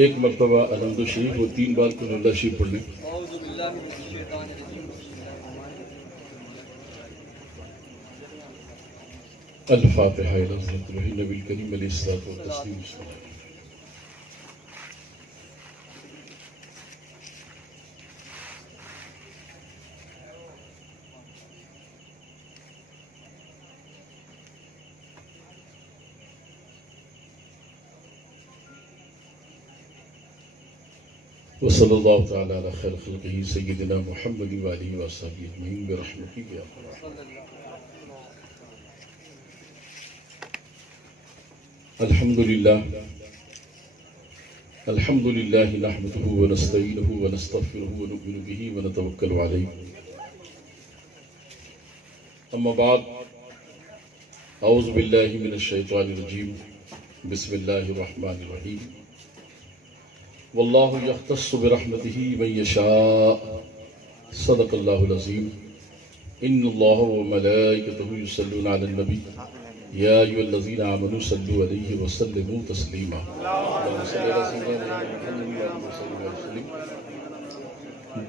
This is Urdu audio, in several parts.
ایک مرتبہ الحمد شریف و 3 بار قل اللہ شریف پڑھ لیں۔ الفاتحہ الی حضرت نبی کریم علیہ الصلوۃ والتسلیم۔ وصلی اللہ تعالی علی خیر خلقہ سیدنا محمد وآلہ وصحبہ اجمعین برحمتک یا ارحم۔ الحمدللہ نحمده ونستعینه ونستغفره ونؤمن به ونتوکل علیہ، اما بعد، اعوذ باللہ من الشیطان الرجیم، بسم اللہ الرحمن الرحیم۔ واللہ یختص برحمتہ من یشاء، صدق اللہ العظیم۔ ان اللہ وملائکتہ یصلون علی النبی یا ایھا الذین آمنوا صلوا علیہ وسلموا تسلیما۔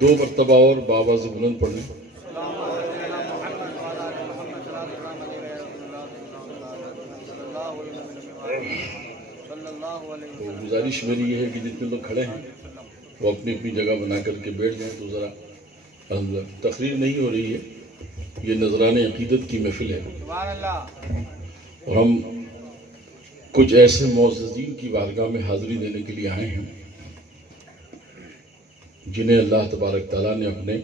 دو مرتبہ اور بآواز بلند پڑھ لیں۔ گزارش میری یہ ہے کہ جتنے لوگ کھڑے ہیں وہ اپنی اپنی جگہ بنا کر کے بیٹھ جائیں تو ذرا تقریر نہیں ہو رہی ہے، یہ نذران عقیدت کی محفل ہے، اور ہم کچھ ایسے معززین کی بارگاہ میں حاضری دینے کے لیے آئے ہیں جنہیں اللہ تبارک تعالیٰ نے اپنے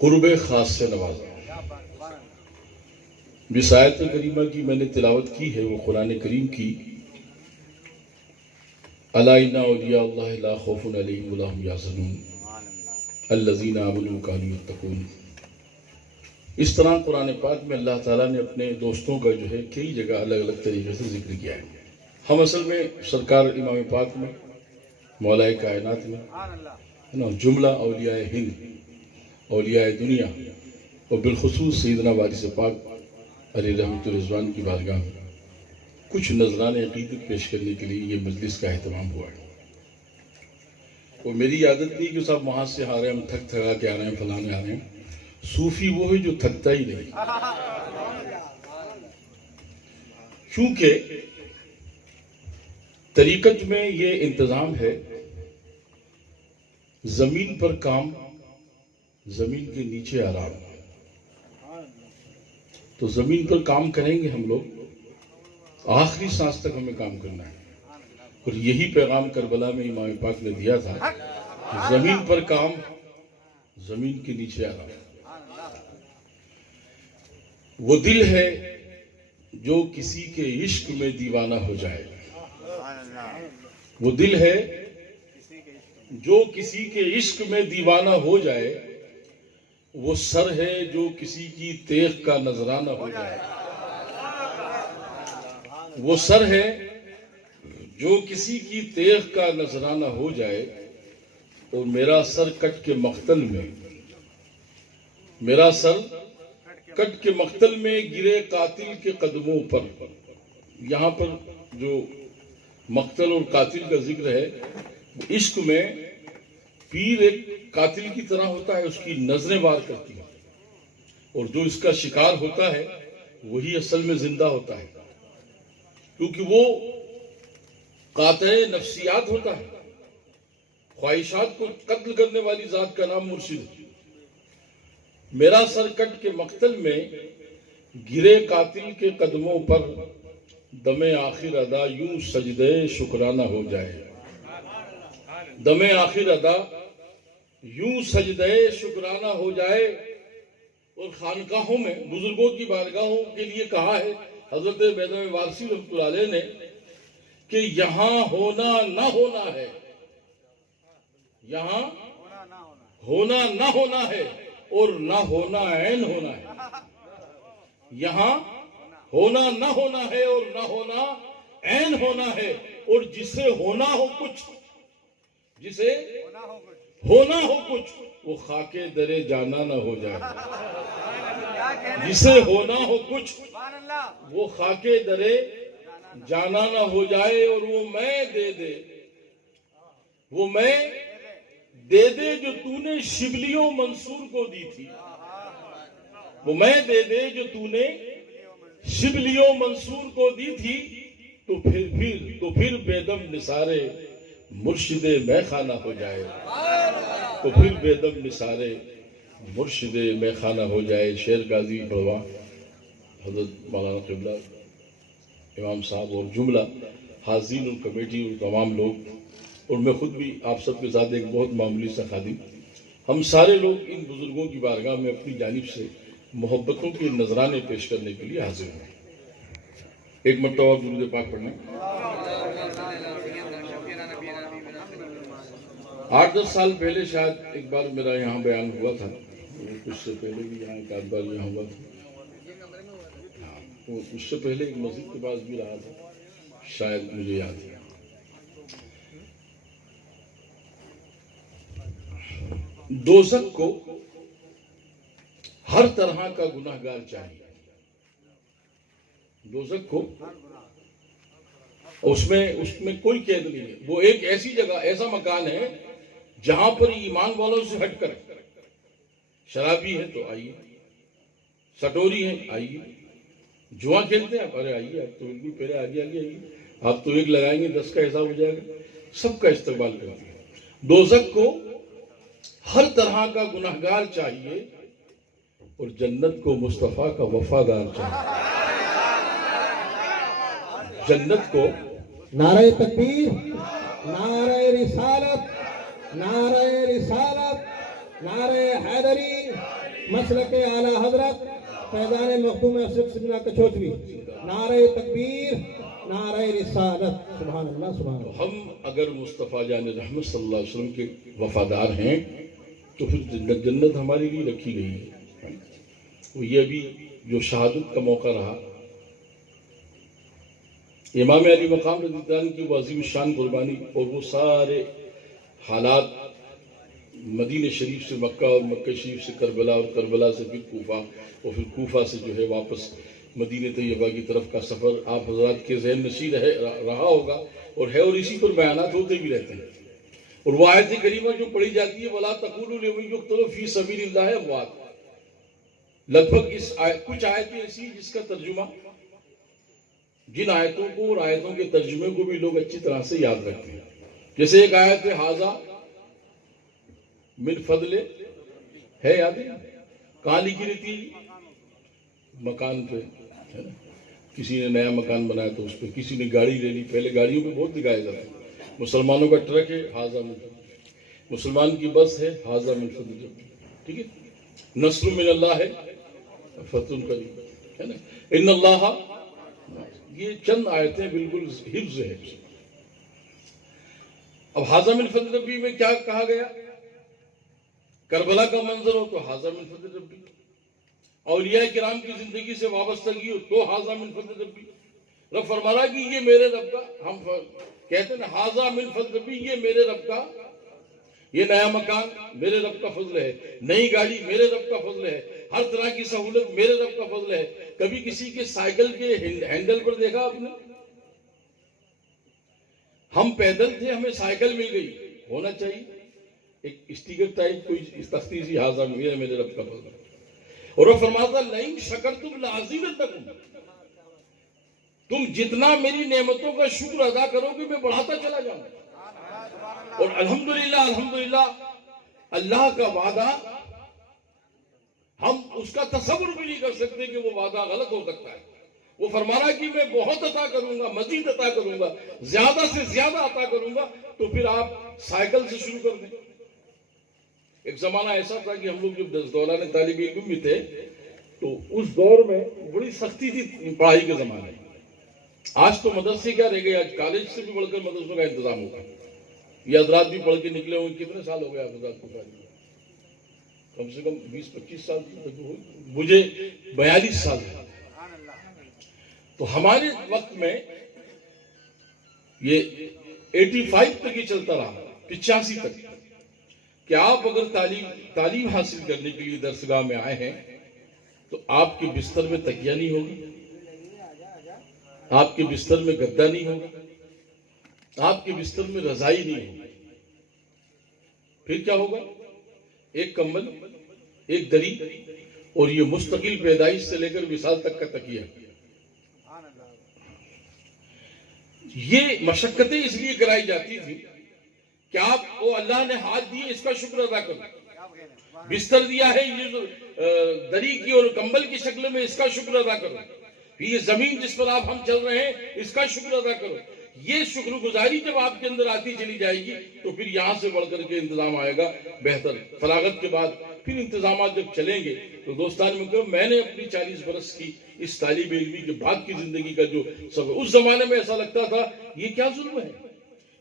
قرب خاص سے نوازا۔ جس آیت کریمہ کی میں نے تلاوت کی ہے وہ قرآن کریم کی الا ان اولیاء اللہ لا خوف علیہم ولا هم یحزنون الذین آمنوا وکانوا یتقون۔ اس طرح قرآن پاک میں اللہ تعالیٰ نے اپنے دوستوں کا جو ہے کئی جگہ الگ الگ طریقے سے ذکر کیا ہے۔ ہم اصل میں سرکار امام پاک میں، مولا کائنات میں جملہ اولیاء ہند، اولیاء دنیا اور بالخصوص سیدنا وارث پاک علیہ رحمۃ الرضوان کی بارگاہ میں کچھ نذران عقیدت پیش کرنے کے لیے یہ مجلس کا اہتمام ہوا ہے۔ اور میری عادت نہیں کہ صاحب وہاں سے آ رہے ہیں، ہم تھک تھکا کے آ رہے ہیں، فلانے آ رہے ہیں۔ صوفی وہ ہے جو تھکتا ہی نہیں، کیونکہ طریقت میں یہ انتظام ہے، زمین پر کام، زمین کے نیچے آرام۔ تو زمین پر کام کریں گے ہم لوگ، آخری سانس تک ہمیں کام کرنا ہے، اور یہی پیغام کربلا میں امام پاک نے دیا تھا، زمین پر کام، زمین کے نیچے آرام۔ وہ دل ہے جو کسی کے عشق میں دیوانہ ہو جائے، وہ دل ہے جو کسی کے عشق میں دیوانہ ہو جائے، وہ سر ہے جو کسی کی تیغ کا نذرانہ ہو جائے، وہ سر ہے جو کسی کی تیغ کا نذرانہ ہو جائے، اور میرا سر کٹ کے مقتل میں، میرا سر کٹ کے مقتل میں گرے قاتل کے قدموں پر۔ یہاں پر جو مقتل اور قاتل کا ذکر ہے، عشق میں پیر ایک قاتل کی طرح ہوتا ہے، اس کی نظریں وار کرتی ہیں، اور جو اس کا شکار ہوتا ہے وہی اصل میں زندہ ہوتا ہے، کیونکہ وہ قاطع نفسیات ہوتا ہے۔ خواہشات کو قتل کرنے والی ذات کا نام مرشد ہے۔ میرا سر کٹ کے مقتل میں گرے قاتل کے قدموں پر، دم آخر ادا یوں سجدے شکرانہ ہو جائے، دم آخر ادا یوں سجدے شکرانہ ہو جائے۔ اور خانقاہوں میں، بزرگوں کی بارگاہوں کے لیے کہا ہے حضرت بیدم وارثی رحمۃ اللہ علیہ نے کہ یہاں ہونا نہ ہونا ہے، یہاں ہونا نہ ہونا ہے، اور نہ ہونا عین ہونا ہے۔ یہاں ہونا نہ ہونا ہے اور نہ ہونا عین ہونا ہے، اور جسے ہونا ہو کچھ، جسے ہونا ہو کچھ، وہ خاکے درے جانا نہ ہو جائے۔ جسے ہونا ہو کچھ وہ خاکے درے جانا نہ ہو جائے، اور وہ میں دے دے وہ میں دے دے جو تو نے شبلیوں منصور کو دی تھی، وہ میں دے دے جو تو نے شبلیوں منصور کو دی تھی، تو پھر بیدم نثارے مرشد میں خانہ ہو جائے، تو پھر بیدم نثارے مرشد میں خانہ ہو جائے۔ شعر غازی پڑھوا حضرت مولانا قبلہ امام صاحب اور جملہ حاضرین اور کمیٹی اور تمام لوگ، اور میں خود بھی آپ سب کے ساتھ ایک بہت معمولی سا خادم، ہم سارے لوگ ان بزرگوں کی بارگاہ میں اپنی جانب سے محبتوں کے نذرانے پیش کرنے کے لیے حاضر ہیں۔ ایک مرتبہ درود پاک پڑھنا۔ 8-10 سال پہلے شاید ایک بار میرا یہاں بیان ہوا تھا، کچھ سے پہلے بھی یہاں ایک آدھ بار یہاں ہوا تھا، تو اس سے پہلے ایک مسجد کے پاس بھی رہا تھا، شاید مجھے یاد ہے۔ دوزخ کو ہر طرح کا گناہگار چاہیے، دوزخ کو اس میں کوئی قید نہیں ہے، وہ ایک ایسی جگہ، ایسا مکان ہے جہاں پر ایمان والوں سے ہٹ کر شرابی ہے تو آئیے، سٹوری ہے آئیے، جوا کھیلتے ہیں ارے آئیے، آپ تو بالکل پہلے آئیے، آپ تو ایک لگائیں گے 10 کا حساب ہو جائے گا، سب کا استقبال کرتے ہیں۔ دوزخ کو ہر طرح کا گناہگار چاہیے اور جنت کو مصطفیٰ کا وفادار چاہیے۔ جنت کو نعرہ تکبیر، نعرہ رسالت، نعرہ رسالت، نعرہ حیدری، مسلک اعلی حضرت فیضان مخدوم اشرف سیدنا کچھوٹوی، نعرہ تکبیر، نعرہ رسالت۔ سبحان اللہ سبحان اللہ۔ تو ہم اگر مصطفیٰ جان رحمت صلی اللہ علیہ وسلم کے وفادار ہیں تو پھر جنت ہمارے لیے رکھی گئی ہے۔ وہ یہ بھی جو شہادت کا موقع رہا، امام علی مقام رضی اللہ عنہ کی وہ عظیم شان قربانی اور وہ سارے حالات، مدینہ شریف سے مکہ اور مکہ شریف سے کربلا اور کربلا سے پھر کوفہ اور پھر کوفہ سے جو ہے واپس مدینہ طیبہ کی طرف کا سفر آپ حضرات کے ذہن نشین رہا ہوگا اور ہے، اور اسی پر بیانات ہوتے بھی رہتے ہیں۔ اور وہ آیت کریمہ جو پڑھی جاتی ہے وَلَا تَقُولُوا لِمَن يُقْتَلُ فِي سَبِيلِ اللَّهِ أَمْوَاتٌ، لگ بھگ کچھ آیتیں ایسی جس کا ترجمہ، جن آیتوں کو اور آیتوں کے ترجمے کو بھی لوگ اچھی طرح سے یاد رکھتے ہیں۔ جیسے ایک آیت ہے ہاذا من فضل ہے، یاد ہے کہاں لکھی رہتی مکان پہ، ہے نا، کسی نے نیا مکان بنایا تو اس پہ، کسی نے گاڑی لے لی، پہلے گاڑیوں پہ بہت دکھایا جاتا ہے، مسلمانوں کا ٹرک ہے ہاذا من فضل، مسلمان کی بس ہے ہاذا من فضل، ٹھیک ہے، نصر من اللہ ہے، فتح قریب ہے نا، ان اللہ، یہ چند آیتیں بالکل حفظ ہے۔ اب ہاذا من فضل ربی میں کیا کہا گیا؟ کربلا کا منظر ہو تو ہاذا من فضل ربی، اولیاء کرام کی زندگی سے وابستگی ہو تو ہاذا من فضل ربی۔ رب فرما رہا کہ یہ میرے رب کا، ہم کہتے ہیں ہاذا من فضل ربی، یہ میرے رب کا، یہ نیا مکان میرے رب کا فضل ہے، نئی گاڑی میرے رب کا فضل ہے، ہر طرح کی سہولت میرے رب کا فضل ہے۔ کبھی کسی کے سائیکل کے ہینڈل پر دیکھا آپ نے؟ ہم پیدل تھے، ہمیں سائیکل مل گئی، ہونا چاہیے ایک اسٹیکر ٹائپ کوئی تختی سی، ہاذا میرے رب کا فضل ہے۔ اور وہ فرماتا لئن شکرتم لازیدنکم، تم جتنا میری نعمتوں کا شکر ادا کرو گے میں بڑھاتا چلا جاؤں گا۔ اور الحمدللہ اللہ کا وعدہ ہم اس کا تصور بھی نہیں کر سکتے کہ وہ وعدہ غلط ہو سکتا ہے۔ وہ فرما رہا کہ میں بہت عطا کروں گا، مزید عطا کروں گا، زیادہ سے زیادہ عطا کروں گا۔ تو پھر آپ سائیکل سے شروع کر دیں۔ ایک زمانہ ایسا تھا کہ ہم لوگ جب دوران طالب علم میں تھے تو اس دور میں بڑی سختی تھی پڑھائی کے زمانے میں۔ آج تو مدرسے کیا رہ گئے، آج کالج سے بھی بڑھ کر مدرسوں کا انتظام ہوگا۔ یہ حضرات بھی پڑھ کے نکلے ہوئے، کتنے سال ہو گئے آپ حضرات کو؟ کم سے کم 20-25 سال، مجھے 42 سال ہے۔ تو ہمارے وقت میں یہ 85 تک یہ چلتا رہا، 85 تک، کہ آپ اگر تعلیم حاصل کرنے کے لیے درسگاہ میں آئے ہیں تو آپ کے بستر میں تکیہ نہیں ہوگا، آپ کے بستر میں گدا نہیں ہوگا، آپ کے بستر میں رضائی نہیں ہوگی، پھر کیا ہوگا؟ ایک کمبل، ایک دری، اور یہ مستقل پیدائش سے لے کر وصال تک کا تکیہ. یہ مشقتیں اس لیے کرائی جاتی تھی کہ آپ کو اللہ نے ہاتھ دیے اس کا شکر ادا کرو، بستر دیا ہے یہ دری کی اور کمبل کی شکل میں اس کا شکر ادا کرو، یہ زمین جس پر ہم چل رہے ہیں اس کا شکر ادا کرو. یہ شکر گزاری جب آپ کے اندر آتی چلی جائے گی تو پھر یہاں سے بڑھ کر کے انتظام آئے گا بہتر. فراغت کے بعد پھر انتظامات جب چلیں گے تو دوستان میں نے اپنی 40 برس کی اس طالب علمی کے بعد کی زندگی کا جو سب، اس زمانے میں ایسا لگتا تھا یہ کیا ظلم ہے.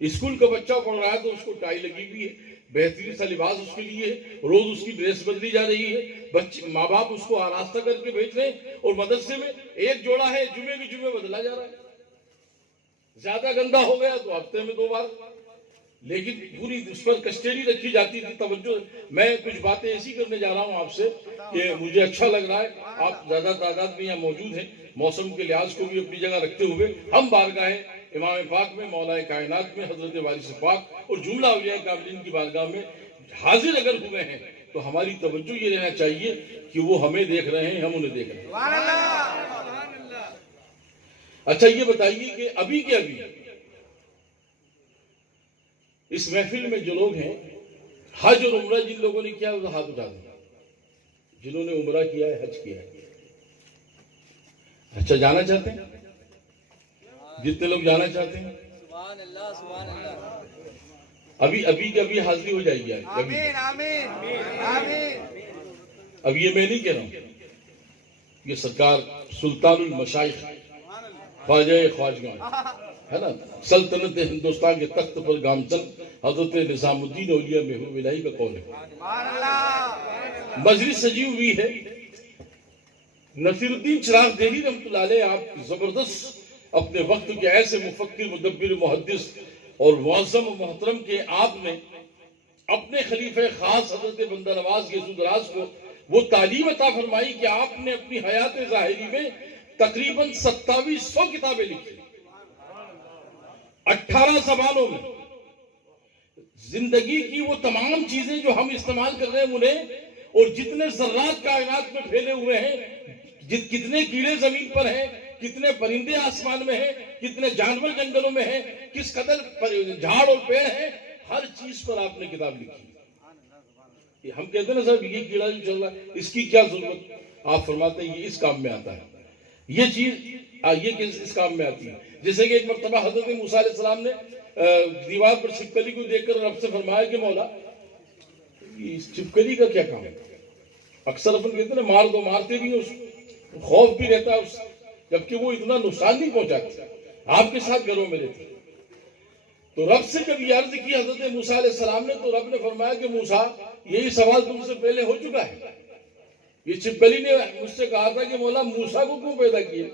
اسکول کا بچہ پڑھ رہا ہے تو اس کو ٹائی لگی ہوئی ہے، بہترین سا لباس اس کے لیے ہے، روز اس کی ڈریس بدلی جا رہی ہے، بچے ماں باپ اس کو آراستہ کر کے بھیج رہے ہیں، اور مدرسے میں ایک جوڑا ہے جمعے کے جمعے بدلا جا رہا ہے. زیادہ گندا ہو گیا تو ہفتے میں 2 بار، لیکن پوری اس پر کسٹڈی رکھی جاتی تھی. توجہ، میں کچھ باتیں ایسی کرنے جا رہا ہوں آپ سے کہ مجھے اچھا لگ رہا ہے. آپ زیادہ تعداد میں یہاں موجود ہیں، موسم کے لحاظ کو بھی اپنی جگہ رکھتے ہوئے ہم بارگاہ امام پاک میں، مولا کائنات میں، حضرت وارث پاک اور جملہ اولیاء کاملین کی بارگاہ میں حاضر اگر ہوئے ہیں تو ہماری توجہ یہ رہنا چاہیے کہ وہ ہمیں دیکھ رہے ہیں، ہم انہیں دیکھ رہے ہیں. اچھا یہ بتائیے کہ ابھی کے ابھی اس محفل میں جو لوگ ہیں، حج اور عمرہ جن لوگوں نے کیا وہ ہاتھ اٹھا دیا، جنہوں نے عمرہ کیا ہے، حج کیا ہے. اچھا جانا چاہتے ہیں؟ جتنے لوگ جانا چاہتے ہیں سبحان اللہ سبحان اللہ. ابھی کے ابھی حاضری ہو جائے گی. آمین آمین آمین. اب یہ میں نہیں کہہ رہا ہوں، یہ سرکار سلطان المشائخ خواجہ خواجگاں ہے نا، سلطنت ہندوستان کے تخت پر گامزن حضرت نظام الدین اولیاء محبوب الہی کا قول ہے. مجلس سجی ہوئی ہے. نصیر الدین چراغ دہلی رحمۃ اللہ علیہ، آپ زبردست اپنے وقت کے ایسے مفکر، مدبر، محدث اور معظم و محترم کے آپ نے اپنے خلیفہ خاص حضرت بندہ نواز یسوع دراز کو وہ تعلیم عطا فرمائی کہ آپ نے اپنی حیات ظاہری میں تقریباً 2700 کتابیں لکھی، 18 زبانوں میں. زندگی کی وہ تمام چیزیں جو ہم استعمال کر رہے ہیں انہیں، اور جتنے ذرات کائنات میں پھیلے ہوئے ہیں، کتنے کیڑے زمین پر ہیں، کتنے پرندے آسمان میں ہیں، کتنے جانور جنگلوں میں ہیں، کس قدر جھاڑ اور پیڑ ہیں، ہر چیز پر آپ نے کتاب لکھی. ہم کہتے ہیں نا صاحب یہ کیڑا جو چل رہا ہے اس کی کیا ضرورت، آپ فرماتے ہیں یہ اس کام میں آتا ہے، یہ چیز یہ اس کام میں آتی ہے. جیسے کہ ایک مرتبہ حضرت موسیٰ علیہ السلام نے دیوار پر چھپکلی کو دیکھ کر رب سے فرمایا کہ مولا اس چھپکلی کا کیا کام ہے. اکثر اپن کہتے ہیں نا مار دو، مارتے بھی ہیں، اس خوف بھی رہتا ہے اس، جبکہ وہ اتنا نقصان نہیں پہنچاتی، آپ کے ساتھ گھروں میں رہتی. تو رب سے جب یہ عرض کی حضرت موسیٰ علیہ السلام نے تو رب نے فرمایا کہ موسیٰ یہی سوال تم سے پہلے ہو چکا ہے. یہ چھپکلی نے مجھ سے کہا تھا کہ مولا موسیٰ کو کیوں پیدا کیا؟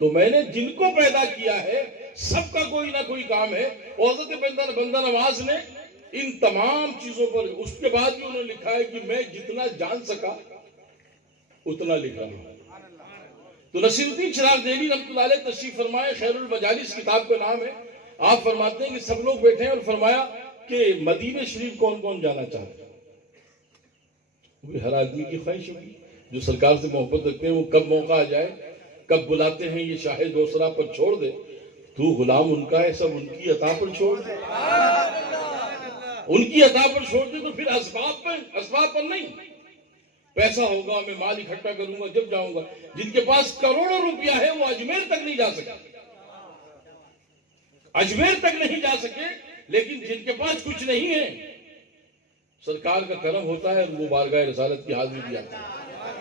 تو میں نے جن کو پیدا کیا ہے سب کا کوئی نہ کوئی کام ہے. اور حضرت بندہ نواز نے ان تمام چیزوں پر اس کے بعد بھی انہوں نے لکھا ہے کہ میں جتنا جان سکا اتنا لکھا ہوں. تو نصیر الدین چراغ دہلی رحمۃ اللہ علیہ تشریف فرمائے، خیر المجالس کتاب کا نام ہے. آپ فرماتے ہیں کہ سب لوگ بیٹھے ہیں اور فرمایا کہ مدینہ شریف کون کون جانا چاہتے ہیں. ہر آدمی کی خواہش ہوگی جو سرکار سے محبت رکھتے ہیں، وہ کب موقع آ جائے، کب بلاتے ہیں یہ شاہ دوسرا پر چھوڑ دے، تو غلام ان کا ہے، سب ان کی عطا پر چھوڑ دے. ان کی عطا پر چھوڑ دے تو پھر اسباب پر نہیں. پیسہ ہوگا، میں مال اکٹھا کروں گا، جب جاؤں گا. جن کے پاس کروڑوں روپیہ ہے وہ اجمیر تک نہیں جا سکے، اجمیر تک نہیں جا سکے. لیکن جن کے پاس کچھ نہیں ہے، سرکار کا کرم ہوتا ہے، وہ بارگاہ رسالت کی حاضری بھی آتی ہے،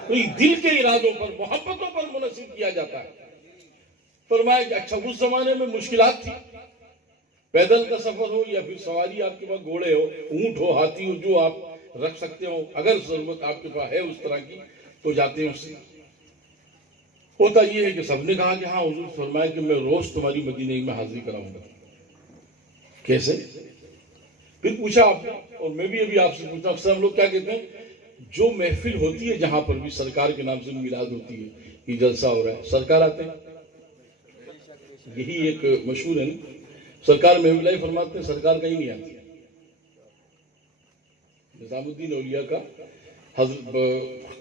تو یہ دل کے ارادوں پر، محبتوں پر منحصر کیا جاتا ہے. فرمایا کہ اچھا اس زمانے میں مشکلات تھی، پیدل کا سفر ہو یا پھر سواری، آپ کے پاس گھوڑے ہو، اونٹ ہو، ہاتھی ہو، جو آپ رکھ سکتے ہو، اگر ضرورت آپ کے پاس ہے اس طرح کی تو جاتے ہیں. اس سے ہوتا یہ ہے کہ سب نے کہا کہ ہاں حضور. فرمایا کہ میں روز تمہاری مدینہ میں حاضری کراؤں گا. کیسے؟ پھر پوچھا آپ نے، اور میں بھی ابھی آپ سے پوچھا. اکثر ہم لوگ کیا کہتے ہیں، جو محفل ہوتی ہے جہاں پر بھی سرکار کے نام سے میلاد ہوتی ہے، یہ جلسہ ہو رہا ہے، سرکار آتے ہیں، یہی ایک مشہور ہے نا. سرکار محمود اللہ فرماتے ہیں سرکار کہیں نہیں آتی. نظام الدین اولیاء کا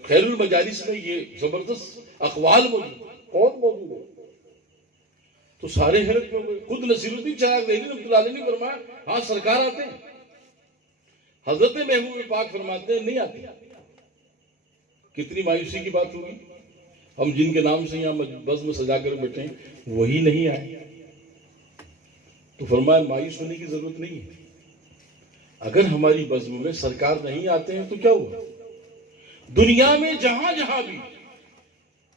خیر المجالس میں یہ زبردست اقوال موجود ہے. تو سارے حیرت میں ہو گئے. خود نصیر الدین چراغ دہلوی رحمۃ اللہ علیہ نے فرمایا ہاں سرکار آتے ہیں. حضرت محبوب پاک فرماتے ہیں نہیں آتے. کتنی مایوسی کی بات ہوگی. ہم جن کے نام سے یہاں بس میں سجا کر بیٹھے ہیں وہی نہیں آئے. تو فرمایا مایوس ہونے کی ضرورت نہیں ہے. اگر ہماری بزم میں سرکار نہیں آتے ہیں تو کیا ہوا؟ دنیا میں جہاں جہاں بھی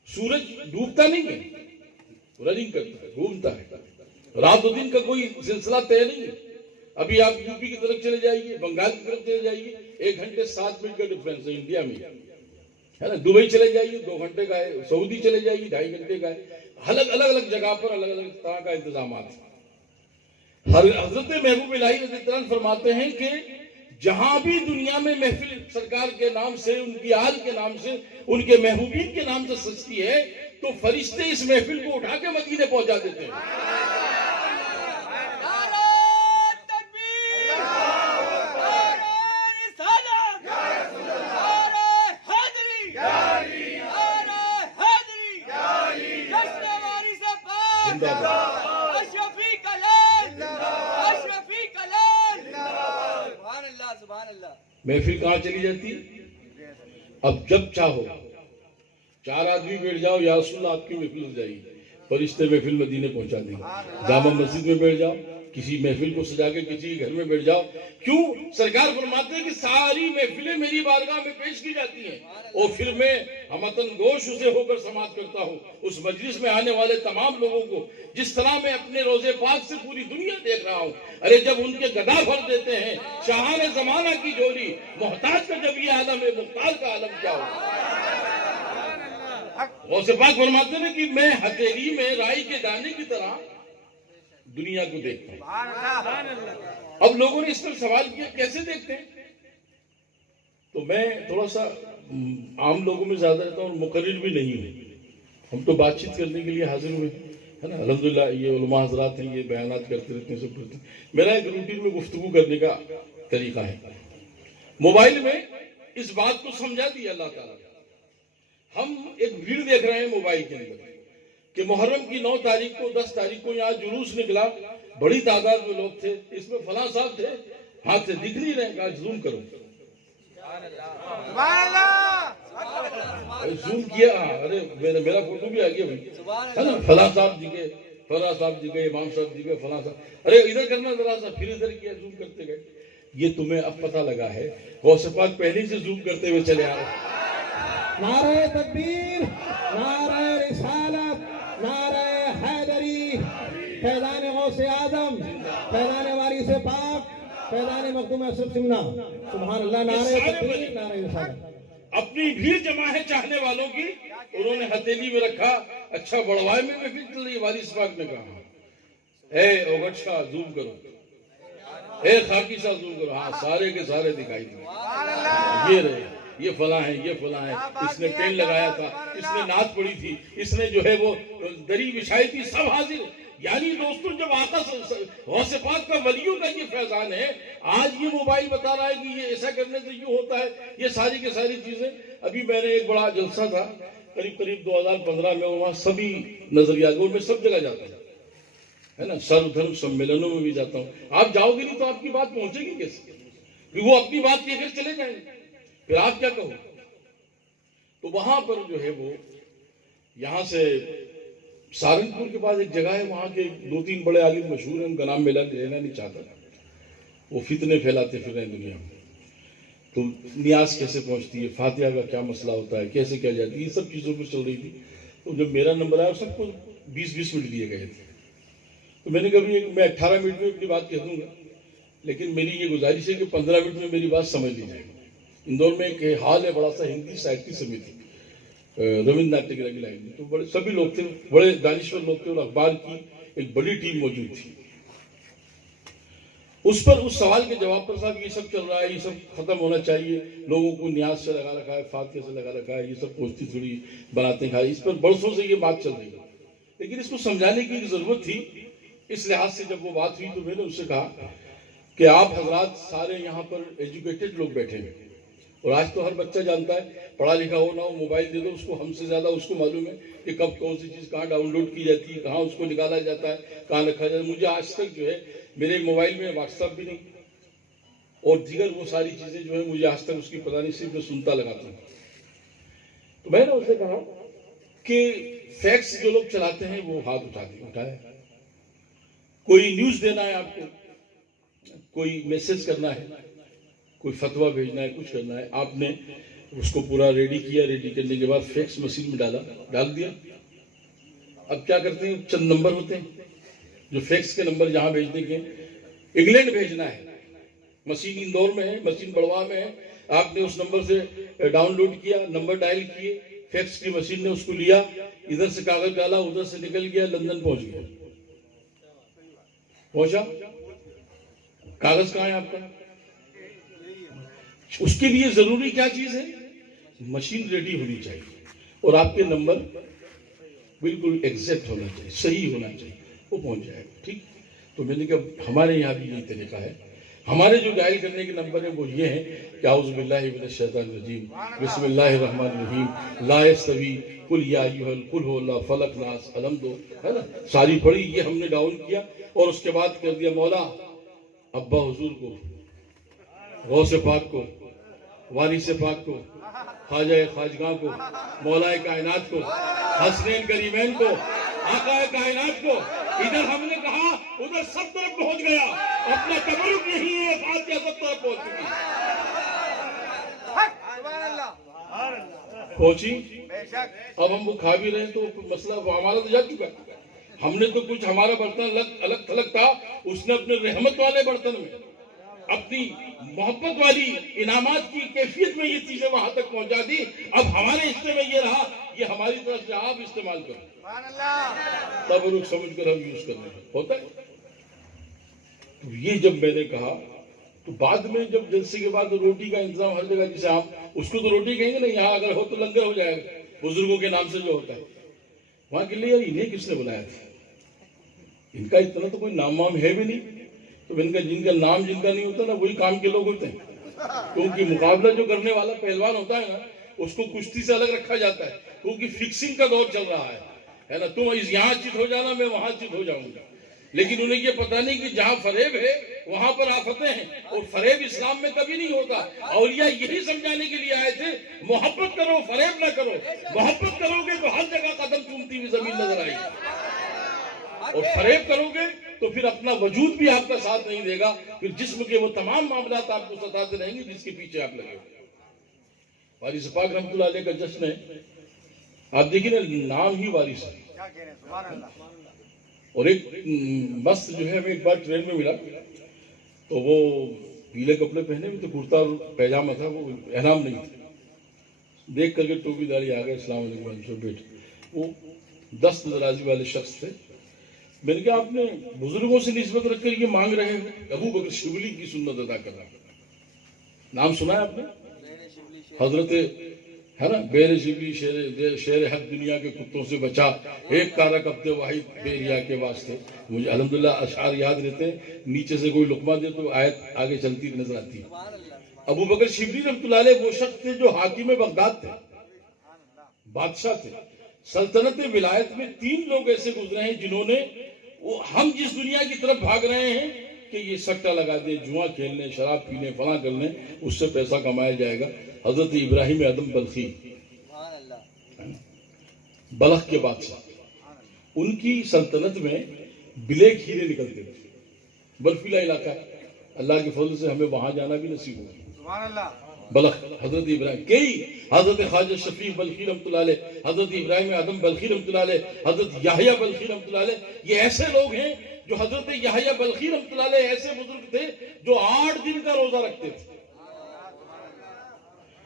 سورج ڈوبتا نہیں ہے, رننگ کرتا ہے, گھومتا ہے. رات و دن کا کوئی سلسلہ طے نہیں ہے. ابھی آپ یو پی کی طرف چلے جائیے, بنگال کی طرف چلے جائیے, 1 گھنٹے 7 منٹ کا ڈفرینس ہے انڈیا میں, ہے نا. دبئی چلے جائیے 2 گھنٹے کا ہے, سعودی چلے جائیے 2.5 گھنٹے کا ہے. الگ الگ جگہ پر الگ الگ طرح کا انتظامات ہیں. حضرت محبوب الہی رضی اللہ عنہ فرماتے ہیں کہ جہاں بھی دنیا میں محفل سرکار کے نام سے, ان کی آل کے نام سے, ان کے محبوبین کے نام سے سجتی ہے تو فرشتے اس محفل کو اٹھا کے مدینے پہنچا دیتے ہیں. محفل کہاں چلی جاتی؟ اب جب چاہو 4 آدمی بیٹھ جاؤ یا رسول اللہ آپ کی محفل ہو جائے گی. فرشتے محفل مدینے پہنچا دیں گے. جامع مسجد میں بیٹھ جاؤ, کسی محفل کو سجا کے کسی گھر میں بیٹھ جاؤ. کیوں؟ سرکار فرماتے ہیں کہ ساری محفلیں میری بارگاہ میں پیش کی جاتی ہیں اور پھر میں ہمتن گوش اسے ہو کر سماعت کرتا ہوں. اس مجلس میں آنے والے تمام لوگوں کو جس طرح میں اپنے روزے پاک سے پوری دنیا دیکھ رہا ہوں. ارے جب ان کے گدا بھر دیتے ہیں شاہان زمانہ کی جولی, محتاج کا جب یہ عالم ہے محتاج کا عالم کیا ہو. غوث پاک فرماتے ہیں کہ میں ہتھیلی میں رائی کے دانے کی طرح دنیا کو دیکھتا ہوں. اب لوگوں نے اس پر سوال کیا کیسے دیکھتے ہیں؟ تو میں تھوڑا سا عام لوگوں میں زیادہ رہتا ہوں اور مقرر بھی نہیں ہوں. ہم تو بات چیت کرنے کے لیے حاضر ہوئے ہے نا. الحمدللہ یہ علماء حضرات ہیں, یہ بیانات کرتے رہتے ہیں, سب کرتے ہیں. میرا ایک روٹین میں گفتگو کرنے کا طریقہ ہے. موبائل میں اس بات کو سمجھا دیا اللہ تعالیٰ. ہم ایک بھیڑ دیکھ رہے ہیں موبائل کے اندر کہ محرم کی 9 تاریخ کو 10 تاریخ کو یہاں جلوس نکلا, بڑی تعداد میں لوگ تھے, اس میں فلاں صاحب تھے, ہاتھ سے دکھ نہیں رہے, کہا زوم کرو. زوم کیا, ارے میرا فوٹو بھی آ گیا بھائی, ہے نا. فلاں صاحب جی کے, فلاں صاحب جی کے, امام صاحب جی کے, فلاں صاحب, ارے ادھر کرنا ذرا سا, پھر ادھر کیا, زوم کرتے گئے. یہ تمہیں اب پتہ لگا ہے غوث پاک پہلے سے زوم کرتے ہوئے چلے آ رہے. نعرہ تکبیر, نعرہ رسالت, نعرہ حیدری, فیضان غوث اعظم, فیضان وارث پاک, فیضان مخدوم اشرف سمنا. سبحان اللہ. نعرہ تکبیر, نعرہ رسالت. اپنی بھیڑ جمع ہے چاہنے والوں کی, انہوں نے ہتھیلی میں رکھا. اچھا بڑوائے میں محفل چل رہی, وارث پاک نے کہا اے اوگٹ شاہ زوم کرو, اے خاکی شاہ زوم کرو. ہاں سارے کے سارے دکھائی دیں. یہ رہے, یہ فلاں ہے, یہ فلاں ہے, اس نے ٹین لگایا تھا, اس نے نعت پڑھی تھی, اس نے جو ہے وہ دری بچھائی تھی, سب حاضر. یعنی دوستوں جب آقا غوث پاک کا ولیوں کا یہ فیضان ہے, آج یہ موبائل بتا رہا ہے کہ یہ ایسا کرنے سے یوں ہوتا ہے, یہ ساری کی ساری چیزیں. ابھی میں نے ایک بڑا جلسہ تھا قریب 2015 میں, وہاں سبھی نظریات, میں سب جگہ جاتا ہوں, ہے نا, سرو دھرم سمیلنوں میں بھی جاتا ہوں. آپ جاؤ گے نہیں تو آپ کی بات پہنچے گی کیسے؟ وہ اپنی بات کہہ کر چلے جائیں گے, پھر آپ کیا کہو. تو وہاں پر جو ہے وہ یہاں سے سہارنپور کے پاس ایک جگہ ہے, وہاں کے 2-3 بڑے عالم مشہور ہیں, ان کا نام میں لینا نہیں چاہتا. وہ فتنے پھیلاتے پھر رہے ہیں دنیا میں. تو نیاز کیسے پہنچتی ہے, فاتحہ کا کیا مسئلہ ہوتا ہے, کیسے کیا جاتی ہے, یہ سب چیزوں پر چل رہی تھی. تو جب میرا نمبر آیا سب کو 20-20 منٹ دیے گئے تھے. تو میں نے کبھی میں 18 منٹ میں اپنی بات کہہ دوں گا, لیکن میری یہ گزارش ہے کہ 15 منٹ میں میری بات سمجھ لی جائے گی. اندور میں ایک ہال ہے بڑا سا, ہندی ساہتیہ سمیتی, رویندر ناتھ ٹیگرا کی لائن میں. تو بڑے سبھی لوگ تھے, بڑے دانشور لوگ تھے, اور اخبار کی ایک بڑی ٹیم موجود تھی. اس پر اس سوال کے جواب پر صاحب یہ سب چل رہا ہے, یہ سب ختم ہونا چاہیے, لوگوں کو نیاز سے لگا رکھا ہے, فاتحہ سے لگا رکھا ہے, یہ سب پوچھتی تھوڑی بناتے کھائے, اس پر برسوں سے یہ بات چل رہی ہے. لیکن اس کو سمجھانے کی ضرورت تھی. اس لحاظ سے جب وہ بات ہوئی تو میں نے اس سے کہا کہ آپ حضرات سارے یہاں پر ایجوکیٹڈ لوگ بیٹھے ہیں، اور آج تو ہر بچہ جانتا ہے، پڑھا لکھا ہو نہ ہو، موبائل دے دو اس کو، ہم سے زیادہ اس کو معلوم ہے کہ کب کون سی چیز کہاں ڈاؤن لوڈ کی جاتی ہے، کہاں اس کو نکالا جاتا ہے، کہاں رکھا جاتا ہے۔ مجھے آج تک جو ہے میرے موبائل میں واٹس ایپ بھی نہیں، اور دیگر وہ ساری چیزیں جو ہے مجھے آج تک اس کی پتہ نہیں، صرف میں سنتا لگاتا ہوں۔ تو میں نے اسے کہا کہ فیکس جو لوگ چلاتے ہیں وہ ہاتھ اٹھائے، کوئی نیوز دینا ہے آپ کو، کوئی میسج کرنا ہے، کوئی فتویٰ بھیجنا ہے، کچھ کرنا ہے، آپ نے اس کو پورا ریڈی کیا، ریڈی کرنے کے بعد فیکس مشین میں ڈال دیا۔ اب کیا کرتے ہیں، چند نمبر ہوتے ہیں جو فیکس کے نمبر جہاں بھیجنے کے، انگلینڈ بھیجنا ہے، مشین اندور میں ہے، مشین بڑوا میں ہے، آپ نے اس نمبر سے ڈاؤن لوڈ کیا، نمبر ڈائل کیے، فیکس کی مشین نے اس کو لیا، ادھر سے کاغذ ڈالا، ادھر سے نکل گیا، لندن پہنچ گیا، پہنچا، کاغذ کہاں ہے آپ کا؟ اس کے لیے ضروری کیا چیز ہے؟ مشین ریڈی ہونی چاہیے، اور آپ کے نمبر بالکل ایگزیکٹ ہونا چاہیے، صحیح ہونا چاہیے، وہ پہنچ جائے گا، ٹھیک۔ تو میں نے کہا ہمارے یہاں بھی یہی طریقہ ہے، ہمارے جو ڈائل کرنے کے نمبر ہیں وہ یہ ہیں کہ اعوذ باللہ من الشیطان الرجیم، بسم اللہ الرحمن الرحیم، لا یستوی، قل یا ایھا قل هو اللہ، فلق ناس علم دو، ہے نا، ساری پڑھی، یہ ہم نے ڈاؤن کیا، اور اس کے بعد کر دیا مولا ابا حضور کو، غوث پاک کو، وارث پاک کو، خواجہ خواجگاں کو، مولا کائنات کو، حسنین کریمین کو، آقا کائنات کو، ادھر ہم نے کہا ادھر سب طرف پہنچ گیا، اپنا تبرک نہیں ہے، فاتحہ سب طرف پہنچ چکی، پہنچی، اب ہم وہ کھا بھی رہے ہیں تو مسئلہ ہمارا تو جا چکا، ہم نے تو کچھ، ہمارا برتن الگ تھلگ تھا، اس نے اپنے رحمت والے برتن میں، اپنی محبت والی انعامات کی کیفیت میں یہ چیزیں وہاں تک پہنچا دی، اب ہمارے حصے میں یہ رہا، یہ ہماری طرف سے آپ استعمال کرو، تبرک سمجھ کر ہم یوز کرنے ہوتا ہے۔ تو یہ جب میں نے کہا تو بعد میں جب جلسے کے بعد روٹی کا انتظام ہر جگہ، جسے آپ اس کو تو روٹی کہیں گے نا، یہاں اگر ہو تو لنگر ہو جائے گا بزرگوں کے نام سے جو ہوتا ہے، وہاں کے لیے یار انہیں کس نے بنایا تھا، ان کا اتنا تو کوئی نام وام ہے بھی نہیں، تو ان کا جن کا نام جن کا نہیں ہوتا نا وہی کام کے لوگ ہوتے ہیں، کیونکہ مقابلہ جو کرنے والا پہلوان ہوتا ہے نا اس کو کشتی سے الگ رکھا جاتا ہے، کیونکہ فکسنگ کا دور چل رہا ہے نا، تم یہاں چت ہو جانا، میں وہاں چت ہو جاؤں گا، لیکن انہیں یہ پتہ نہیں کہ جہاں فریب ہے وہاں پر آفتیں ہیں، اور فریب اسلام میں کبھی نہیں ہوتا، اولیاء یہی سمجھانے کے لیے آئے تھے، محبت کرو فریب نہ کرو، محبت کرو گے تو ہر جگہ قدم چومتی ہوئی زمین نظر آئے گی، اور فریب کرو گے تو پھر اپنا وجود بھی آپ کا ساتھ نہیں دے گا، پھر جسم کے وہ تمام معاملات آپ کو ستاتے رہیں گے جس کے پیچھے آپ لگے ہو۔ وارث پاک رحمۃ اللہ علیہ کا جشن ہے، آپ دیکھیں نا، نام ہی وارث ہے، اور ایک مست جو ہے ہمیں ایک بار ٹرین میں ملا، تو وہ پیلے کپڑے پہنے ہوئے تھے، کرتا اور پیجامہ تھا، وہ احرام نہیں تھا، دیکھ کر کے ٹوپی داڑھی آ گئے، السلام علیکم بیٹھے، وہ دست درازی والے شخص تھے، میں نے کہا آپ نے بزرگوں سے نسبت رکھ کر یہ مانگ رہے ہیں، ابو بکر شبلی کی سنت ادا کرنا، نام سنا ہے آپ نے، حضرت ہے نا، بیر شبلی شیر حق دنیا کے کتوں سے بچا، ایک تارا کبتے واحد بے ریا کے واسطے، مجھے الحمدللہ اشعار یاد رہتے ہیں، نیچے سے کوئی لقمہ دے تو آیت آگے چلتی نظر آتی ہے۔ ابو بکر شبلی رحمۃ اللہ علیہ وہ شخص تھے جو حاکم بغداد تھے، بادشاہ تھے، سلطنت ولایت میں 3 لوگ ایسے گزرے ہیں جنہوں نے، ہم جس دنیا کی طرف بھاگ رہے ہیں کہ یہ سٹا لگا دے، جوا کھیلنے، شراب پینے، فلاں کرنے، اس سے پیسہ کمایا جائے گا، حضرت ابراہیم ادم بلخی، بلخ کے بادشاہ، ان کی سلطنت میں بلیک ہیرے نکلتے تھے، برفیلا علاقہ ہے، اللہ کے فضل سے ہمیں وہاں جانا بھی نصیب ہوا، بلخ، حضرت ابراہیم، کئی حضرت خواجہ شفیق بلخی رحمۃ اللہ علیہ، حضرت ابراہیم ادم بلخی رحمۃ اللہ علیہ، حضرت یحییٰ بلخی رحمۃ اللہ علیہ، یہ ایسے لوگ ہیں جو، حضرت یحییٰ بلخی رحمۃ اللہ علیہ ایسے بزرگ تھے جو 8 دن کا روزہ رکھتے تھے،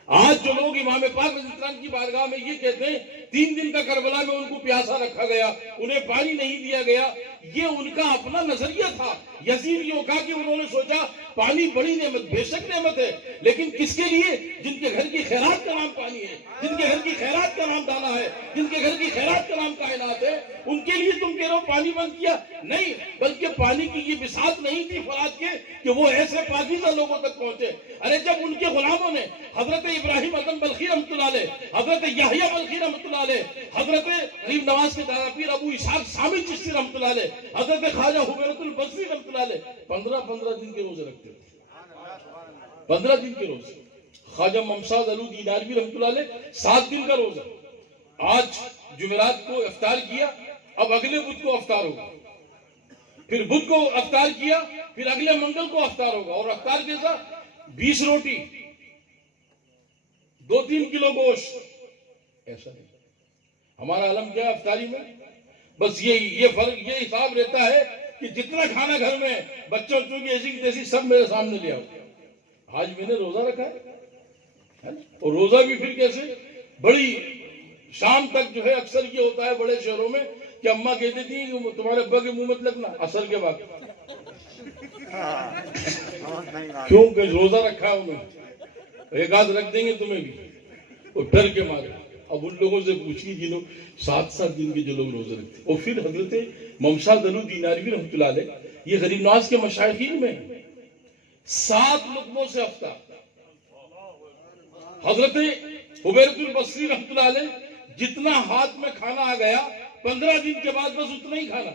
آج جو لوگ امام پاک رضی اللہ عنہ کی بارگاہ میں یہ کہتے ہیں 3 دن کا کربلا میں ان کو پیاسا رکھا گیا، انہیں پانی نہیں دیا گیا، یہ ان کا اپنا نظریہ تھا۔ یزید یہ کہا کہ انہوں نے سوچا پانی بڑی نعمت، بے شک نعمت ہے، لیکن کس کے لیے؟ جن کے گھر کی خیرات کا نام پانی ہے، جن کے گھر کی خیرات کا نام دانا ہے، جن کے گھر کی خیرات کا نام کائنات ہے، ان کے لیے تم کہہ رہے ہو پانی بند کیا؟ نہیں، بلکہ پانی کی یہ بساط نہیں تھی فرات کے کہ وہ ایسے پاکیزہ لوگوں تک پہنچے۔ ارے جب ان کے غلاموں نے حضرت ابراہیم اعظم بلخی رحمۃ اللہ علیہ، حضرت یحییٰ بلخی رحمۃ اللہ علیہ، حضرت غریب نواز کے دادا پیر ابو اسحاق صامت چشتی رحمۃ اللہ علیہ، حضرت خواجہ حبیرۃ البصری رحمۃ اللہ علیہ 15 دن کے روزے رکھتے تھے، 15 دن کے روزے۔ خواجہ ممساد علو دیناروی رحمۃ اللہ علیہ 7 دن کا روزہ۔ آج جمعرات کو افطار کیا، اب اگلے بدھ کو افطار ہوگا، پھر بدھ کو افطار کیا، پھر اگلے منگل کو افطار ہوگا، اور افطار کیسا؟ 20 روٹی، 2-3 کلو گوشت، ایسا نہیں۔ ہمارا علم کیا ہے افطاری میں؟ بس یہ فرق، یہ حساب رہتا ہے کہ جتنا کھانا گھر میں بچوں کی ایسی کی تیسی سب میرے سامنے لے آؤ۔ آج میں نے روزہ رکھا ہے، اور روزہ بھی پھر کیسے؟ بڑی شام تک جو ہے اکثر یہ ہوتا ہے بڑے شہروں میں کہ اماں کہتی تھی کہ تمہارے ابا کے منہ مت لگنا عصر کے بعد، کیوں کہ روزہ رکھا ہے انہوں نے، ایک آدھ رکھ دیں گے تمہیں بھی، اور ڈر کے مارے۔ اب ان لوگوں سے پوچھیے جنہوں 7 دن کے جو لوگ روزے رکھتے۔ اور پھر حضرت ممساد علو دیناروی رحمۃ اللہ علیہ، یہ غریب نواز کے مشائخین میں 7 لقموں سے افطار۔ حضرت حبیرۃ البصری رحمۃ اللہ علیہ جتنا ہاتھ میں کھانا آ گیا 15 دن کے بعد بس اتنا ہی کھانا۔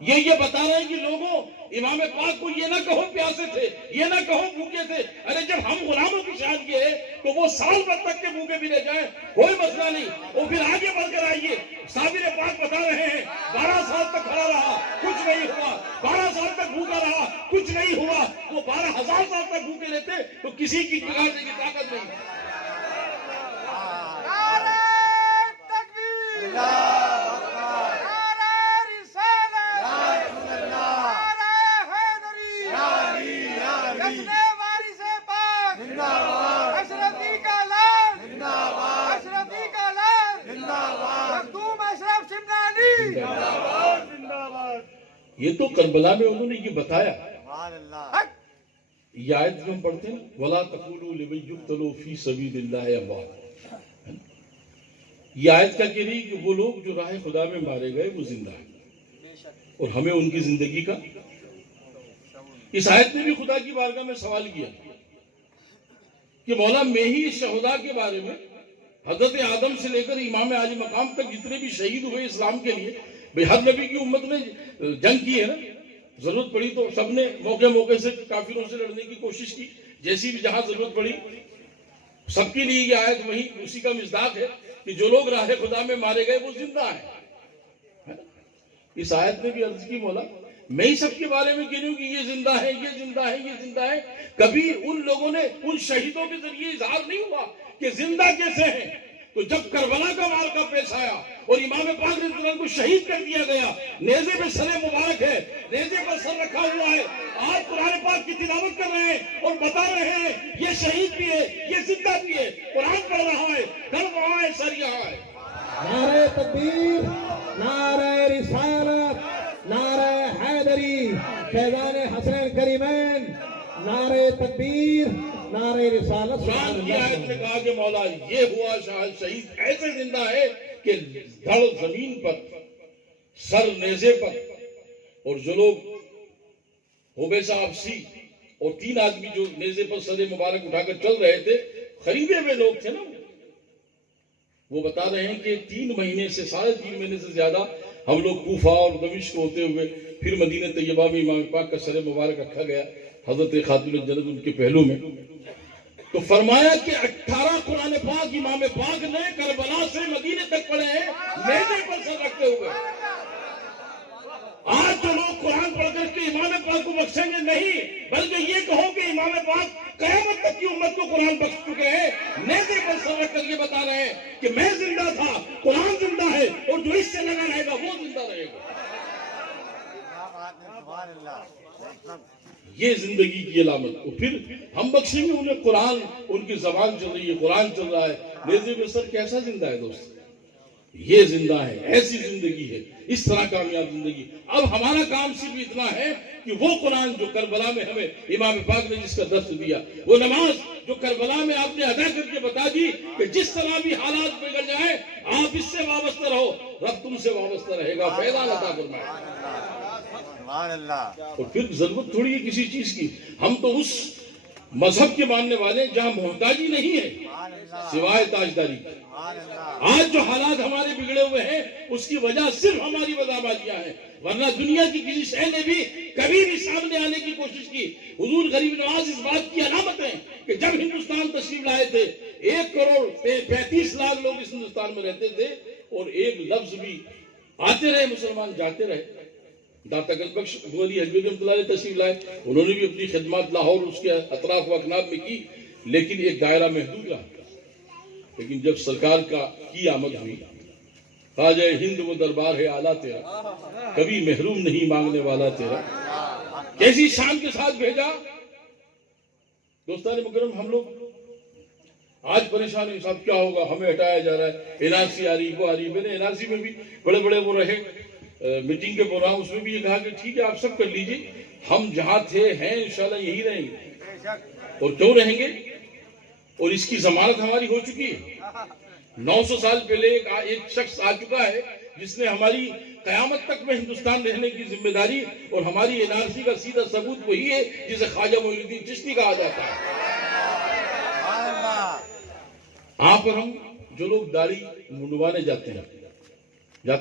یہ بتا رہے ہیں کہ لوگوں امام پاک کو یہ نہ کہو پیاسے تھے، یہ نہ کہو بھوکے تھے۔ ارے جب ہم غلاموں کی شان یہ ہے تو وہ سال بھر تک کے بھوکے بھی رہ جائیں کوئی مسئلہ نہیں۔ اور پھر آگے بڑھ کر آئیے، صابر پاک بتا رہے ہیں 12 سال تک کھڑا رہا کچھ نہیں ہوا، 12 سال تک بھوکا رہا کچھ نہیں ہوا۔ وہ 12,000 سال تک بھوکے رہتے تو کسی کی بگاڑنے کی طاقت نہیں۔ یہ تو کربلا میں انہوں نے یہ بتایا۔ یہ آیت جو ہم پڑھتے ہیں وَلَا تَقُولُوا لِمَن يُقْتَلُ فِي سَبِيلِ اللَّهِ أَمْوَاتٌ، یہ آیت کیا کہہ رہی کہ وہ لوگ جو راہ خدا میں مارے گئے وہ زندہ ہیں، اور ہمیں ان کی زندگی کا۔ اس آیت نے بھی خدا کی بارگاہ میں سوال کیا کہ مولا میں ہی شہداء کے بارے میں، حضرت آدم سے لے کر امام عالی مقام تک جتنے بھی شہید ہوئے اسلام کے لیے، بھئی ہر نبی کی امت نے جنگ کی ہے نا، ضرورت پڑی تو سب نے موقع سے کافروں سے لڑنے کی کوشش کی، جیسی بھی جہاں ضرورت پڑی۔ سب کے لیے یہ آیت وہی اسی کا مصداق ہے کہ جو لوگ راہ خدا میں مارے گئے وہ زندہ ہیں۔ اس آیت نے بھی عرض کی مولا میں ہی سب کے بارے میں کہہ رہی ہوں کہ یہ زندہ ہے، یہ زندہ ہے، یہ زندہ ہے۔ کبھی ان لوگوں نے ان شہیدوں کے ذریعے اظہار نہیں ہوا کہ زندہ کیسے ہیں؟ تو جب کربلا کا معرکہ پیش آیا اور امام پاک رضی اللہ عنہ کو شہید کر دیا گیا، نیزے پہ سر مبارک ہے، نیزے پر سر رکھا ہوا ہے، آج قرآن پاک کی تلاوت کر رہے ہیں اور بتا رہے ہیں یہ شہید بھی ہے، یہ زندہ بھی ہے، قرآن پڑھ رہا ہے، گھر وہاں ہے، سر یہاں ہے۔ نعرہ تکبیر، نعرہ رسالت، نعرہ حیدری، فیضان حسنین کریمین، نعرہ تکبیر، نعرہ رسالت۔ قرآن کی آیت نے کہا کہ مولا یہ ہوا شہید ایسے زندہ ہے کہ دھڑ زمین پر، سر نیزے پر، اور جو لوگ ہوبیسہ آپسی اور 3 آدمی جو نیزے پر سر مبارک اٹھا کر چل رہے تھے، خریدے ہوئے لوگ تھے نا، وہ بتا رہے ہیں کہ 3 مہینے سے 3.5 مہینے سے زیادہ ہم لوگ کوفہ اور دمشق ہوتے ہوئے پھر مدینہ طیبہ میں امام پاک کا سر مبارک رکھا گیا حضرت خاتون الجنت ان کے پہلو میں، تو فرمایا کہ 18 قرآن پاک امام پاک نے کربلا سے مدینے تک پڑھے ہیں نیزے پر سر رکھتے ہوئے۔ آج جو لوگ قرآن پڑھ کر کے امام پاک کو بخشیں گے نہیں، بلکہ یہ کہو کہ امام پاک قیامت تک کی امت کو قرآن بخش چکے ہیں، نیزے پر سر رکھ کر یہ بتا رہے ہیں کہ میں زندہ تھا، قرآن زندہ ہے، اور جو اس سے لگا رہے گا وہ زندہ رہے گا۔ یہ زندگی کی علامت. اور پھر ہم بخشیں گے انہیں قرآن, ان کی زبان چل رہی ہے, قرآن چل رہا ہے. نیزے پہ سر کیسا زندہ ہے دوست؟ یہ زندہ ہے, ایسی زندگی ہے, اس طرح کامیاب زندگی. اب ہمارا کام صرف اتنا ہے کہ وہ قرآن جو کربلا میں ہمیں امام پاک نے جس کا درس دیا, وہ نماز جو کربلا میں آپ نے ادا کر کے بتا دی کہ جس طرح بھی حالات بگڑ جائیں آپ اس سے وابستہ رہو, رب تم سے وابستہ رہے گا. فیضان عطا فرمائے. اور پھر ضرورت تھوڑی ہے کسی چیز کی. ہم تو اس مذہب کے ماننے والے جہاں محتاجی نہیں ہے سوائے تاجداری کی. آج جو حالات ہمارے بگڑے ہوئے ہیں اس کی وجہ صرف ہماری بدعمالیاں ہیں, ورنہ دنیا کی کسی شے نے بھی کبھی بھی سامنے آنے کی کوشش کی. حضور غریب نواز اس بات کی علامت ہے کہ جب ہندوستان تشریف لائے تھے 1,35,00,000 لوگ اس ہندوستان میں رہتے تھے اور ایک لفظ بھی آتے رہے مسلمان جاتے رہے. داتا گنج بخش گولی حجوی رحمۃ اللہ علیہ تشریف لائے, انہوں نے بھی اپنی خدمات لاہور اس کے اطراف و اکناب میں کی, لیکن ایک دائرہ محدود رہا. لیکن جب سرکار کی آمد ہوئی, خواجہ ہند وہ دربار ہے اعلیٰ تیرا, کبھی محروم نہیں مانگنے والا تیرا, کیسی شان کے ساتھ بھیجا. دوستان مکرم, ہم لوگ آج پریشان ہیں صاحب کیا ہوگا, ہمیں ہٹایا جا رہا ہے, NRC آ رہی, وہ آ رہی. میں نے NRC میں بھی بڑے بڑے وہ رہے میٹنگ کے پروگرام, اس میں بھی یہ کہا کہ ٹھیک ہے آپ سب کر لیجئے, ہم جہاں تھے ہیں انشاءاللہ یہی رہیں گے. اور کیوں رہیں گے؟ اور اس کی ضمانت ہماری ہو چکی ہے. 900 سال پہلے ایک شخص آ چکا ہے جس نے ہماری قیامت تک میں ہندوستان رہنے کی ذمہ داری, اور ہماری NRC کا سیدھا ثبوت وہی ہے جسے خواجہ معین الدین چشتی کہا جاتا ہے. یہاں پر ہم جو لوگ داڑھی منڈوانے جاتے ہیں نا,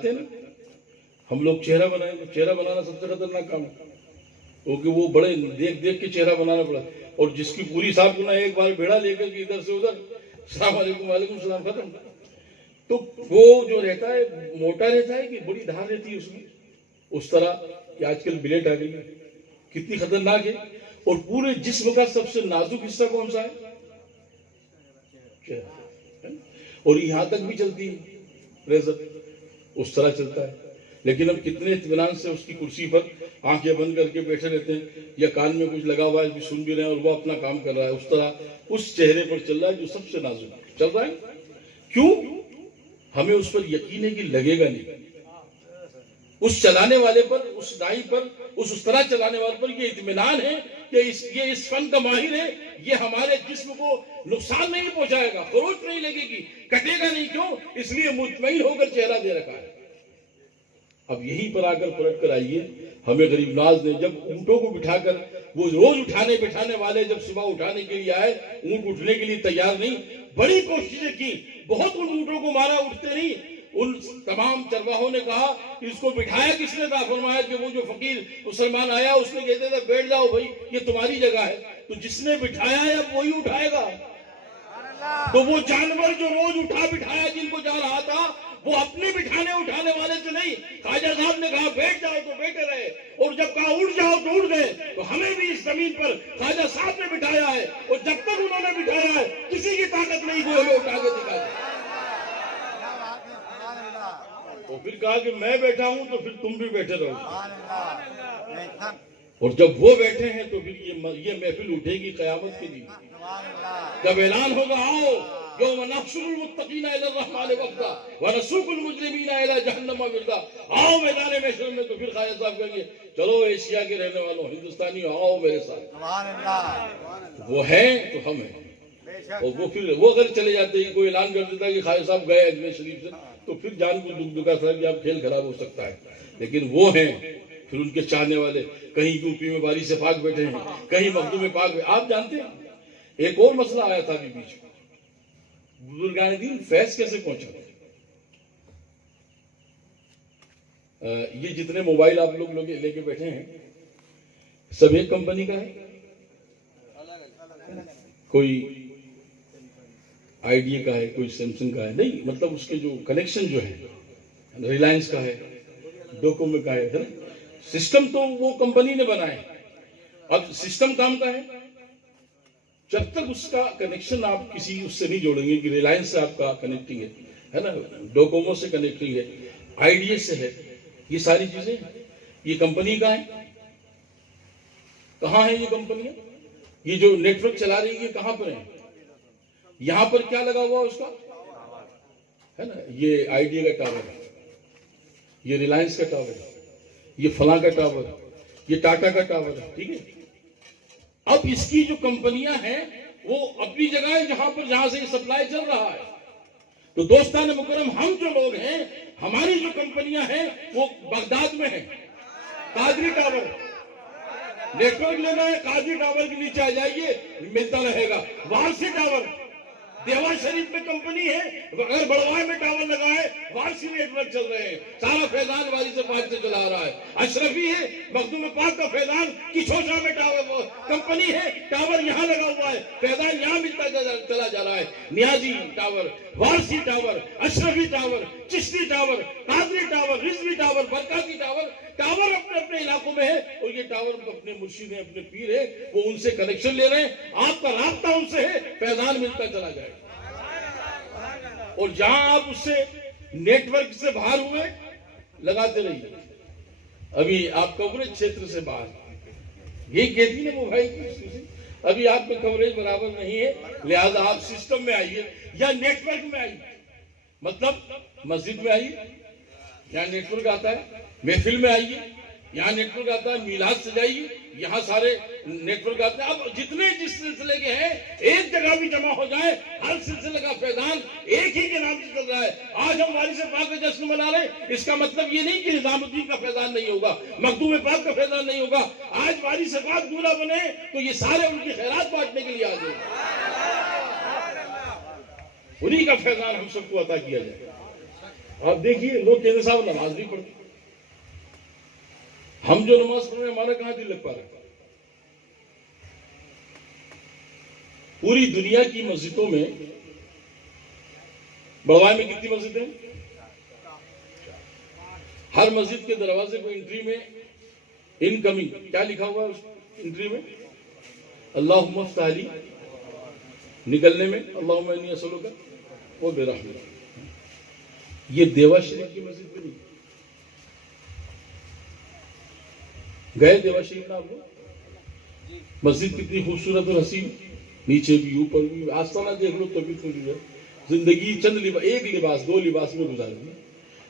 ہم لوگ چہرہ بنائیں گے. چہرہ بنانا سب سے خطرناک کام ہے, کیونکہ وہ بڑے دیکھ کے چہرہ بنانا پڑا, اور جس کی پوری صاحب کو نہ ایک بار بھیڑا لے کر کے ادھر سے ادھر السلام علیکم وعلیکم السلام ختم. تو وہ جو رہتا ہے موٹا رہتا ہے کہ بڑی دھار رہتی ہے اس میں, اس طرح کہ آج کل بلیٹ آ گئی ہے, کتنی خطرناک ہے. اور پورے جسم کا سب سے نازک حصہ کون سا ہے؟ اور یہاں تک بھی چلتی ہے ریزر, اس طرح چلتا ہے. لیکن اب کتنے اطمینان سے اس کی کرسی پر آنکھیں بند کر کے بیٹھے رہتے ہیں, یا کان میں کچھ لگا ہوا ہے بھی سن بھی رہے ہیں, اور وہ اپنا کام کر رہا ہے. اس طرح اس چہرے پر چل رہا ہے جو سب سے نازک چل رہا ہے. کیوں؟ ہمیں اس پر یقین ہے کہ لگے گا نہیں. اس چلانے والے پر, اس دائی پر, اس طرح چلانے والے پر یہ اطمینان ہے کہ یہ اس فن کا ماہر ہے, یہ ہمارے جسم کو نقصان نہیں پہنچائے گا, خروچ نہیں لگے گی, کٹے گا نہیں. کیوں؟ اس لیے مطمئن ہو کر چہرہ دے رکھا ہے. اب یہیں پر آ کر پلٹ کر آئیے. ہمیں غریب نواز نے جب اونٹوں کو بٹھا کر, وہ روز اٹھانے بٹھانے والے جب صبح اٹھانے کے لیے آئے, اونٹ اٹھنے کے لیے تیار نہیں, بڑی کوششیں کی, بہت ان اونٹوں کو مارا, اٹھتے نہیں. ان تمام چرواہوں نے کہا کہ اس کو بٹھایا کس نے تھا؟ فرمایا کہ وہ جو فقیر مسلمان آیا اس نے کہتے تھے بیٹھ جاؤ بھائی یہ تمہاری جگہ ہے. تو جس نے بٹھایا ہے اب وہی اٹھائے گا. تو وہ جانور جو روز اٹھا بٹھایا جن کو جا رہا تھا, وہ اپنے بٹھانے اٹھانے والے سے نہیں. خواجہ صاحب نے کہا بیٹھ جاؤ تو بیٹھے رہے, اور جب کہا اٹھ جاؤ تو اٹھ گئے. تو ہمیں بھی اس زمین پر خواجہ صاحب نے بٹھایا ہے, اور جب تک انہوں نے بٹھایا ہے کسی کی طاقت نہیں وہ ہمیں اٹھا کے دکھا دے. اور پھر کہا کہ میں بیٹھا ہوں تو پھر تم بھی بیٹھے رہو. اور جب وہ بیٹھے ہیں تو پھر یہ محفل اٹھے گی قیامت کے دن, جب اعلان ہوگا آؤ یوم نحشر المتقین الی الرحمن وفدا ونسوق المجرمین الی جہنم وردا. آؤ میدان محشر میں. تو پھر خواجہ صاحب کہیں گے چلو ایشیا کے رہنے والوں ہندوستانی آؤ میرے ساتھ. وہ ہیں تو ہم ہیں. اور وہ پھر وہ اگر چلے جاتے ہیں, کوئی اعلان کر دیتا ہے کہ خواجہ صاحب گئے اجمیر شریف سے, تو پھر جان کو دکھ دکھا تھا کہ اب کھیل خراب ہو سکتا ہے. لیکن وہ ہیں پھر ان کے چاہنے والے, کہیں یوپی میں باری سے پاک بیٹھے ہیں, کہیں مخدوم پاک. آپ جانتے ہیں ایک اور مسئلہ آیا تھا بیچ میں, بزرگان دین فیض کیسے پہنچا. یہ جتنے موبائل آپ لوگ لے کے بیٹھے ہیں سب ایک کمپنی کا ہے, کوئی آئیڈیا کا ہے, کوئی سیمسنگ کا ہے, نہیں مطلب اس کے جو کنیکشن جو ہے ریلائنس کا ہے, ڈوکومو کا ہے. سسٹم تو وہ کمپنی نے بنائے. اب سسٹم کام کا ہے, جب تک اس کا کنیکشن آپ کسی اس سے نہیں جوڑیں گے کہ ریلائنس سے آپ کا کنیکٹنگ ہے نا, ڈوکومو سے کنیکٹنگ ہے, آئیڈیا سے ہے, یہ ساری چیزیں یہ کمپنی کا ہے. کہاں ہیں یہ کمپنیاں؟ یہ جو نیٹ ورک چلا رہی ہے یہ کہاں پر ہیں؟ یہاں پر کیا لگا ہوا اس کا ہے نا، یہ آئیڈیا کا ٹاور ہے، یہ ریلائنس کا ٹاور ہے، یہ فلاں کا ٹاور ہے، یہ ٹاٹا کا ٹاور ہے، ٹھیک ہے۔ اب اس کی جو کمپنیاں ہیں وہ اپنی جگہ ہے جہاں سے یہ سپلائی چل رہا ہے۔ تو دوستان مکرم، ہم جو لوگ ہیں، ہماری جو کمپنیاں ہیں وہ بغداد میں ہیں، قادری ٹاور، نیٹ ورک لینا ہے قادری ٹاور کے نیچے آ جائیے، ملتا رہے گا۔ وارسی ٹاور دیوا شریف میں کمپنی ہے، اگر بڑوائے میں ٹاور لگا ہے، وارسی نیٹ ورک چل رہے ہیں، سارا فیضان واری سے پاک سے چلا رہا ہے۔ اشرفی ہے، مخدوم پاک کا فیضان کی چھوشا میں ٹاور کمپنی ہے، ٹاور یہاں لگا ہوا ہے، فیضان یہاں ملتا چلا جا رہا ہے۔ Niazi tower, Warsi tower, Ashrafi tower, Chishti tower, Qadri tower, Rizvi tower, Barkati tower, tower اپنے اپنے علاقوں میں ہے، اور یہ ٹاور اپنے مرشد ہیں، اپنے پیر ہیں، وہ ان سے کنیکشن لے رہے ہیں، آپ کا رابطہ ان سے ہے، فیضان ملتا چلا جائے۔ اور جہاں آپ اس سے نیٹ ورک سے باہر ہوئے لگاتے رہیے۔ ابھی آپ کوریج چھیتر سے باہر، یہی کہتی نا موبائل کی، ابھی آپ میں کوریج برابر نہیں ہے، لہذا آپ سسٹم میں آئیے یا نیٹ ورک میں آئیے، مطلب مسجد میں آئیے، یہاں نیٹ ورک آتا ہے، محفل میں آئیے، یہاں نیٹ ورک آتا ہے، میلاد سجائیے، یہاں سارے نیٹ ورک آتے ہیں۔ اب جتنے جس سلسلے کے ہیں ایک جگہ بھی جمع ہو جائے، ہر سلسلے کا فیضان ایک ہی کے نام سے چل رہا ہے۔ آج ہم وارث پاک کا جشن منا رہے ہیں، اس کا مطلب یہ نہیں کہ نظام الدین کا فیضان نہیں ہوگا، مخدوم پاک کا فیضان نہیں ہوگا۔ آج وارث پاک دولہا بنے تو یہ سارے ان کی خیرات بانٹنے کے لیے آ جائیں، انہی کا فیضان ہم سب کو عطا کیا جائے۔ آپ دیکھیے لوگ کہتے صاحب نماز نہیں پڑھتے، ہم جو نماز پڑھ رہے ہیں ہمارا کہاں دل لگ پا رہا ہے؟ پوری دنیا کی مسجدوں میں، بڑوائے میں کتنی مسجدیں ہیں؟ ہر مسجد کے دروازے کو انٹری میں انکمنگ کیا لکھا ہوا ہے اس انٹری میں؟ اللہم افتح لی، نکلنے میں اللہم انی اسألک و برحمتک۔ یہ دیوا شریف کی مسجد میں نہیں گئے، دیوا شریف نا آپ لوگ، مسجد کتنی خوبصورت اور حسین، نیچے بھی اوپر بھی، آستانہ دیکھ لو تبھی تو زندگی چند لباس، ایک لباس دو لباس میں گزار دی،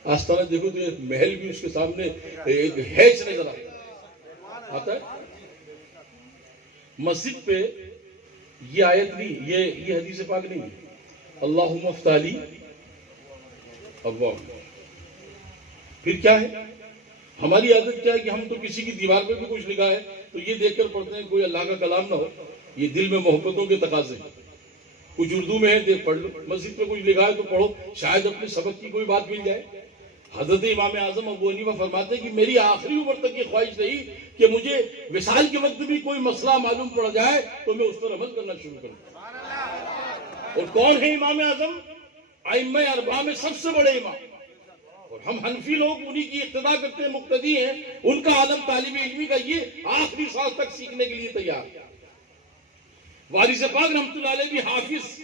آستانہ دیکھو تو ایک محل بھی اس کے سامنے ایک ہیچ نظر آتا ہے۔ مسجد پہ یہ آیت نہیں، یہ حدیث پاک نہیں ہے، اللہم افتح لی ابواب۔ پھر کیا ہے؟ ہماری عادت کیا ہے کہ ہم تو کسی کی دیوار پہ بھی کچھ لکھا ہے تو یہ دیکھ کر پڑھتے ہیں، کوئی اللہ کا کلام نہ ہو، یہ دل میں محبتوں کے تقاضے ہیں، کچھ اردو میں ہے دیکھ پڑھ لو، مسجد پہ کچھ لکھا ہے تو پڑھو، شاید اپنے سبق کی کوئی بات مل جائے۔ حضرت امام اعظم ابو حنیفہ فرماتے ہیں کہ میری آخری عمر تک یہ خواہش رہی کہ مجھے وصال کے وقت بھی کوئی مسئلہ معلوم پڑ جائے تو میں اس پر عمل کرنا شروع کروں۔ اور کون ہے امام اعظم؟ ائمہ اربعہ میں سب سے بڑے امام، اور ہم حنفی لوگ انہی کی اقتداء کرتے ہیں، مقتدی ہیں، ان کا عالم طالب علمی کا یہ آخری سال تک سیکھنے کے لیے تیار ہے۔ وارث پاک رحمۃ اللہ علیہ بھی حافظ،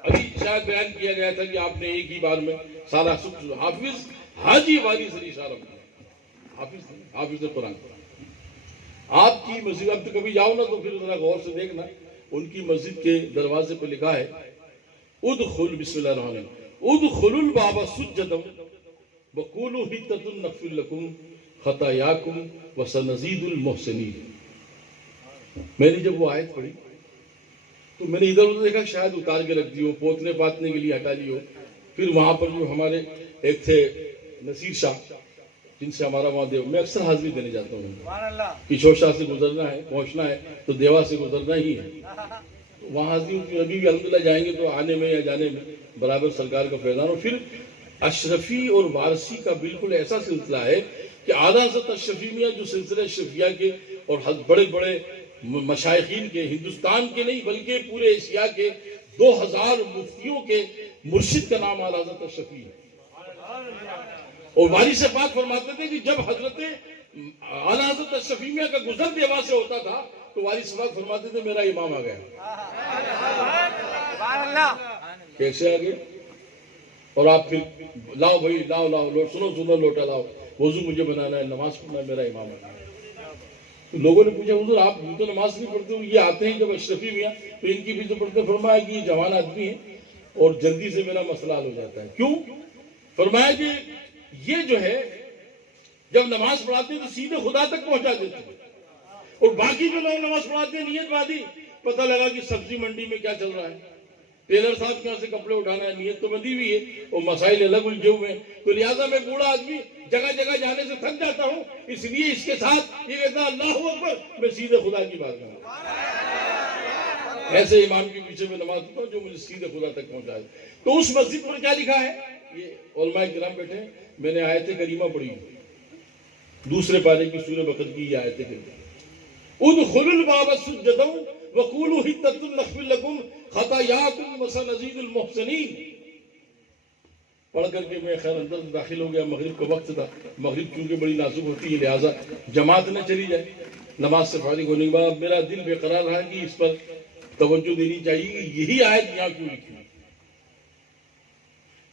ابھی شاید بیان کیا گیا تھا کہ آپ نے ایک ہی بار میں سارا حافظ حاجی وارث علی شاہ رحمۃ اللہ، حافظ قرآن۔ آپ کی مسجد اب تو کبھی جاؤ نا تو پھر ذرا غور سے دیکھنا، ان کی مسجد کے دروازے پہ لکھا ہے ادخل، بسم اللہ الرحمن الرحیم، ادخلوا الباب سجدا وقولوا حطۃ نغفر لکم خطایاکم وسنزید المحسنین۔ میں نے جب وہ آیت پڑھی تو میں نے ادھر ادھر دیکھا، شاید اتار کے رکھ دی ہو، پوتنے پاتنے کے لیے ہٹا لی ہو۔ پھر وہاں پر جو ہمارے ایک تھے نصیر شاہ، جن سے ہمارا وہاں میں اکثر حاضری دینے جاتا ہوں، کشور شاہ سے گزرنا ہے، پہنچنا ہے تو دیوا سے گزرنا ہی ہے، وہاں حاضری ابھی بھی الحمدللہ جائیں گے تو آنے میں یا جانے میں برابر سرکار کا فیضان۔ اور پھر اشرفی اور وارثی کا بالکل ایسا سلسلہ ہے کہ اعلیٰ حضرت اشرفی میاں جو سلسلہ اشرفیہ کے اور بڑے بڑے مشائخین کے، ہندوستان کے نہیں بلکہ پورے ایشیا کے 2000 مفتیوں کے مرشد کا نام اعلیٰ حضرت اشرفی ہے۔ اور وارث پاک فرماتے تھے کہ جب حضرت اعلیٰ حضرت اشرفی میاں کا گزر دیوا سے ہوتا تھا تو وارث پاک فرماتے تھے میرا امام آ گیا۔ کیسے آ گئے؟ اور آپ پھر لاؤ بھائی لاؤ لاؤ، سنو لوٹا لاؤ، وضو مجھے بنانا ہے، نماز پڑھنا ہے، میرا امام آ گیا۔ لوگوں نے پوچھا حضور آپ تو نماز نہیں پڑھتے ہو، یہ آتے ہیں جب اشرفی میاں تو ان کی بھی تو پڑھتے. فرمایا کہ یہ جوان آدمی ہے اور جلدی سے میرا مسئلہ حل ہو جاتا ہے. کیوں؟ فرمایا کہ یہ جو ہے جب نماز پڑھاتے ہیں تو سیدھے خدا تک پہنچا دیتے ہیں، اور باقی جو لوگ نماز پڑھاتے ہیں نیت بازی، پتہ لگا کہ سبزی منڈی میں کیا چل رہا ہے، ٹیلر صاحب کے یہاں سے کپڑے اٹھانا ہے، نیت تو بندی ہوئی ہے اور مسائل الگ الجھے ہوئے ہیں. تو لہٰذا میں بوڑھا آدمی جگہ جگہ جانے سے تھک جاتا ہوں، اس لیے اس کے ساتھ یہ کہتا اللہ اکبر، میں سیدھے خدا کی بات کروں. ایسے امام کے پیچھے میں نماز پڑھتا ہوں جو مجھے سیدھے خدا تک پہنچائے. تو اس مسجد پر کیا لکھا ہے؟ یہ علماء کرام بیٹھے ہیں، میں نے آیت کریمہ پڑھی دوسرے پارے کی سورہ بقرہ کی یہ آیت کریمہ. ادخلوا الباب سجدا وقولوا حطۃ نغفر لكم خطاياكم وسنزيد المحسنين. پڑھ کر کے میں خیر اندر داخل ہو گیا. مغرب کا وقت تھا، مغرب چونکہ بڑی نازک ہوتی ہے لہٰذا جماعت نہ چلی جائے. نماز سے فارغ ہونے کے بعد میرا دل بے قرار رہا کہ اس پر توجہ دینی چاہیے کہ یہی آیت یہاں کیوں لکھی ہوئی.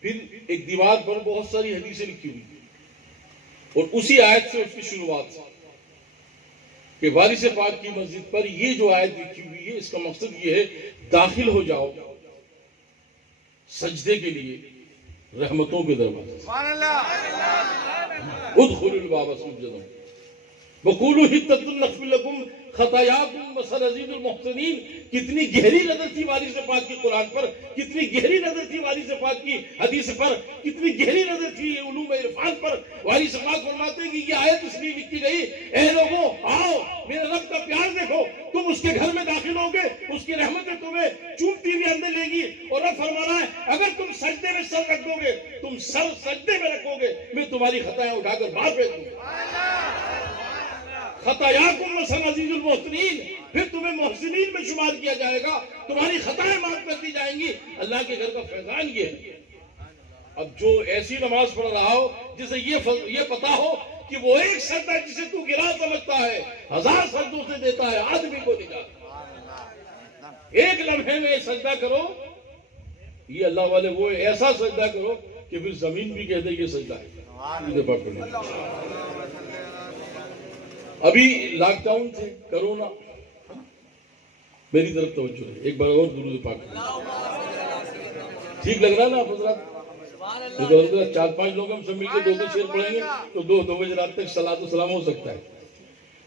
پھر ایک دیوار پر بہت ساری حدیثیں لکھی ہوئی اور اسی آیت سے اس کی شروعات سے کہ وارث پاک کی مسجد پر یہ جو آیت لکھی ہوئی ہے اس کا مقصد یہ ہے داخل ہو جاؤ سجدے کے لیے رحمتوں کے دروازے. سبحان اللہ. ادخلوا الباب سجدا وقولوا حطۃ نغفر لكم خطاياكم وسنزيد المحسنين. کتنی گہری نظر تھی وارث پاک کی قرآن پر، کتنی گہری نظر تھی وارث پاک کی حدیث پر، کتنی گہری نظر تھی علوم عرفان پر. وارث پاک فرماتے ہیں کہ یہ آیت اس لیے لکھی گئی، اے لوگوں آؤ میرے رب کا پیار دیکھو، تم اس کے گھر میں داخل ہوگے، اس کی رحمتیں تمہیں چومتی ہوئی اندر لے گی. اور رب فرما رہا ہے اگر تم سجدے میں سر رکھ دو گے، تم سر سجدے میں رکھو گے، میں تمہاری خطائیں اٹھا کر باہر پھینک دوں گا. خطاياكم وسنزيد المحسنين. پھر تمہیں محسنین میں شمار کیا جائے گا، تمہاری خطائیں معاف کر دی جائیں گی. اللہ کے گھر کا فیضان یہ ہے. اب جو ایسی نماز پڑھ رہا ہو جسے یہ پتا ہو کہ وہ ایک سجدہ جسے تو گرا سمجھتا ہے 1000 سجدوں سے دیتا ہے آدمی کو نجات. ایک لمحے میں سجدہ کرو، یہ اللہ والے وہ ایسا سجدہ کرو کہ پھر زمین بھی کہہ دے یہ سجدہ ہے. ابھی لاک ڈاؤن تھے، کرونا. میری طرف توجہ ہے، ایک بار اور درود پاک ٹھیک لگ رہا نا آپ حضرات؟ 4-5 لوگ ہم سب مل کے 2 شعر پڑھیں گے تو 2 بجے رات تک صلاۃ و سلام ہو سکتا ہے.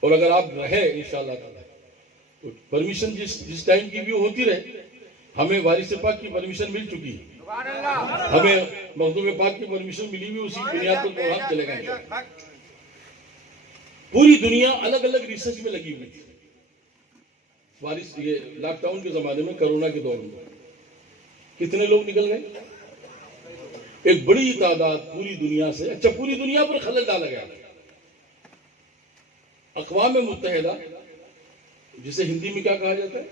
اور اگر آپ رہے انشاءاللہ تعالی پرمیشن جس ٹائم کی بھی ہوتی رہے. ہمیں وارث پاک کی پرمیشن مل چکی ہے، ہمیں مخدوم پاک کی پرمیشن ملی ہوئی، اسی بنیاد پر پروگرام چلے گا. پوری دنیا الگ الگ ریسرچ میں لگی ہوئی تھی. وارث یہ لاک ڈاؤن کے زمانے میں، کرونا کے دور میں کتنے لوگ نکل گئے؟ ایک بڑی تعداد پوری دنیا سے. اچھا پوری دنیا پر خلل ڈالا گیا. اقوام متحدہ جسے ہندی میں کیا کہا جاتا ہے؟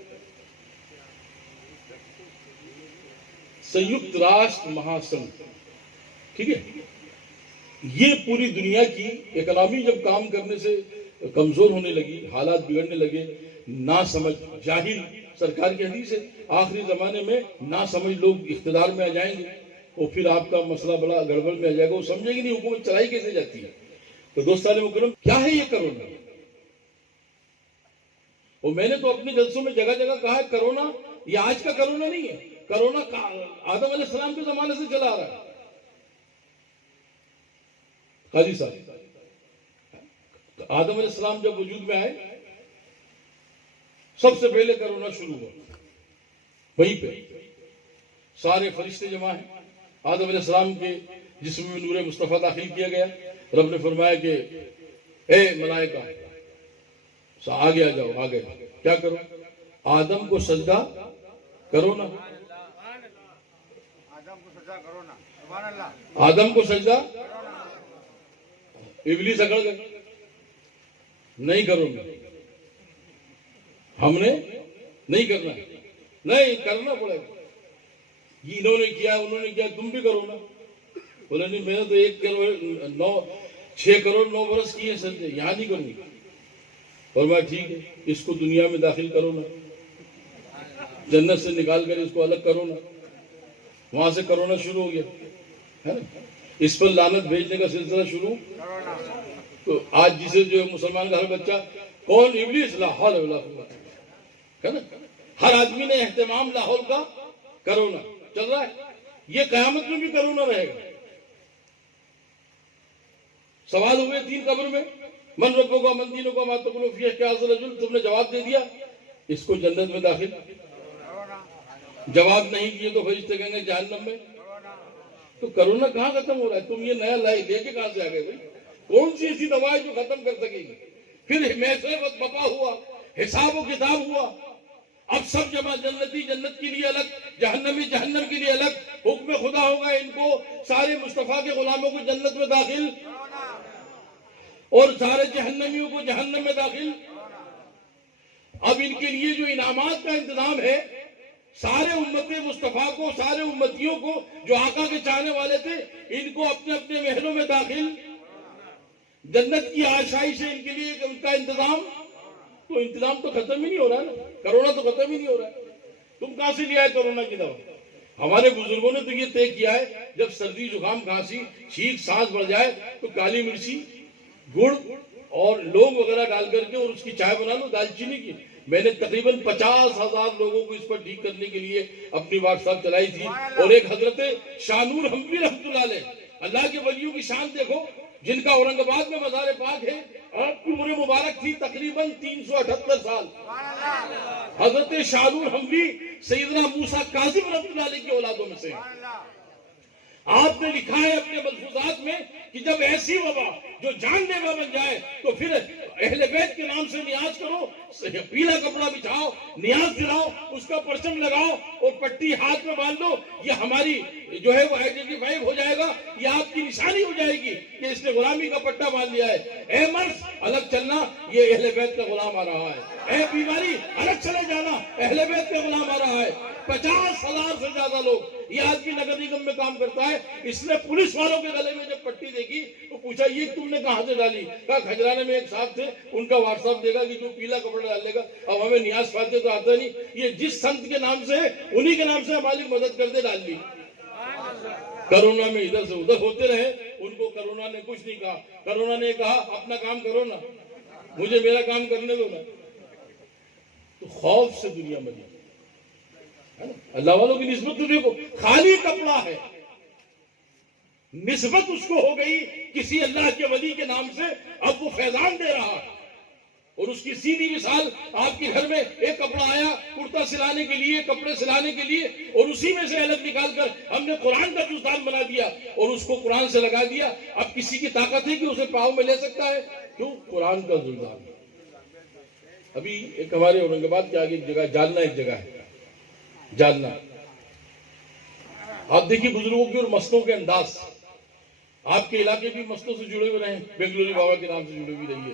سیکت راشٹر مہاسنگھ. ٹھیک ہے، یہ پوری دنیا کی اکنامی جب کام کرنے سے کمزور ہونے لگی، حالات بگڑنے لگے، نا سمجھ جاہل، سرکار کی حدیث ہے آخری زمانے میں نا سمجھ لوگ اقتدار میں آ جائیں گے اور پھر آپ کا مسئلہ بڑا گڑبڑ میں آ جائے گا، وہ سمجھیں گے نہیں حکومت چلائی کیسے جاتی ہے. تو دوستان مکرم کیا ہے یہ کرونا؟ اور میں نے تو اپنے جلسوں میں جگہ جگہ کہا ہے کرونا یہ آج کا کرونا نہیں ہے، کرونا آدم علیہ السلام کے زمانے سے چلا آ رہا ہے. قاضی صاحب آدم علیہ السلام جب وجود میں آئے سب سے پہلے کرونا شروع ہوا، وہیں پہ سارے فرشتے جمع ہیں. آدم علیہ السلام کے جسم میں نور مصطفیٰ داخل کیا گیا. رب نے فرمایا کہ اے ملائکہ آگے آ جاؤ. آگے کیا کرو؟ آدم کو سجدہ کرو نا. آدم کو سجدہ. ابلیس اکڑ گئے نہیں کرو گے، ہم نے نہیں کرنا، نہیں کرنا پڑے گا. یہ انہوں نے کیا انہوں نے کیا، تم بھی کرو نا. بولے نہیں میں نے تو 6 کروڑ 9 برس کیے سجدے، یہاں نہیں کروں گی. اور میں ٹھیک ہے اس کو دنیا میں داخل کرو نا، جنت سے نکال کر اس کو الگ کرو نا. وہاں سے کرونا شروع ہو گیا ہے نا. اس پر لعنت بھیجنے کا سلسلہ شروع. تو آج جسے جو مسلمان کا ہر بچہ کون؟ ابلیس. لا حول ولا قوت ہے نا. ہر آدمی نے اہتمام لاہور کا. کرونا چل رہا ہے, یہ قیامت میں بھی کرونا رہے گا. سوال ہوئے 3 قبر میں, من ربوں کا من دینوں کا ماتقلو فیہ کیا رجل, تم نے جواب دے دیا, اس کو جنت میں داخل. جواب نہیں کیے تو فرشتے کہیں گے جہنم میں. تو کرونا کہاں ختم ہو رہا ہے؟ تم یہ نیا لائی لے کے کہاں سے آ گئے بھائی؟ کون سی ایسی دوا ہے جو ختم کر سکے گی؟ پھر میسر وقت بپا ہوا, حساب و کتاب ہوا. اب سب جمع, جنتی جنت کے لیے الگ, جہنمی جہنم کے لیے الگ. حکم خدا ہوگا ان کو سارے مصطفیٰ کے غلاموں کو جنت میں داخل اور سارے جہنمیوں کو جہنم میں داخل. اب ان کے لیے جو انعامات کا انتظام ہے, سارے امت مصطفیٰ کو, سارے امتیوں کو جو آقا کے چاہنے والے تھے, ان کو اپنے اپنے محلوں میں داخل, جنت کی آشائش ہے ان کے لیے ان کا انتظام. تو انتظام تو ختم ہی نہیں ہو رہا نا, کرونا تو ختم ہی نہیں ہو رہا ہے. تم کہاں سے لیا ہے کرونا کی دوا؟ ہمارے بزرگوں نے تو یہ طے کیا ہے, جب سردی زکام کھانسی چھینک سانس بڑھ جائے تو کالی مرچی گڑ اور لونگ وغیرہ ڈال کر کے اور اس کی چائے بنا لو, دال چینی کی. میں نے تقریباً 50,000 لوگوں کو اس پر ٹھیک کرنے کے لیے اپنی واٹس ایپ چلائی تھی. اور ایک حضرت شانور حموی رحمۃ اللہ علیہ, اللہ کے ولیوں کی شان دیکھو, جن کا اورنگ آباد میں مزار پاک ہے. آپ کی عمر مبارک تھی تقریباً 378 سال. حضرت شانور حموی سیدنا موسیٰ کاظم رحمۃ اللہ علیہ کی اولادوں میں سے. آپ نے لکھا ہے اپنے ملفوظات میں کہ جب ایسی وبا جو جان لیوا بن جائے تو پھر اہل بیت کے نام سے نیاز کرو, پیلا کپڑا بچھاؤ, نیاز دلاؤ, اس کا پرچم لگاؤ اور پٹی ہاتھ میں باندھ دو. یہ ہماری جو ہے وہ آئیڈینٹیفائی ہو جائے گا, یہ آپ کی نشانی ہو جائے گی کہ اس نے غلامی کا پٹا باندھ لیا ہے. اے مرض الگ چلنا, یہ اہل بیت کا غلام آ رہا ہے. اے بیماری الگ چلے جانا, اہل بیت کا غلام آ رہا ہے. 50,000 سے زیادہ لوگ, یہ آدمی نگر نگم میں کام کرتا ہے, اس نے پولیس والوں کے گلے میں جب پٹی دیکھی تو پوچھا یہ تم نے کہاں سے ڈالی؟ کہا کھجرانے میں ایک صاحب تھے, ان کا واٹس ایپ دے گا کہ جو پیلا کپڑا ڈالے گا. اب ہمیں نیاز فاتح تو آتا نہیں, یہ جس سنت کے نام سے انہی کے نام سے مالک مدد کرتے ڈال لی. کرونا میں ادھر سے ادھر ہوتے رہے, ان کو کرونا نے کچھ نہیں کہا. کرونا نے کہا اپنا کام کرو نا, مجھے میرا کام کرنے دو نا. تو خوف سے دنیا مری. اللہ والوں کی نسبت تو دیکھو, خالی کپڑا ہے, نسبت اس کو ہو گئی کسی اللہ کے ولی کے نام سے. اب وہ فیضان دے رہا ہے اور اس کی سیدھی مثال آپ کے گھر میں ایک کپڑا آیا کرتا سلانے کے لیے, کپڑے سلانے کے لیے, اور اسی میں سے الگ نکال کر ہم نے قرآن کا جزدان بنا دیا اور اس کو قرآن سے لگا دیا. اب کسی کی طاقت ہے کہ اسے پاؤں میں لے سکتا ہے؟ کیوں؟ قرآن کا جزدان. ابھی ایک ہمارے اورنگ آباد کے آگے ایک جگہ جالنا, ایک جگہ ہے جالنا. آپ دیکھیے بزرگوں کے اور مسلوں کے انداز. آپ کے علاقے بھی مسلوں سے جڑے ہوئے رہے, بنگلوری بابا کے نام سے جڑے ہوئی رہی ہے,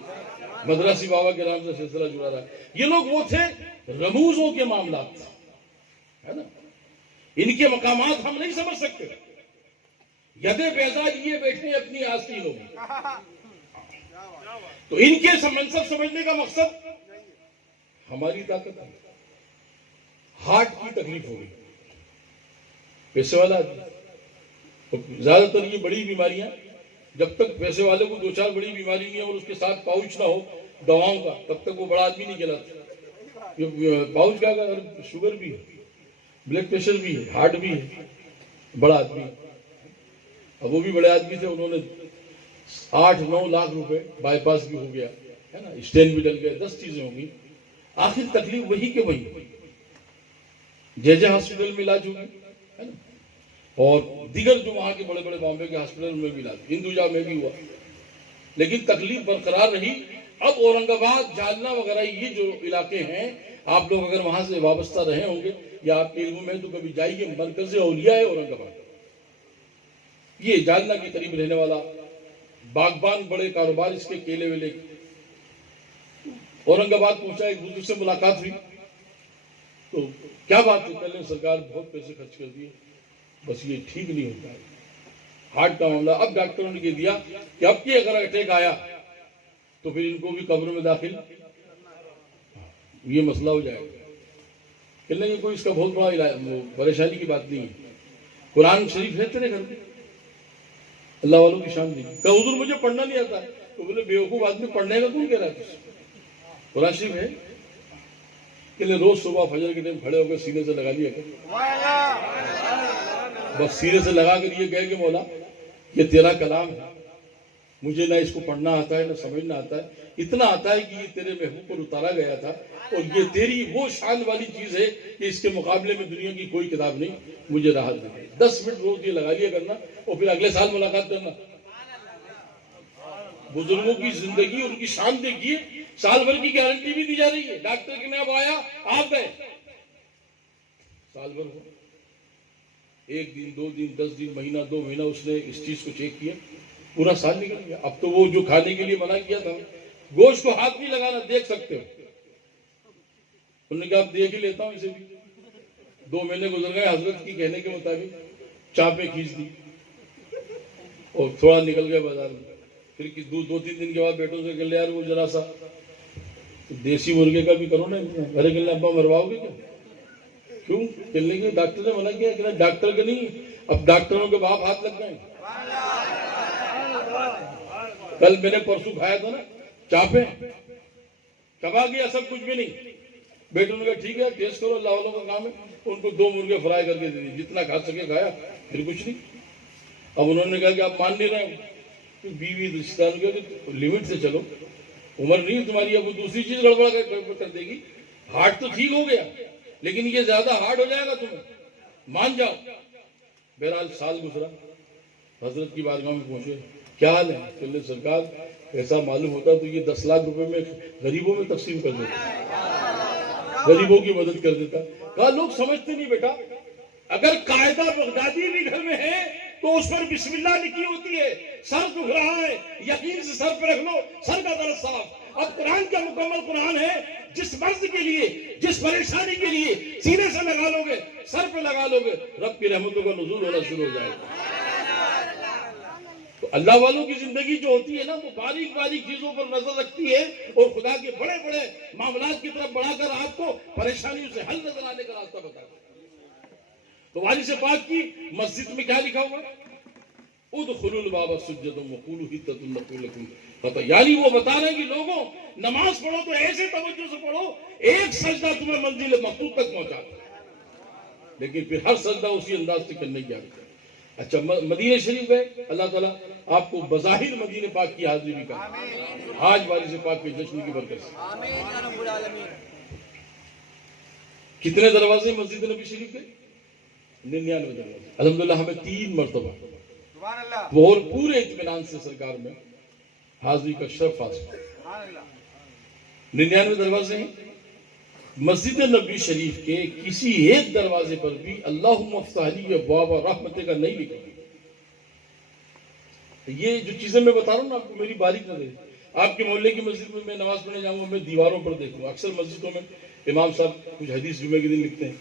مدراسی بابا کے نام سے سلسلہ جڑا رہا ہے. یہ لوگ وہ تھے رموزوں کے معاملات ہے نا, ان کے مقامات ہم نہیں سمجھ سکتے. یدے بیضا لیے بیٹھے اپنی آستینوں میں, تو ان کے منصب سمجھنے کا مقصد ہماری طاقت ہے. ہارٹ کی تکلیف ہو گئی, پیسے والا تو زیادہ تر یہ بڑی بیماریاں, جب تک پیسے والے کو 2-4 بڑی بیماری نہیں ہے اور اس کے ساتھ پاؤچ نہ ہو دواؤں کا, تب تک وہ بڑا آدمی نہیں کہلاتا. پاؤچ کیا کہ شوگر بھی ہے, بلڈ پریشر بھی ہے, ہارٹ بھی ہے, بڑا آدمی. اب وہ بھی بڑے آدمی تھے, انہوں نے 8-9 لاکھ روپے, بائی پاس بھی ہو گیا ہے نا, اسٹین بھی ڈل گیا, 10 چیزیں ہوں گی. آخر تکلیف وہی کہ وہی. جے ہاسپٹل میں علاج ہوگی ہے نا, اور دیگر جو وہاں کے بڑے بڑے بامبے کے ہاسپٹل میں بھی علاج, ہندوجا میں بھی ہوا, لیکن تکلیف برقرار رہی. اب اورنگ آباد, جالنا وغیرہ یہ جو علاقے ہیں, آپ لوگ اگر وہاں سے وابستہ رہے ہوں گے یا آپ کے علم میں تو کبھی جائیے, مرکز اولیاء ہے اورنگ آباد. یہ جالنا کے قریب رہنے والا باغبان, بڑے کاروبار اس کے, کیلے ویلے. اورنگ آباد پہنچا, ایک بزرگ سے ملاقات ہوئی تو کیا بات ہے, پہلے سرکار بہت پیسے خرچ کر دیے, بس یہ ٹھیک نہیں ہوتا ہے ہارٹ کا معاملہ. اب ڈاکٹروں نے کہہ دیا کہ اب کی اگر اٹیک آیا تو پھر ان کو بھی قبر میں داخل, یہ مسئلہ ہو جائے گا. کہنے کہ کوئی اس کا بہت بڑا پریشانی کی بات نہیں ہے, قرآن شریف ہے تیرے گھر میں, اللہ والوں کی شان دی. کہ حضور مجھے پڑھنا نہیں آتا. تو بولے بیوقوف آدمی, پڑھنے کا کون کہہ رہا ہے؟ قرآن شریف ہے کہ روز صبح فجر کے ٹائم کھڑے ہو کے سینے سے لگا لیا کر، بس سینے سے لگا کر یہ کہے کہ مولا یہ تیرا کلام ہے، مجھے نہ اس کو پڑھنا آتا ہے نہ سمجھنا آتا ہے، اتنا آتا ہے کہ یہ تیرے محبوب پر اتارا گیا تھا اور یہ تیری وہ شان والی چیز ہے کہ اس کے مقابلے میں دنیا کی کوئی کتاب نہیں، مجھے راحت دے۔ 10 منٹ روز یہ لگا لیا کرنا اور پھر اگلے سال ملاقات کرنا۔ بزرگوں کی زندگی ان کی شان دیکھیے، سال بھر کی گارنٹی بھی دی جا رہی ہے، ڈاکٹر کے نام آیا آپ گئے، سال بھر ہو، 1 دن 2 دن 10 دن مہینہ 2 مہینہ اس نے اس چیز کو چیک کیا، پورا سال نکل گیا۔ اب تو وہ جو کھانے کے لیے منع کیا تھا، گوشت کو ہاتھ نہیں لگانا، دیکھ سکتے ہو، انہوں نے کہا اب دیکھ ہی لیتا ہوں اسے بھی۔ 2 مہینے گزر گئے، حضرت کی کہنے کے مطابق چاپیں کھینچ دی اور تھوڑا نکل گئے بازار میں۔ پھر 2-3 دن کے بعد بیٹوں سے کہ لے یار وہ ذرا سا دیسی مرغے کا بھی کرو نا، گھرے کے لیے ابا مرواؤ گے کیا؟ کیوں؟ چلنے کے ڈاکٹر نے منع کیا کہ ڈاکٹر کے نہیں، اب ڈاکٹروں کے باپ ہاتھ لگ گئے۔ کل میں نے پرسوں کھایا تھا نا چاپیں، چبا گیا سب کچھ بھی نہیں۔ بیٹوں نے کہا ٹھیک ہے ٹیسٹ کرو، اللہ والوں کا کام ہے، ان کو 2 مرغے فرائی کر کے دے دی، جتنا کھا سکے کھایا، پھر کچھ نہیں۔ اب انہوں نے کہا کہ آپ مان نہیں رہے ہو، بیوی رشتہ داروں کے لمٹ سے چلو، عمر نہیں تمہاری، اب وہ دوسری چیز گڑبڑ کر دے گی۔ ہارٹ تو ٹھیک ہو گیا لیکن یہ زیادہ ہارڈ ہو جائے گا، تمہیں مان جاؤ۔ بہرحال سال گزرا، حضرت کی بارگاہ میں پہنچے، کیا حال ہے؟ چلے سرکار ایسا معلوم ہوتا تو یہ 10 لاکھ روپے میں غریبوں میں تقسیم کر دیتا، غریبوں کی مدد کر دیتا۔ کہا لوگ سمجھتے نہیں بیٹا، اگر قاعدہ بغدادی بھی گھر میں ہے تو اس پر بسم اللہ لکھی ہوتی ہے، سر دکھ رہا ہے یقین سے سر پہ رکھ لو، سر کا درد صاف۔ اب قرآن کا مکمل قرآن ہے، جس مرض کے لیے جس پریشانی کے لیے سینے سے لگا لو گے، سر پہ لگا لو گے، رب کی رحمتوں کا نزول ہونا شروع ہو جائے گا۔ تو اللہ والوں کی زندگی جو ہوتی ہے نا، وہ باریک باریک چیزوں پر نظر رکھتی ہے اور خدا کے بڑے بڑے معاملات کی طرف بڑھا کر آپ کو پریشانیوں سے حل نظر آنے کا راستہ بتاتا ہے۔ تو وارث پاک کی مسجد میں کیا لکھا ہوا؟ ادخلوا الباب سجدا وقولوا حطۃ نغفر لكم خطاياكم، یعنی وہ بتا رہے ہیں کہ لوگوں نماز پڑھو تو ایسے توجہ سے پڑھو، ایک سجدہ تمہیں منزل مقصود تک پہنچا دے، لیکن پھر ہر سجدہ اسی انداز سے کرنے کی عادت ہے۔ اچھا مدینہ شریف گئے، اللہ تعالیٰ آپ کو بظاہر مدینہ پاک کی حاضری بھی کرے، آج وارث پاک کے جشن کی برکت سے۔ آمین یا رب العالمین۔ کتنے دروازے مسجد نبی شریف کے؟ 99 دروازے۔ الحمدللہ ہمیں 3 مرتبہ سبحان اللہ، اور پورے اطمینان سے سرکار میں حاضری کا شرف حاصل۔ سبحان اللہ۔ 99 دروازے ہیں، مسجد نبی شریف کے کسی ایک دروازے پر بھی اللہم افتح لی ابواب رحمتک کا نہیں لکھا۔ یہ جو چیزیں میں بتا رہا ہوں نا آپ کو، میری باریک نظر ہے۔ آپ کے محلے کی مسجد میں نماز پڑھنے جاؤں گا، میں دیواروں پر دیکھوں گا، اکثر مسجدوں میں امام صاحب کچھ حدیث جمعے کے دن لکھتے ہیں،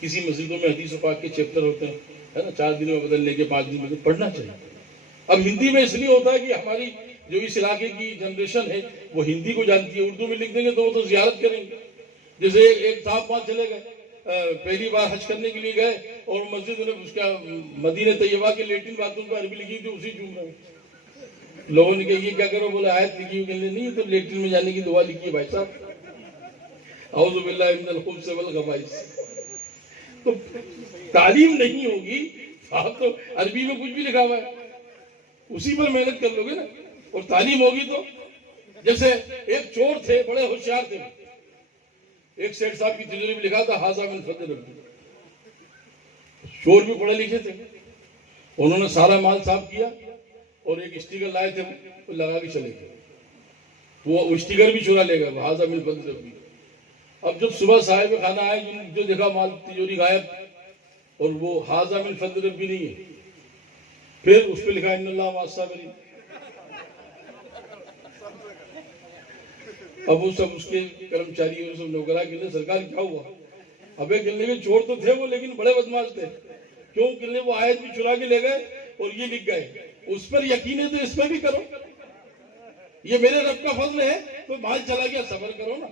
کسی مسجدوں میں حدیث پاک کے چیپٹر ہوتے ہیں، ہے نا، 4 دن میں بدلنے کے 5 دن میں پڑھنا چاہیے۔ اب ہندی میں اس لیے ہوتا ہے کہ ہماری جو اس علاقے کی جنریشن ہے وہ ہندی کو جانتی ہے، اردو میں لکھ دیں گے تو وہ تو زیارت کریں گے۔ جیسے ایک صاحب وہاں چلے گئے، پہلی بار حج کرنے کے لیے گئے اور مسجد نے اس کا مدینہ طیبہ کے لیٹرین باتھ روم پر عربی لکھی تھی، اسی چوم رہے۔ لوگوں نے کہا یہ کیا کرو؟ بولے آیت لکھی ہوئی، کہنے نہیں تو لیٹرین میں جانے کی دعا لکھی ہے بھائی صاحب، اعوذ باللہ من الخبث والخبائث۔ تو تعلیم نہیں ہوگی، آپ تو عربی میں کچھ بھی لکھا ہوا ہے اسی پر محنت کر لو گے نا، اور تعلیم ہوگی تو۔ جیسے ایک چور تھے، بڑے ہوشیار تھے، ایک سیٹ صاحب کی تجربے میں لکھا تھا ھذا من فضل ربی، چور بھی پڑھے لکھے تھے، انہوں نے سارا مال صاف کیا اور ایک اسٹیکر لائے تھے، وہ لگا کے چلے گئے، وہ اسٹیکر بھی چورا لے گئے، ھذا من فضل ربی۔ اب جب صبح صاحب خانہ آئے، جو دیکھا مال تجوری غائب، اور وہ ھذا من فضل ربی نہیں ہے، پھر اس پہ لکھا ان اللہ مع الصابرین۔ اب وہ سب اس کے کرمچاری اور سب نوکرا کہنے سرکار کیا ہوا؟ ابے کہنے کے چور تو تھے وہ لیکن بڑے بدماش تھے، کیوں؟ کہنے وہ آیت بھی چرا کے لے گئے اور یہ لکھ گئے، اس پر یقین ہے تو اس پر بھی کرو، یہ میرے رب کا فضل ہے، تو مال چلا گیا صبر کرو نا۔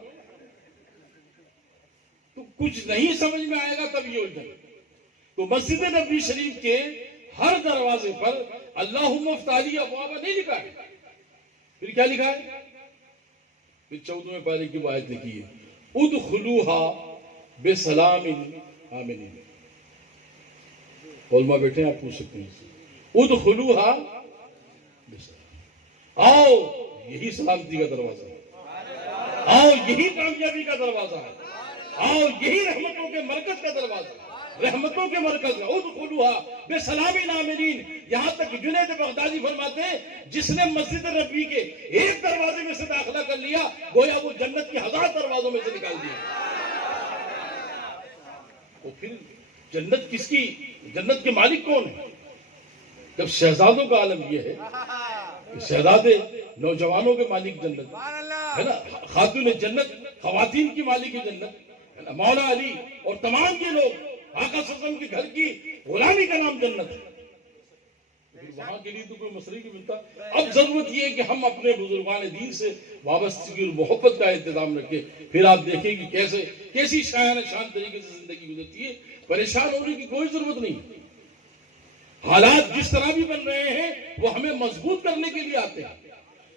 تو کچھ نہیں سمجھ میں آئے گا تب یہ الجھن۔ تو مسجد نبی شریف کے ہر دروازے پر اللہم افتح لی ابواب نہیں لکھا ہے، پھر کیا لکھا ہے؟ پھر 14ویں پارے کی وہ آیت لکھی ہے ادخلوہا بسلام آمنین. علماء بیٹھے ہیں آپ پوچھ سکتے ہیں ادخلوہا بسلام. آؤ یہی سلامتی کا دروازہ ہے, آؤ یہی کامیابی کا دروازہ ہے, آؤ یہی رحمتوں کے مرکز کا دروازہ ہے, رحمتوں کے مرکز ہے. ادخلوہا بسلام آمنین. یہاں تک جنید بغدادی فرماتے ہیں جس نے مسجد نبوی کے ایک دروازے میں سے داخلہ کر لیا گویا وہ جنت کے 1000 دروازوں میں سے نکال دیا. تو پھر جنت کس کی, جنت کے مالک کون ہے؟ جب شہزادوں کا عالم یہ ہے کہ شہزادے نوجوانوں کے مالک جنت ہے نا, خاتون جنت خواتین کی مالک جنت ہے نا, مولا علی اور تمام کے لوگ آقا صلی اللہ علیہ وسلم کے گھر کی غلامی کا نام جنت ہے. وہاں کے لیے تو کوئی مسئلہ نہیں ملتا. اب ضرورت یہ ہے کہ ہم اپنے بزرگان دین سے وابستگی اور محبت کا انتظام رکھیں. پھر آپ دیکھیں کہ کیسی شان طریقے سے زندگی گزرتی ہے. پریشان ہونے کی کوئی ضرورت نہیں. حالات جس طرح بھی بن رہے ہیں وہ ہمیں مضبوط کرنے کے لیے آتے ہیں.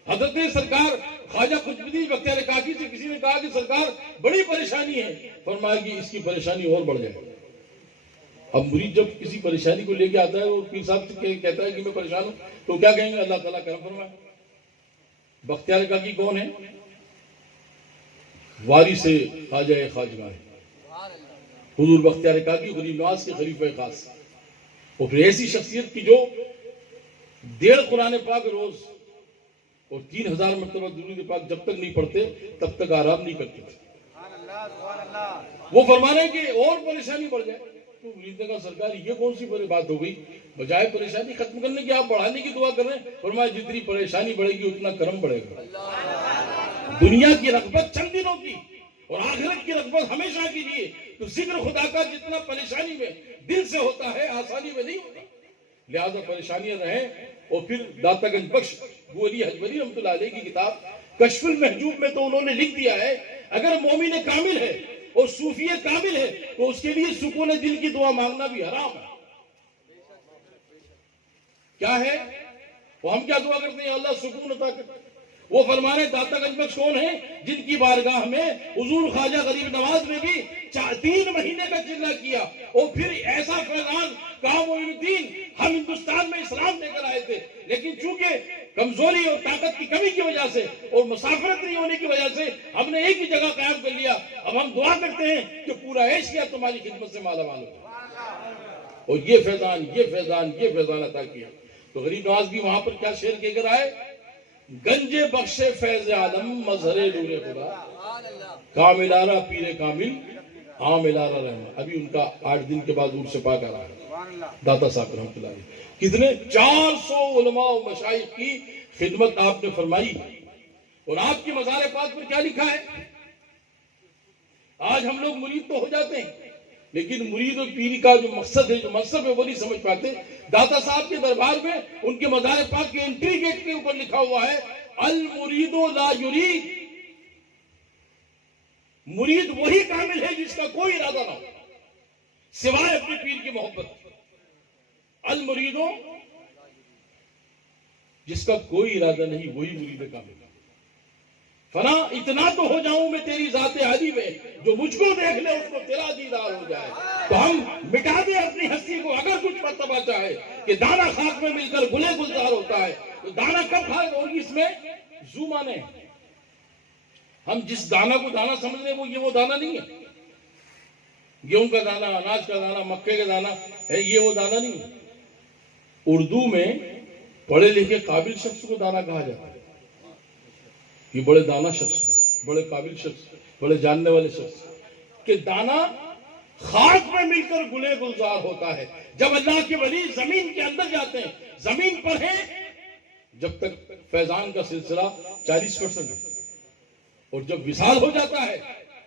حضرت سرکار خواجہ قطب الدین بختیار کاکی سے کسی نے کہا کہ سرکار بڑی پریشانی ہے, فرمایا کہ اس کی پریشانی اور بڑھ جائے. اب مرید جب کسی پریشانی کو لے کے آتا ہے وہ پیر صاحب سے کہتا ہے کہ میں پریشان ہوں تو کیا کہیں گے؟ اللہ تعالیٰ کرم فرمائے. بختیار کاکی کون ہے؟ وارث خواجہ خواجگاہ حضور بختیار کاکی غریب نواز کے خلیفہ خاص. وہ پھر ایسی شخصیت کی جو 1.5 قرآن پاک روز اور 3000 مرتبہ درود پاک جب تک نہیں پڑھتے تب تک آرام نہیں کرتے تھے. وہ فرمانا ہے کہ اور پریشانی بڑھ جائے تو مرید نے کہا سرکار یہ کون سی بڑی بات ہو گئی, بجائے پریشانی ختم کرنے کی آپ بڑھانے کی دعا کر رہے ہیں. فرمایا جتنی پریشانی بڑھے گی اتنا کرم بڑھے گا. دنیا کی رغبت چند دنوں کی اور آخرت کی رغبت ہمیشہ کے لیے. تو ذکر خدا کا جتنا پریشانی میں دل سے ہوتا ہے آسانی میں نہیں ہوتا. لہذا پریشانیاں رہیں. اور پھر داتا گنج بخش علی حجوری رحمۃ اللہ علیہ کی کتاب کشف المحجوب میں تو انہوں نے لکھ دیا ہے اگر مومن کامل ہے اور صوفی کامل ہے تو اس کے لیے سکون دل کی دعا مانگنا بھی حرام ہے. کیا ہے وہ؟ ہم کیا دعا کرتے ہیں؟ اللہ سکون عطا کر. وہ فرمانے داتا گنج بخش کون ہیں؟ جن کی بارگاہ میں حضور خواجہ غریب نواز نے بھی 3 مہینے کا چلہ کیا اور پھر ایسا فیضان کہا معین الدین ہم ہندوستان میں اسلام لے کر آئے تھے لیکن چونکہ کمزوری اور طاقت کی کمی کی وجہ سے اور مسافرت نہیں ہونے کی وجہ سے ہم نے ایک ہی جگہ قیام کر لیا. اب ہم دعا کرتے ہیں کہ پورا ایشیا تمہاری خدمت سے مالا مال ہو اور یہ فیضان عطا کیا. تو غریب نواز بھی وہاں پر کیا شعر کہہ کر آئے؟ گنج بخش فیض عالم مظہر نور خدا کامل آرا پیر کامل عامل آرا رحمہ. ابھی ان کا 8 دن کے بعد عرس پاک آ رہا ہے. داتا صاحب رحمۃ اللہ علیہ کتنے 400 علماء و مشائخ کی خدمت آپ نے فرمائی. اور آپ کی مزار پاک پر کیا لکھا ہے؟ آج ہم لوگ مرید تو ہو جاتے ہیں لیکن مرید اور پیر کا جو مقصد ہے جو منصب ہے وہ نہیں سمجھ پاتے. داتا صاحب کے دربار میں ان کے مزار پاک کے انٹری گیٹ کے اوپر لکھا ہوا ہے المرید لا یرید. مرید وہی کامل ہے جس کا کوئی ارادہ نہ ہو سوائے اپنے پیر کی محبت. المرید جس کا کوئی ارادہ نہیں وہی مرید کامل. فنا اتنا تو ہو جاؤں میں تیری ذات عالی میں جو مجھ کو دیکھ لے اس کو تیرا دیدار ہو جائے. تو ہم مٹا دیں اپنی ہستی کو اگر کچھ مرتبہ چاہے کہ دانا خاک میں مل کر گلے گلزار ہوتا ہے. تو دانا کب کھائے ہوگی اس میں زو مانے. ہم جس دانا کو دانا سمجھ رہے ہیں وہ دانا نہیں ہے. گیہوں کا دانا, اناج کا دانا, مکے کا دانا ہے, یہ وہ دانا نہیں ہے. اردو میں پڑھے لکھے قابل شخص کو دانا کہا جاتا ہے. یہ بڑے دانا شخص بڑے قابل شخص بڑے جاننے والے شخص کہ دانا خاک میں مل کر گلے گلزار ہوتا ہے. جب اللہ کے ولی زمین کے اندر جاتے ہیں زمین پر ہیں جب تک فیضان کا سلسلہ 40% ہے اور جب وصال ہو جاتا ہے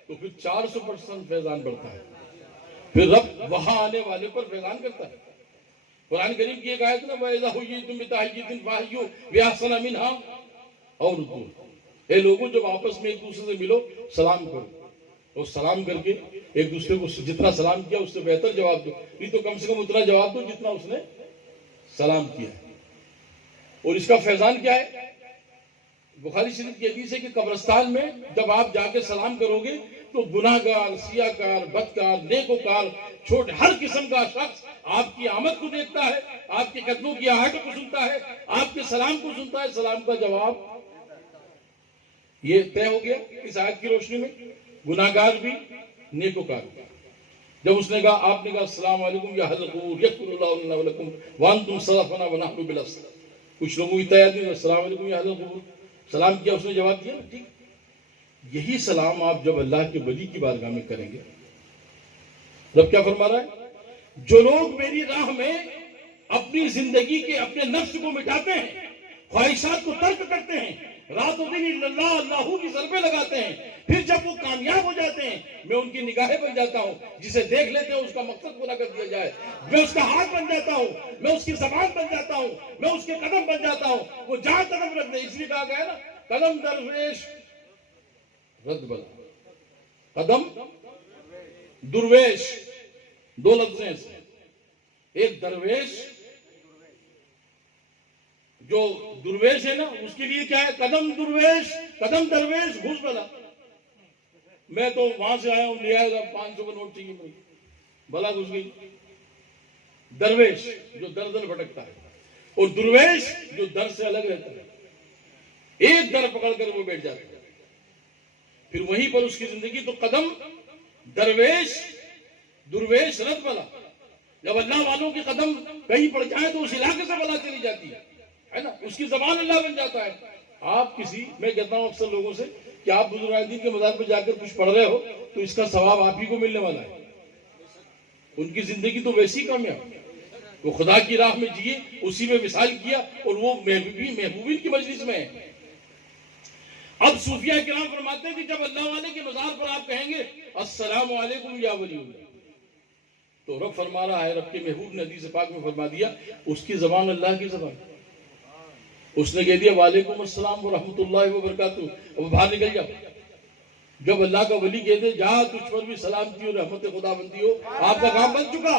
تو پھر 400% فیضان بڑھتا ہے. پھر رب وہاں آنے والے پر فیضان کرتا ہے. قرآن کریم کی ایک آیت نا وَإِذَا حُيِّيتُم بِتَحِيَّةٍ فَحَيُّوا بِأَحْسَنَ مِنْهَا أَوْ رُدُّوهَا. اے لوگوں جب آپس میں ایک دوسرے سے ملو سلام کرو اور سلام کر کے ایک دوسرے کو جتنا سلام کیا اس سے بہتر جواب دو. نہیں تو کم سے کم اتنا جواب دو جتنا اس نے سلام کیا. اور اس کا فیضان کیا ہے؟ بخاری شریف کی حدیث ہے کہ قبرستان میں جب آپ جا کے سلام کرو گے تو گناہگار، سیاہکار، بدکار، نیکوکار، چھوٹے ہر قسم کا شخص آپ کی آمد کو دیکھتا ہے، آپ کے قدموں کی آہٹ کو سنتا ہے، آپ کے سلام کو سنتا ہے، سلام کا جواب یہ طے ہو گیا اس آیت کی روشنی میں، گناہگار بھی، نیکوکار بھی۔ جب اس نے کہا، آپ نے کہا السلام علیکم یا اہل القبور یغفر اللہ لنا ولکم وانتم سلفنا ونحن بالاصل، کچھ لوگوں کی تیاری دی، السلام علیکم یا اہل القبور، سلام کیا، اس نے جواب دیا ٹھیک۔ یہی سلام آپ جب اللہ کے ولی کی بارگاہ میں کریں گے، رب کیا فرما رہا ہے؟ جو لوگ میری راہ میں اپنی زندگی کے اپنے نفس کو مٹاتے ہیں، خواہشات کو ترک کرتے ہیں، رات و دن اللہ اللہ کی ضربیں لگاتے ہیں، پھر جب وہ کامیاب ہو جاتے ہیں، میں ان کی نگاہیں بن جاتا ہوں، جسے دیکھ لیتے ہیں اس کا مقصد پورا کر دیا جائے، میں اس کا ہاتھ بن جاتا ہوں، میں اس کی زبان بن جاتا ہوں، میں اس کے قدم بن جاتا ہوں، وہ جہاں قدم رکھ دے، اس لیے کہا گیا نا قدم درویش رد بلا، قدم درویش، دو لفظ ہیں اس میں، ایک درویش، جو درویش ہے نا اس کے لیے کیا ہے، قدم درویش، قدم درویش گھس بلا، میں تو وہاں سے آیا ہوں، لے آئے گا 500 کا نوٹ چاہیے مجھے، بلا گھس گئی۔ درویش جو در در بھٹکتا ہے، اور درویش جو در سے الگ رہتا ہے، ایک در پکڑ کر وہ بیٹھ جاتا ہے، پھر وہیں پر اس کی زندگی۔ تو قدم درویش، درویش رد بلا، جب اللہ والوں کے قدم کہیں پڑ جائے تو اس علاقے سے بلا چلی جاتی ہے نا، اس کی زبان اللہ بن جاتا ہے۔ آپ کسی، میں کہتا ہوں اکثر لوگوں سے کہ آپ بزرگان کے مزار پہ جا کر کچھ پڑھ رہے ہو تو اس کا ثواب آپ ہی کو ملنے والا ہے۔ ان کی زندگی تو ویسی کامیاب، وہ خدا کی راہ میں جیے، اسی میں مثال کیا، اور وہ محبوبین کی مجلس میں ہے۔ اب صوفیہ کرام فرماتے ہیں کہ جب اللہ والے کے مزار پر آپ کہیں گے السلام علیکم یا ولی اللہ، تو رب فرما رہا ہے، رب کے محبوب نے حدیث پاک میں فرما دیا، اس کی زبان اللہ کی زبان، اس نے کہہ دیا وعلیکم السلام ورحمۃ اللہ وبرکاتہ، اب باہر نکل جاؤ۔ جب اللہ کا ولی کہہ دے جہاں تجھ پر بھی سلامتی اور رحمت خدا بندی ہو، آپ کا کام بن چکا۔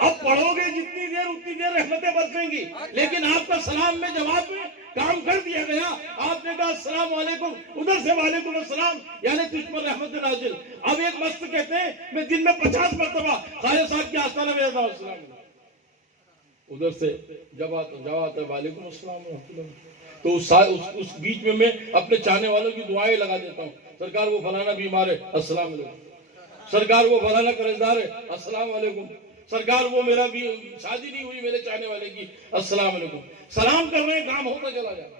اب پڑھو گے جتنی دیر اتنی دیر رحمتیں برسیں گی، لیکن آپ کا سلام میں جواب میں کام کر دیا گیا، آپ نے کہا السلام علیکم، ادھر سے وعلیکم السلام، یعنی تجھ پر رحمت نازل۔ اب ایک مست کہتے ہیں میں دن میں 50 مرتبہ خواجہ صاحب کے آستانہ میں رہتا ہوں السلام علیکم، ادھر سے جب آتا ہے وعلیکم السلام ورحمۃ اللہ، تو اس بیچ میں اپنے چاہنے والوں کی دعائیں لگا دیتا ہوں، سرکار وہ فلانا بیمار ہے السلام علیکم، سرکار وہ فلانا قرضدار ہے السلام علیکم، سرکار وہ میرا بھی شادی نہیں ہوئی میرے چاہنے والے کی السلام علیکم، سلام کر رہے ہیں، کام ہوتا چلا جاتا۔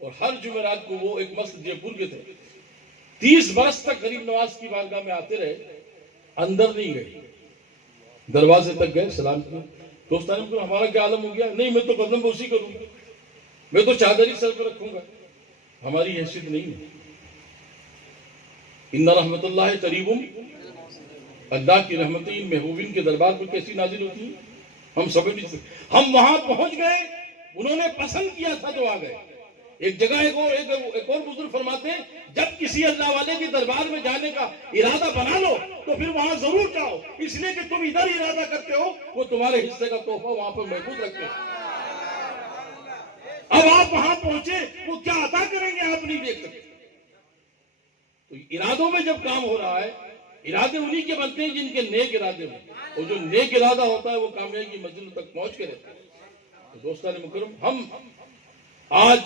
اور ہر جمعرات کو وہ ایک مست جے پور کے تھے، 30 برس تک غریب نواز کی بارگاہ میں آتے رہے، اندر نہیں گئے، دروازے تک گئے، سلام کیا، دوستان کو ہمارا کیا عالم ہو گیا، نہیں میں تو قدم بوسی کروں گا، میں تو چادری سر پہ رکھوں گا، ہماری حیثیت نہیں ہے۔ ان رحمت اللہ قریب، اللہ کی رحمتیں ان محبوبین کے دربار پر کیسی نازل ہوتی ہیں، ہم سمجھ نہیں سکتے۔ ہم وہاں پہنچ گئے، انہوں نے پسند کیا تھا تو آ گئے۔ ایک جگہ ایک اور بزرگ فرماتے ہیں جب کسی اللہ والے کے دربار میں جانے کا ارادہ بنا لو تو پھر وہاں ضرور جاؤ، اس لیے کہ تم ادھر ارادہ کرتے ہو، وہ تمہارے حصے کا تحفہ وہاں پر محفوظ رکھتے ہیں۔ اب آپ وہاں پہنچے، وہ کیا عطا کریں گے آپ نہیں دیکھ سکتے۔ تو ارادوں میں جب کام ہو رہا ہے، ارادے انہی کے بنتے ہیں جن کے نیک ارادے ہوں، اور جو نیک ارادہ ہوتا ہے وہ کامیابی کی منزل تک پہنچ کے رہتا ہے۔ تو دوستان مکرم، ہم آج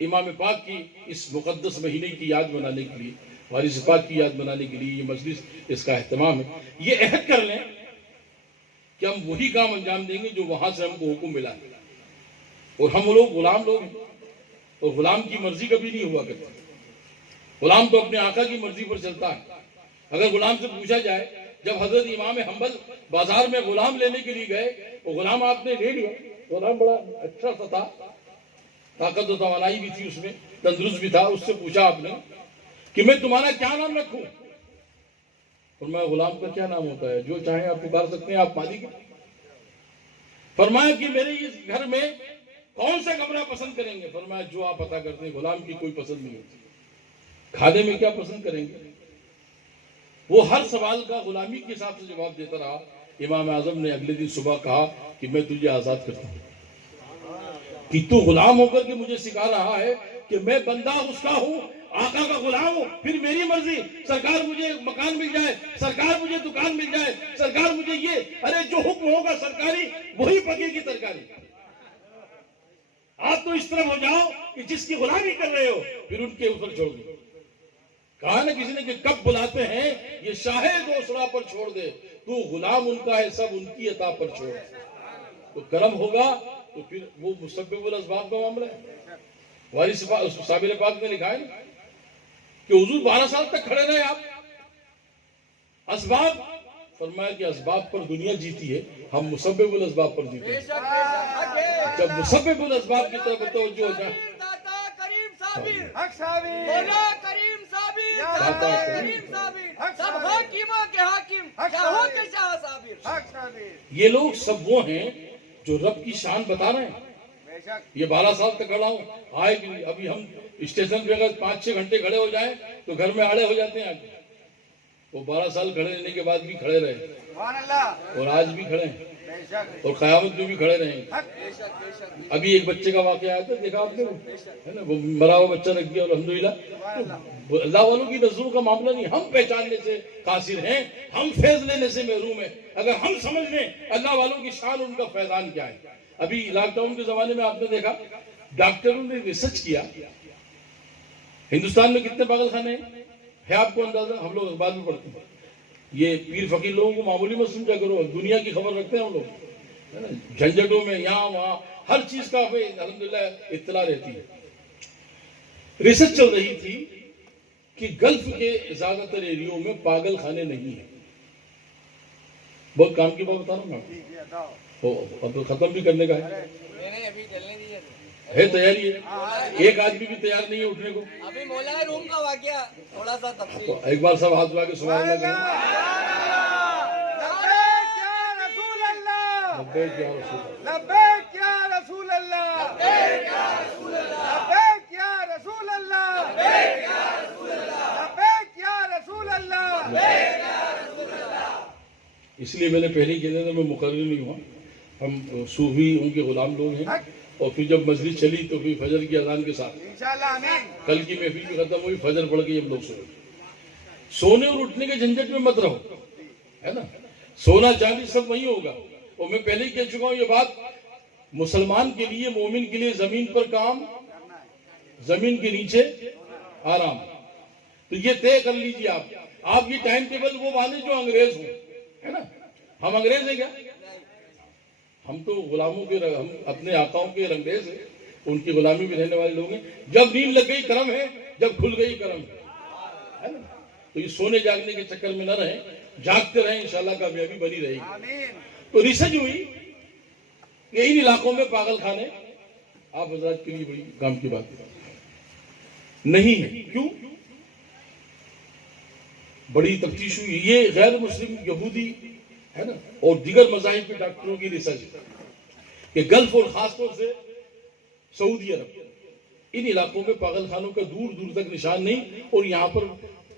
امام پاک کی اس مقدس مہینے کی یاد منانے کے لیے، وارث پاک کی یاد منانے کے لیے یہ مجلس، اس کا اہتمام ہے۔ یہ عہد کر لیں کہ ہم وہی کام انجام دیں گے جو وہاں سے ہم کو حکم ملا ہے، اور ہم لوگ غلام لوگ ہیں، اور غلام کی مرضی کبھی نہیں ہوا کرتی، غلام تو اپنے آقا کی مرضی پر چلتا ہے۔ اگر غلام سے پوچھا جائے جب حضرت امام حنبل بازار میں غلام لینے کے لیے گئے، وہ غلام آپ نے لے لیا، غلام بڑا اچھا سا تھا، طاقت و توانائی بھی تھی اس میں، تندرست بھی تھا، اس سے پوچھا آپ نے کہ میں تمہارا کیا نام رکھوں؟ فرمایا غلام کا کیا نام ہوتا ہے، جو چاہیں آپ پکار سکتے ہیں، آپ مالک ہیں۔ فرمایا کہ میرے اس گھر میں کون سا کمرہ پسند کریں گے؟ فرمایا جو آپ عطا کرتے ہیں، غلام کی کوئی پسند نہیں ہوتی، کھانے میں کیا پسند کریں گے؟ وہ ہر سوال کا غلامی کے حساب سے جواب دیتا رہا۔ امام اعظم نے اگلے دن صبح کہا کہ میں تجھے آزاد کرتا ہوں۔ کہ تو غلام ہو کر کے مجھے سکھا رہا ہے کہ میں بندہ اس کا ہوں، آقا کا غلام ہوں، پھر میری مرضی، سرکار مجھے مکان مل جائے، سرکار مجھے دکان مل جائے، سرکار مجھے یہ، ارے جو حکم ہوگا سرکاری وہی پکے گی ترکاری۔ آپ تو اس طرح ہو جاؤ کہ جس کی غلامی کر رہے ہو پھر ان کے اوپر چھوڑ دو۔ کہا نا کسی نے کہ کب بلاتے ہیں یہ شاہ دوسرا پر چھوڑ دے، تو غلام ان کا ہے سب ان کی عطا پر چھوڑ۔ تو کرم ہوگا تو پھر وہ مسبب الاسباب کا معاملہ ہے۔ وارث صابر پاک نے لکھا ہے نا کہ حضور 12 سال تک کھڑے رہے آپ، اسباب، فرمایا کہ اسباب پر دنیا جیتی ہے، ہم مسبب الاسباب پر جیتے ہیں۔ جب مسبب الاسباب کی طرف توجہ ہو جائے، داتا کریم صابر، حق صابر، مولا کریم صابر، داتا کریم صابر، سب حاکموں کے حاکم، شاہوں کے شاہ صابر۔ حق صابر، یہ لوگ سب وہ ہیں جو رب کی شان بتا رہے ہیں۔ بے شک، یہ 12 سال تک کھڑا ہوں، آئے کہ ابھی ہم اسٹیشن پہ اگر 5-6 گھنٹے کھڑے ہو جائیں تو گھر میں آڑے ہو جاتے ہیں آگے۔ وہ 12 سال کھڑے رہنے کے بعد بھی کھڑے رہے سبحان اللہ، اور آج بھی کھڑے ہیں بے شک، اور قیامت میں بھی کھڑے رہیں گے۔ حق، بے شک بے شک، ابھی ایک بچے کا واقعہ آیا تھا، دیکھا آپ نے، ہے نا، وہ مرا ہوا بچہ رکھ دیا الحمدللہ۔ اللہ والوں کی نظروں کا معاملہ نہیں، ہم پہچاننے سے قاصر ہیں، ہم فیض لینے سے محروم ہیں۔ اگر ہم سمجھ لیں اللہ والوں کی شان، ان کا فیضان کیا ہے۔ ابھی لاک ڈاؤن کے زمانے میں آپ نے دیکھا ڈاکٹروں نے ریسرچ کیا ہندوستان میں کتنے پاگل خانے ہیں، ہے آپ کو اندازہ؟ ہم لوگ اخبار میں پڑھتے ہیں، یہ پیر فقیر لوگوں کو معمولی مت سمجھا کرو، دنیا کی خبر رکھتے ہیں ہم لوگ، ہے نا، جھنجھٹوں میں یہاں وہاں ہر چیز کا ہمیں الحمدللہ اطلاع رہتی ہے۔ ریسرچ چل رہی تھی کہ گلف کے زیادہ تر ایریوں میں پاگل خانے نہیں ہیں۔ بہت کام کی بات بتا رہا ہوں میں جی، بتاؤ، اب تو ختم بھی کرنے کا ہے، میں نے ابھی چلنے دیجیے، ہے تیاری ہے، ایک آدمی بھی تیار نہیں ہے اٹھنے کو۔ ابھی مولا روم کا واقعہ تھوڑا سا تفصیل۔ تو ایک بار سب ہاتھ لگا کے سبحان اللہ کہیں۔ لبیک یا رسول اللہ، لبیک یا رسول اللہ۔ لبیک یا رسول اللہ، لبیک یا رسول اللہ، لبیک یا رسول اللہ، لبیک یا رسول اللہ، لبیک یا رسول اللہ، لبیک یا رسول اللہ۔ اس لیے میں نے پہلے ہی کہا تھا میں مقرر نہیں ہوا، ہم صوفی ان کے غلام لوگ ہیں، اور پھر جب مجلس چلی تو پھر فجر کی اذان کے ساتھ انشاءاللہ، آمین، کل کی محفل بھی ختم ہوئی، فجر پڑھ کے ہم لوگ سوئے۔ سونے اور اٹھنے کے جھنجٹ میں مت رہو، ہے نا، سونا چاندی سب وہی ہوگا۔ اور میں پہلے ہی کہہ چکا ہوں یہ بات، مسلمان کے لیے، مومن کے لیے زمین پر کام، زمین کے نیچے آرام۔ تو یہ طے کر لیجیے آپ یہ ٹائم ٹیبل وہ باندھے جو انگریز ہوں، ہے نا۔ ہم انگریز ہیں کیا؟ ہم تو غلاموں کے، ہم اپنے آقاؤں کے رنگریز ہیں، ان کی غلامی میں رہنے والے لوگ ہیں۔ جب نیند لگ گئی کرم ہے، جب کھل گئی کرم ہے نا۔ تو یہ سونے جاگنے کے چکر میں نہ رہیں، جاگتے رہیں، انشاءاللہ کامیابی بنی رہے گی۔ آمین، تو ریسرچ ہوئی کہ ان علاقوں میں پاگل خانے آپ حضرات کے لیے بڑی کام کی بات نہیں ہے۔ کیوں؟ بڑی تفتیش ہوئی، یہ غیر مسلم یہودی، ہے نا، اور دیگر مذاہب کے ڈاکٹروں کی ریسرچ کہ گلف اور خاص طور سے سعودی عرب، ان علاقوں میں پاگل خانوں کا دور دور تک نشان نہیں، اور یہاں پر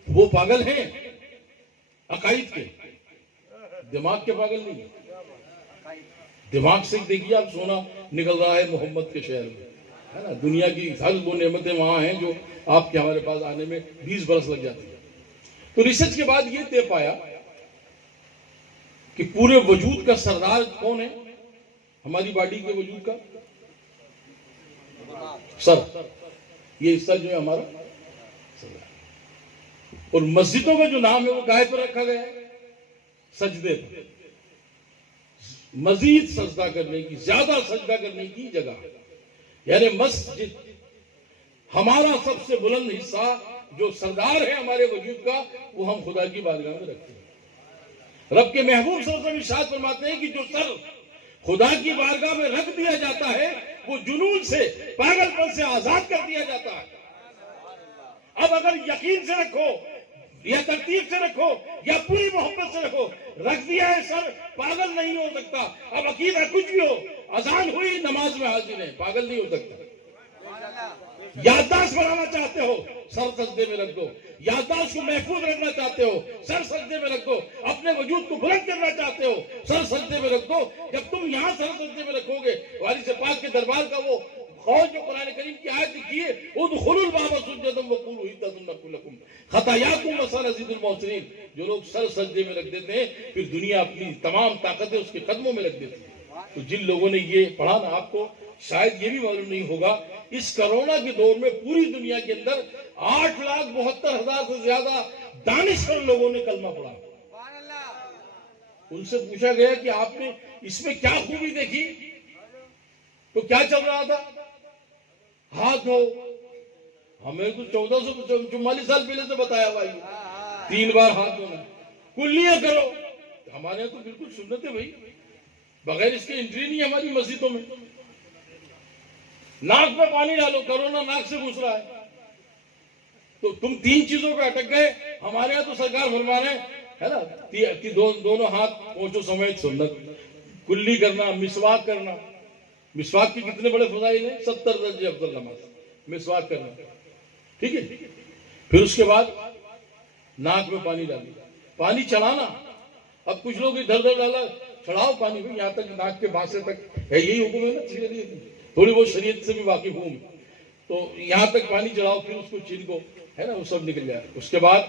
وہ پاگل ہیں عقائد کے، دماغ کے پاگل نہیں ہیں۔ دماغ سے دیکھیے آپ، سونا نکل رہا ہے محمد کے شہر میں، ہے نا، دنیا کی ہر وہ نعمتیں وہاں ہیں جو آپ کے ہمارے پاس آنے میں 20 برس لگ جاتے ہیں۔ تو ریسرچ کے بعد یہ طے پایا کہ پورے وجود کا سردار کون ہے، ہماری باڈی کے وجود کا سر، یہ حصہ جو ہے ہمارا سردار۔ اور مسجدوں کا جو نام ہے وہ کاہے پر رکھا گیا ہے؟ سجدے پر، مزید سجدہ کرنے کی، زیادہ سجدہ کرنے کی جگہ، یعنی مسجد ہمارا سب سے بلند حصہ جو سردار ہے ہمارے وجود کا، وہ ہم خدا کی بارگاہ میں رکھتے ہیں۔ رب کے محبوب صلی اللہ علیہ وسلم ارشاد فرماتے ہیں کہ جو سر خدا کی بارگاہ میں رکھ دیا جاتا ہے وہ جنون سے، پاگل پن سے آزاد کر دیا جاتا ہے۔ اب اگر یقین سے رکھو یا ترتیب سے رکھو یا پوری محبت سے رکھو، رکھ دیا ہے سر، پاگل نہیں ہو سکتا۔ اب عقیدہ کچھ بھی ہو، اذان ہوئی نماز میں حاضر ہے، پاگل نہیں ہو سکتا۔ یادداشت بنانا چاہتے ہو، سر سجدے میں رکھ دو۔ یادداشت کو محفوظ رکھنا چاہتے ہو، سر سجدے میں رکھ دو۔ اپنے وجود کو بلند کرنا چاہتے ہو، سر سجدے میں رکھ دو۔ جب تم یہاں سر سجدے میں رکھو گے، وارث پاک کے دربار کا وہ اور جو قرآن کریم کی آیت لکھی ہے ادخلوا الباب سجدا وقولوا حطۃ نغفر لکم خطایاکم وسنزيد المحسنین، جو لوگ سر سجدے میں رکھ دیتے ہیں پھر دنیا اپنی تمام طاقتیں اس کے قدموں میں رکھ دیتی ہے۔ تو جن لوگوں نے یہ پڑھا نا، آپ کو شاید یہ بھی معلوم نہیں ہوگا، اس کرونا کے دور میں پوری دنیا کے اندر 8,72,000 سے زیادہ دانشور لوگوں نے کلمہ پڑھا۔ سبحان اللہ، ان سے پوچھا گیا کہ آپ نے اس میں کیا خوبی دیکھی، تو کیا چل رہا تھا؟ ہاتھ دھو۔ ہمیں تو 1444 سال پہلے سے بتایا بھائی، 3 بار ہاتھ دھونا، کلیاں کرو۔ ہمارے یہاں تو بالکل سنت ہے بھائی، بغیر اس کے انٹری نہیں ہماری مسجدوں میں۔ ناک میں پانی ڈالو، کرونا ناک سے گھس رہا ہے، تو تم 3 چیزوں پہ اٹک گئے۔ ہمارے یہاں تو سرکار فرما رہے ہے نا کہ دونوں ہاتھ پہنچو سمیت سنت، کلی کرنا، مسواک کرنا۔ مسواک کے کتنے بڑے فضائل ہیں؟ 70 درجے افضل نماز مسواک کرنا، ٹھیک ہے۔ پھر اس کے بعد ناک میں پانی ڈالنا، پانی چڑھانا۔ اب کچھ لوگ ادھر ادھر ڈالا، چڑھاؤ پانی بھی یہاں تک ناک کے باسے تک ہے، یہی حکم ہے نا شریعت، تھوڑی بہت شریعت سے بھی واقف ہوں، تو یہاں تک پانی چڑھاؤ، پھر اس کو چھینکو، ہے نا، وہ سب نکل جائے۔ اس کے بعد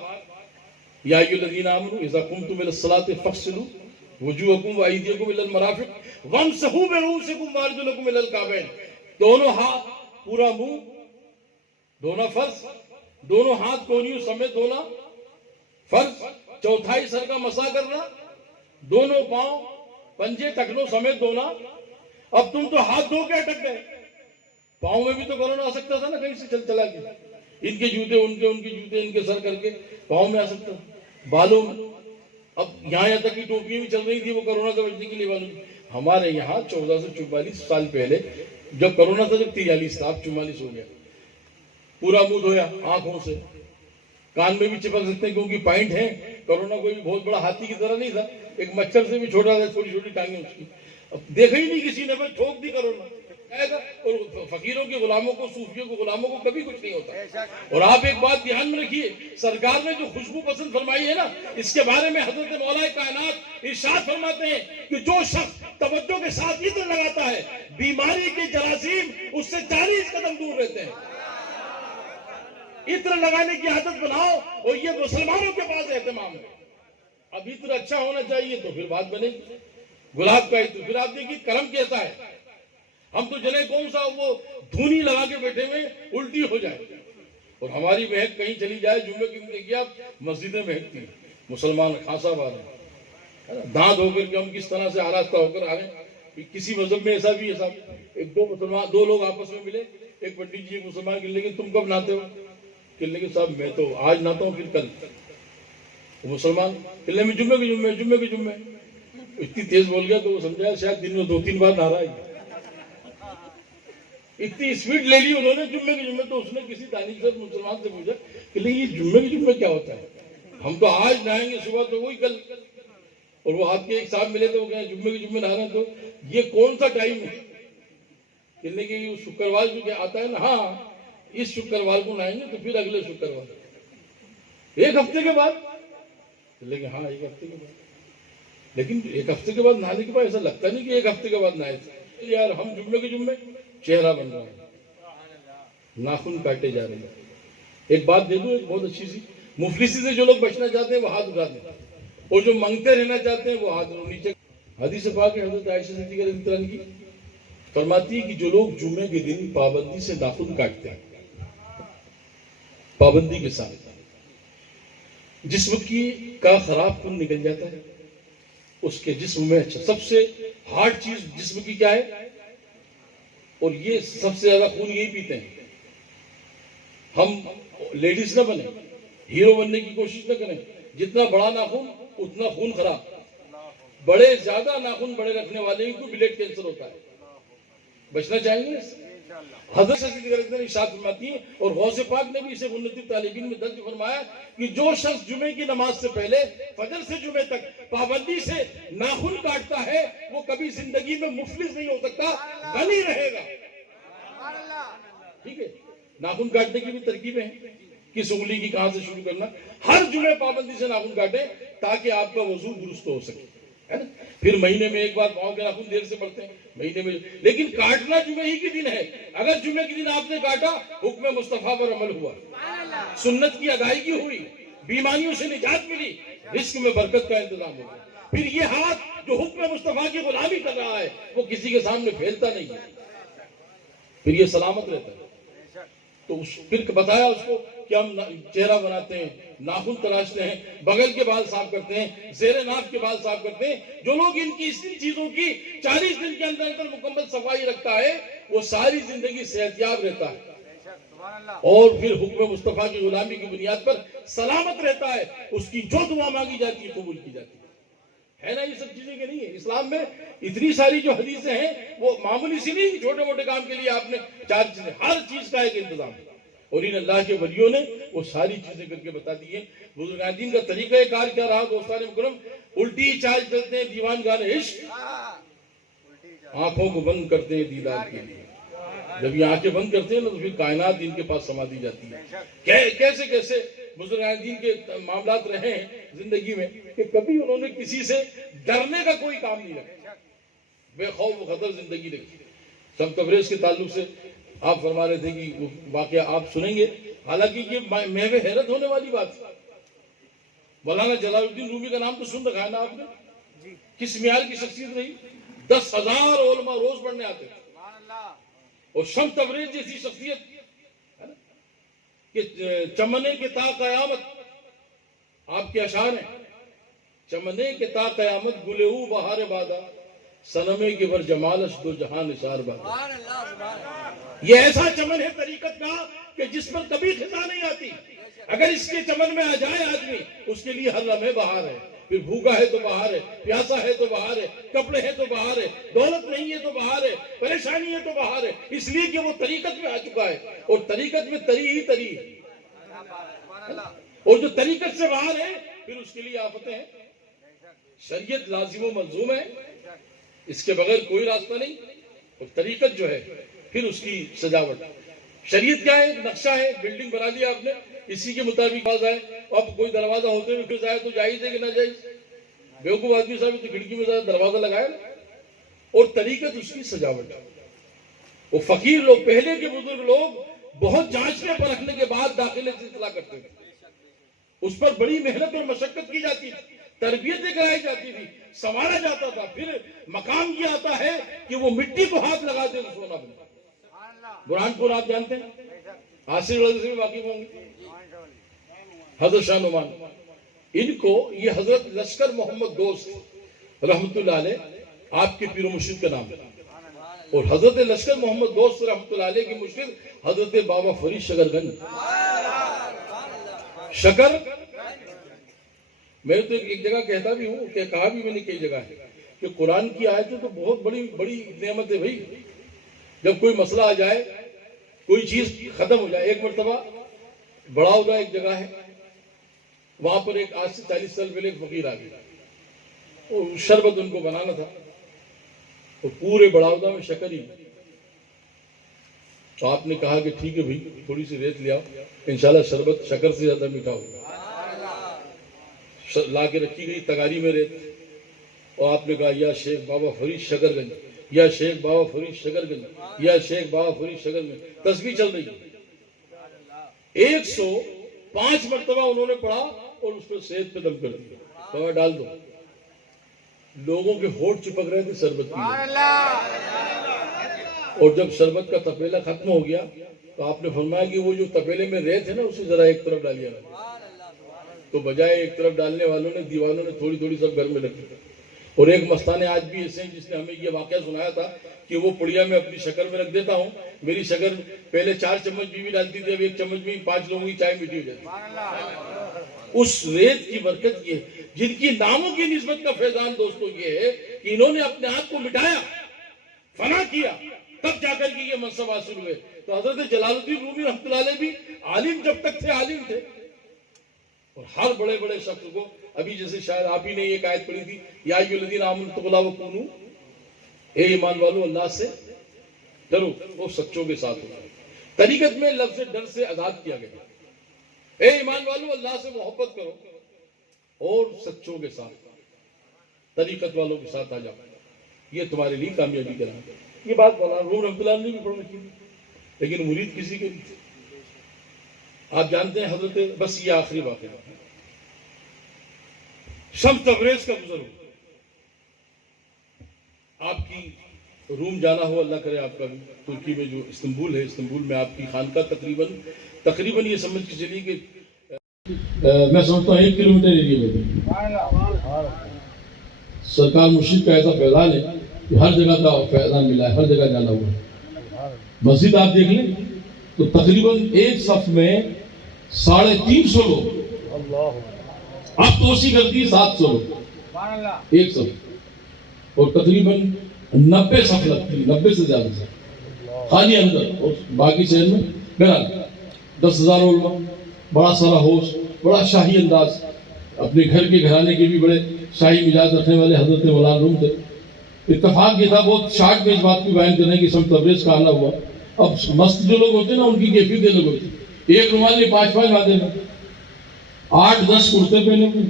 یا ایھا الذین آمنوا اذا قمتم الى الصلاۃ فاغسلوا وجوہکم وایدیکم الى المرافق وامسحوا برؤوسکم وارجلکم الى الکعبین۔ دونوں ہاتھ، پورا منہ دھونا فرض، دونوں ہاتھ کونیوں سمیت دھونا فرض، چوتھائی سر کا مسح کرنا، دونوں پاؤں پنجے ٹکنوں سمیت دھونا۔ اب تم تو ہاتھ دھو کے اٹک گئے، پاؤں میں بھی تو کورونا آ سکتا تھا نا، کہیں سے چلا کے، ان کے جوتے ان کے جوتے ان کے سر کر کے پاؤں میں آ سکتا تھا، بالوں میں۔ اب یہاں تک کی ٹوپیاں بھی چل رہی تھی وہ کورونا سے بچنے کے لیے بالوں میں۔ ہمارے یہاں 14 سے 44 سال پہلے جب کورونا تھا، جب 43 تھا، اب 44 ہو گیا، پورا منہ دھویا آنکھوں سے، کان میں بھی چپک سکتے ہیں کیونکہ پوائنٹ ہے۔ کورونا کوئی بہت بڑا ہاتھی کی طرح نہیں تھا، ایک مچھر سے بھی چھوٹا تھا، چھوٹی چھوٹی ٹانگیں اس کی۔ اب دیکھا ہی نہیں کسی نے، بس ٹھوک دی کورونا۔ اور فقیروں کے غلاموں کو، صوفیوں کے غلاموں کو کبھی کچھ نہیں ہوتا۔ اور آپ ایک بات دھیان میں رکھیے، سرکار نے جو خوشبو پسند فرمائی ہے نا، اس کے بارے میں حضرت مولا کائنات ارشاد فرماتے ہیں کہ جو شخص توجہ کے ساتھ عطر لگاتا ہے، بیماری کے جراثیم اس سے 40 قدم دور رہتے ہیں۔ عطر لگانے کی عادت بناؤ، اور یہ مسلمانوں کے پاس اہتمام ہے۔ اب عطر اچھا ہونا چاہیے تو پھر بات بنے گی، گلاب کا عطر۔ پھر آپ دیکھیے کرم کیسا ہے، ہم تو جنے کون سا وہ دھونی لگا کے بیٹھے ہوئے الٹی ہو جائے، اور ہماری مہک کہیں چلی جائے، جمعے کی دیکھیے آپ مسجدیں مہکتی ہیں، مسلمان خاصا بار ہے، دانت ہو کر کے ہم کس طرح سے آراستہ ہو کر آ گئے۔ کسی مذہب میں ایسا بھی ہے صاحب، ایک دو لوگ آپس میں ملے، ایک پنڈت جی ایک مسلمان کے، لیکن تم کب نہاتے ہو؟ کہنے کہ صاحب میں تو آج نہاتا ہوں، پھر کل۔ مسلمان کہنے میں جمعے کے جمعے اتنی تیز بول گیا تو وہ سمجھایا شاید دن میں 2-3 بار نہا رہا ہے، اتنی اسپیڈ لے لی انہوں نے جمعے کے جمعے۔ تو اس نے کسی دانش سے مسلمان سے پوچھا کہ یہ جمعے کے جمعے کیا ہوتا ہے؟ ہم تو آج نہائیں گے صبح تو وہی کل۔ اور وہ آپ کے ایک صاحب ملے تو وہ کہیں جمعے کے جمعے نہا رہے ہیں، تو یہ کون سا ٹائم ہے؟ کہنے کہ یہ شکروار جو آتا ہے نا، ہاں اس شکروار کو نہائیں گے تو پھر اگلے شکروار، 1 ہفتے کے بعد۔ لیکن ہاں 1 ہفتے کے بعد، لیکن 1 ہفتے کے بعد نہانے کے بعد ایسا لگتا نہیں کہ 1 ہفتے کے بعد نہائے تھے یار۔ ہم جمعے کے جمعے چہرہ بن رہا ہے، ناخن کاٹے جا رہے ہیں۔ ایک بات دے دوں ایک بہت اچھی سی، مفلسی سے جو لوگ بچنا چاہتے ہیں وہ ہاتھ اٹھا دیں، اور جو منگتے رہنا چاہتے ہیں وہ ہاتھ نیچے۔ حدیث پاک ہے حضرت عائشہ صدیقہ رضی اللہ عنہا کی، فرماتی ہے کہ جو لوگ جمعے کے دن پابندی سے ناخن کاٹتے ہیں، پابندی کے ساتھ، جسم کا خراب خون نکل جاتا ہے اس کے جسم میں۔ اچھا، سب سے ہارڈ چیز جسم کی کیا ہے؟ اور یہ سب سے زیادہ خون یہی پیتے ہیں۔ ہم لیڈیز نہ بنیں، ہیرو بننے کی کوشش نہ کریں، جتنا بڑا ناخن اتنا خون خراب، بڑے زیادہ ناخن بڑے رکھنے والے کو بلیڈ کینسر ہوتا ہے۔ بچنا چاہیں گے اس سے؟ حضرت صدیقہ رضی اللہ عنہا ارشاد فرماتی ہیں، اور غوث پاک نے بھی اسے غنۃ الطالبین میں درج فرمایا کہ جو شخص جمعے کی نماز سے پہلے فجر سے جمعے تک پابندی سے ناخن کاٹتا ہے وہ کبھی زندگی میں مفلس نہیں ہو سکتا، غنی رہے گا۔ ٹھیک ہے، ناخن کاٹنے کی بھی ترکیبیں ہیں، کس انگلی کی کہاں سے شروع کرنا۔ ہر جمعے پابندی سے ناخن کاٹیں تاکہ آپ کا وضو درست ہو سکے۔ ہے نا. پھر مہینے میں ایک بار پاؤں کے ناخن دیر سے پڑتے ہیں مہینے میں, لیکن کاٹنا جمعے ہی کے دن ہے. اگر جمعے کے دن آپ نے کاٹا, حکم مصطفیٰ پر عمل ہوا, سنت کی ادائیگی ہوئی, بیماریوں سے نجات ملی, رزق میں برکت کا انتظام ہوگا. پھر یہ ہاتھ جو حکم مصطفیٰ کی غلامی کر رہا ہے وہ کسی کے سامنے پھیلتا نہیں ہے, پھر یہ سلامت رہتا ہے. تو پھر بتایا اس کو کہ ہم چہرہ بناتے ہیں, ناخن تراشتے ہیں, بغل کے بال صاف کرتے ہیں, زیر ناف کے بال صاف کرتے ہیں. جو لوگ ان چیزوں کی 40 دن کے اندر اندر مکمل صفائی رکھتا ہے وہ ساری زندگی صحتیاب رہتا ہے, اور پھر حکم مصطفیٰ کی غلامی کی بنیاد پر سلامت رہتا ہے. اس کی جو دعا مانگی جاتی ہے قبول کی جاتی ہے نا. یہ سب چیزیں کہ نہیں ہے اسلام میں. اتنی ساری جو حدیثیں ہیں وہ معمولی سی نہیں, چھوٹے موٹے کام کے لیے آپ نے 4 چیزیں, ہر چیز کا ایک انتظام ہے. اور ان اللہ کے ولیوں نے وہ ساری چیزیں کر کے بتا دی ہیں. بزرگان دین کا طریقہ کار کیا رہا دوستان مکرم؟ الٹی چال چلتے ہیں دیوان گان عشق, آنکھوں کو بند کرتے ہیں دیدار کے لیے. جب یہ آنکھیں بند کرتے ہیں نا تو پھر کائنات ان کے پاس سما دی جاتی ہے. کیسے کیسے بزرگان دین کے معاملات رہے ہیں زندگی میں کہ کبھی انہوں نے کسی سے ڈرنے کا کوئی کام نہیں رکھا, بے خوف و خطر زندگی رکھی. سب تبریز کے تعلق سے آپ فرما رہے تھے کہ وہ واقعہ آپ سنیں گے, حالانکہ یہ محو حیرت ہونے والی بات ہے. مولانا جلال الدین رومی کا نام تو سن رکھا ہے نا آپ نے, کس معیار کی شخصیت رہی. 10,000 علماء روز پڑھنے آتے تھے, اور شمس تبریز جیسی شخصیت کہ چمنے کے تا قیامت, آپ کے اشعار ہیں, چمنے کے تا قیامت گلے او بہار بادا, سنمے کے بر جمالش دو جہان اشار بادا. یہ ایسا چمن ہے طریقت کا کہ جس پر کبھی خزاں نہیں آتی. اگر اس کے چمن میں آ جائے آدمی, اس کے لیے ہر لمحے بہار ہے. پھر بھوکا ہے تو بہار ہے, پیاسا ہے تو بہار ہے, کپڑے ہیں تو بہار ہے, دولت نہیں ہے تو بہار ہے, پریشانی ہے تو بہار ہے. اس لیے کہ وہ طریقت میں آ چکا ہے, اور طریقت میں تری ہی تری ہے. اور جو طریقت سے باہر ہے پھر اس کے لیے آفتیں ہیں. شریعت لازم و ملزوم ہے, اس کے بغیر کوئی راستہ نہیں. اور طریقت جو ہے پھر اس کی سجاوٹ. شریعت کیا ہے؟ ایک نقشہ ہے, بلڈنگ بنا لیا آپ نے, اسی کے مطابق باز آئے. اب کوئی دروازہ ہوتے ہوئے پھر جائے تو جائز ہے کہ نہ جائز؟ بیوقوف آدمی صاحب تو کھڑکی میں دروازہ لگائے. اور طریقت اس کی سجاوٹ. وہ فقیر لوگ, پہلے کے بزرگ لوگ بہت جانچنے پرکھنے کے بعد داخلے سے اطلاع کرتے تھے. اس پر بڑی محنت اور مشقت کی جاتی تھی, تربیتیں کرائی جاتی تھی, سنوارا جاتا تھا. پھر مقام یہ آتا ہے کہ وہ مٹی کو ہاتھ لگاتے تو سونا بنتا. برہان پور آپ جانتے ہیں, عاصر والے سے بھی واقف ہوں گے, حضرت شاہ نعمان. ان کو یہ حضرت لشکر محمد دوست رحمت اللہ علیہ آپ کے پیر و مرشد کا نام ہے. اور حضرت لشکر محمد دوست رحمت اللہ علیہ کی مرشد حضرت بابا فرید شکر گنج. شکر میں تو ایک جگہ کہتا بھی ہوں, کہ کہا بھی میں نے کئی جگہ ہے کہ قرآن کی آیتیں تو بہت بڑی بڑی نعمت ہے بھائی. جب کوئی مسئلہ آ جائے, کوئی چیز ختم ہو جائے. ایک مرتبہ بڑا ہوگا ایک جگہ ہے, وہاں پر ایک آج سے 40 سال پہلے ایک فقیر آ گیا, اور شربت ان کو بنانا تھا, اور پورے بڑاؤدہ میں شکر ہی. تو آپ نے کہا کہ ٹھیک ہے بھائی, تھوڑی سی ریت لے آؤ, انشاءاللہ شربت شکر سے زیادہ میٹھا ہوگا. لا کے رکھی گئی تگاری میں ریت, اور آپ نے کہا یا شیخ بابا فرید شکر گنج, یا شیخ بابا فرید شکر گنج, یا شیخ بابا فرید شکر گنج. تسبیح چل رہی ہے. 105 مرتبہ انہوں نے پڑھا, اور اس پر صحت پہ دم کر دیا, کہا ڈال دو. لوگوں کے ہونٹ چپک رہے تھے شربت کی. اور جب شربت کا تپیلا ختم ہو گیا تو آپ نے فرمایا کہ وہ جو تپیلے میں ریت ہے نا, اسے ذرا ایک طرف ڈالیا. تو بجائے ایک طرف ڈالنے والوں نے, دیوانوں نے تھوڑی تھوڑی سب گھر میں رکھ دی. اور ایک مستانے آج بھی ایسے ہیں جس نے ہمیں یہ واقعہ سنایا تھا کہ وہ پڑیا میں اپنی شکر میں رکھ دیتا ہوں. میری شکر پہلے 4 چمچ بیوی ڈالتی تھی, اب 1 چمچ میں 5 لوگوں کی چائے میٹھی ہو جاتی. اس ریت کی برکت یہ, جن کی ناموں کی نسبت کا فیضان دوستوں یہ ہے کہ انہوں نے اپنے آپ کو مٹایا, فنا کیا, تب جا کر کے یہ منصب حاصل ہوئے. تو حضرت جلال الدین رومی رحمۃ اللہ علیہ بھی عالم جب تک تھے عالم تھے. اور ہر بڑے بڑے شخص کو, ابھی جیسے شاید آپ ہی نے ایک آیت پڑھی تھی, یا ایھا الذین آمنوا اتقوا اللہ وکونوا, اے ایمان والو اللہ سے ڈرو اور سچوں کے ساتھ ہو. طریقت میں لفظ ڈر سے آزاد کیا گیا. اے ایمان والو اللہ سے محبت کرو اور سچوں کے ساتھ. طریقت والوں کے ساتھ آ جاؤ، یہ تمہارے لیے کامیابی کا راہ ہے۔ یہ بات مولانا روم رحمۃ اللہ نے بھی پڑھ رکھی تھی، لیکن مرید کسی کے نہیں تھے۔ آپ جانتے ہیں حضرت، بس یہ آخری واقعہ ہے، شمس تبریز کا گزر ہوا، آپ کی روم جانا ہو، اللہ کرے آپ کا بھی، ترکی میں جو استنبول ہے، استنبول میں آپ کی خانقاہ تقریباً یہ سمجھ کے چلیے کہ میں سمجھتا ہوں 1 کلومیٹر ایریا میں تھی۔ سرکار مرشد کا ایسا فیضان ہے کہ ہر جگہ کا فیضان ملا ہے، ہر جگہ جانا ہوا ہے۔ مسجد آپ دیکھ لیں تو تقریباً ایک صف میں 350 لوگ، اب توسیع کرتی 700 لوگ ایک صف، اور تقریباً 90 صف لگتی ہے، 90 سے زیادہ صف خالی اندر، اور باقی شہر میں بہرحال 10,000 علماء، بڑا سارا ہوش، بڑا شاہی انداز، اپنے گھر کے گھرانے کے بھی بڑے شاہی مزاج رکھنے والے حضرت مولانا روم تھے۔ اتفاق یہ تھا، بہت شارٹ میں اس بات کو بیان کرنے کی شمس تبریز کا آنا ہوا۔ اب مست جو لوگ ہوتے ہیں نا، ان کی کیفیت الگ ہوتی ہے، ایک رومال میں 5 آتے ہیں، 8-10 کرتے پہنے ہوئے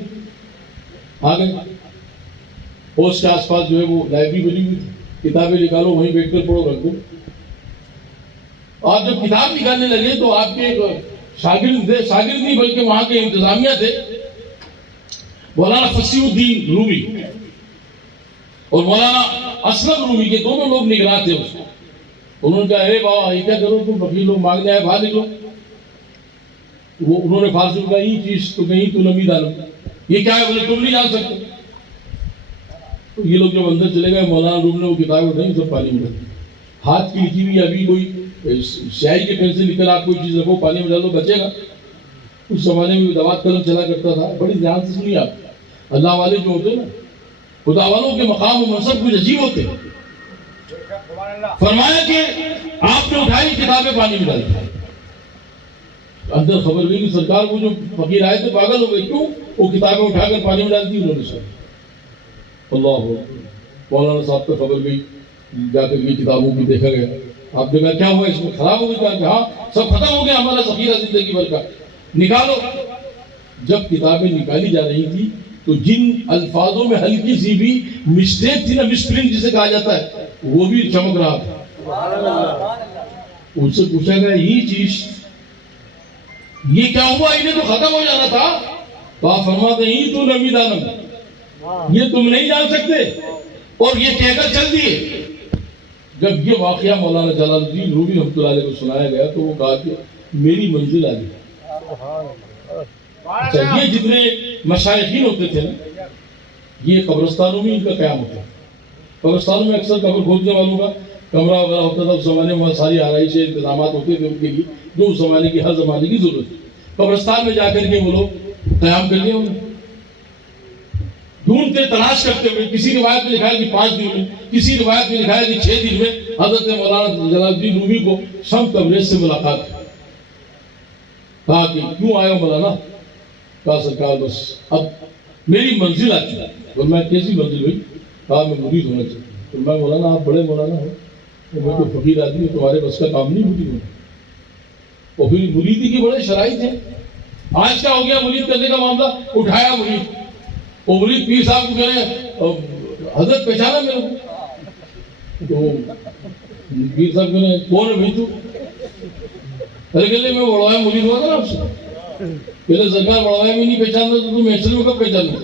آ گئے، اور اس کے آس پاس جو ہے وہ لائبریری بنی ہوئی تھی، کتابیں نکالو وہیں بیٹھ کر پڑھو، رکھ دو۔ آپ جب کتاب نکالنے لگے تو آپ کے شاگرد تھے، شاگرد نہیں بلکہ وہاں کے انتظامیہ تھے، مولانا فصیح الدین رومی اور مولانا اسلم رومی کے دونوں لوگ نگراں تھے اس کو۔ انہوں نے کہا، اے بابا یہ کیا کرو تم، وکیل لوگ مانگنے آئے، باہر نکلو۔ وہ انہوں نے فارسی میں کہا، یہ چیز تو کہیں تو نمی دانم، یہ کیا ہے؟ بولے تم نہیں جان سکتے۔ تو یہ لوگ جب اندر چلے گئے، مولانا روم نے وہ کتابیں اٹھائی، سب پانی میں ڈال دی۔ ہاتھ کی لکھی ہوئی ابھی کوئی سیاہی کے پین سے لکھ کر آپ کوئی چیز رکھو، پانی میں ڈال دو، بچے گا؟ اس زمانے میں دوات قلم چلا کرتا تھا۔ بڑی دھیان سے سنیے آپ، اللہ والے جو ہوتے ہیں نا، خدا والوں کے مقام و منصب کچھ عجیب ہوتے ہیں۔ فرمایا کہ آپ نے اٹھائی کتابیں، پانی میں ڈالی، اندر خبر ہوئی کہ سرکار وہ جو فقیر آئے تھے پاگل ہو گئے، کیوں؟ وہ کتابیں اٹھا کر پانی میں ڈال دی انہوں نے سن۔ اللہ مولانا صاحب کو خبر گئی، جا کر یہ کتابوں کی دیکھا گیا، آپ نے کہا کیا ہوا اس میں؟ خراب ہو گئی؟ کہ ہاں سب ختم ہو گیا ہمارا ذخیرہ زندگی بھر کا، نکالو۔ جب کتابیں نکالی جا رہی تھی تو جن الفاظوں میں ہلکی سی بھی مسٹیک تھی نا، مسپرنٹ جسے کہا جاتا ہے، وہ بھی چمک رہا تھا۔ ان سے پوچھا گیا، یہ چیز یہ کیا ہوا؟ انہیں تو ختم ہو جانا تھا۔ تو آپ فرماتے ہیں، تو نمی دانم، یہ تم نہیں جان سکتے، اور یہ کہہ کر چل دیے۔ جب یہ واقعہ مولانا جلال الدین رومی رحمۃ اللہ علیہ کو سنایا گیا تو وہ کہا کہ میری منزل آ گئی۔ اچھا، یہ جتنے مشائخین ہوتے تھے نا، یہ قبرستانوں میں ان کا قیام ہوتا ہے۔ قبرستانوں میں اکثر قبر کھودنے والوں کا کمرہ وغیرہ ہوتا تھا، اس زمانے میں ساری آرائش انتظامات ہوتے تھے ان کے لیے، جو اس زمانے کی ہر زمانے کی ضرورت تھی۔ قبرستان میں جا کر کے وہ لوگ قیام کر لیا انہوں نے، ڈھونڈتے تلاش کرتے ہوئے، کسی روایت میں لکھا ہے کہ 5 دن میں، کسی روایت میں لکھا ہے کہ 6 دن میں حضرت مولانا جلال الدین رومی کو شمس تبریز سے ملاقات کی۔ کہا کہ کیوں آئے ہو مولانا؟ کہا سرکار بس اب میری منزل آ چکی ہے۔ اور میں کیسی منزل ہوئی؟ کہا میں مرید ہونا چاہتا ہوں۔ تو میں مولانا آپ بڑے مولانا ہو، میں تو فقیر آدمی، تمہارے بس کا کام نہیں مرید ہونا۔ اور پھر مریدی کی بڑے شرائط ہیں۔ آج کیا ہو گیا مرید کرنے کا معاملہ؟ اٹھایا مرید، وہ مرید پیر صاحب کو کہنے، حضرت پہچانا میرے کو؟ تو پیر صاحب کہنے، کون ہے بھائی تو؟ ارے کہنے میں بڑھوایا مرید ہوا تھا نا آپ سے۔ پہلے سرکار بڑھوایا میں نہیں پہچانتا تو تم محشر میں کب پہچانتا؟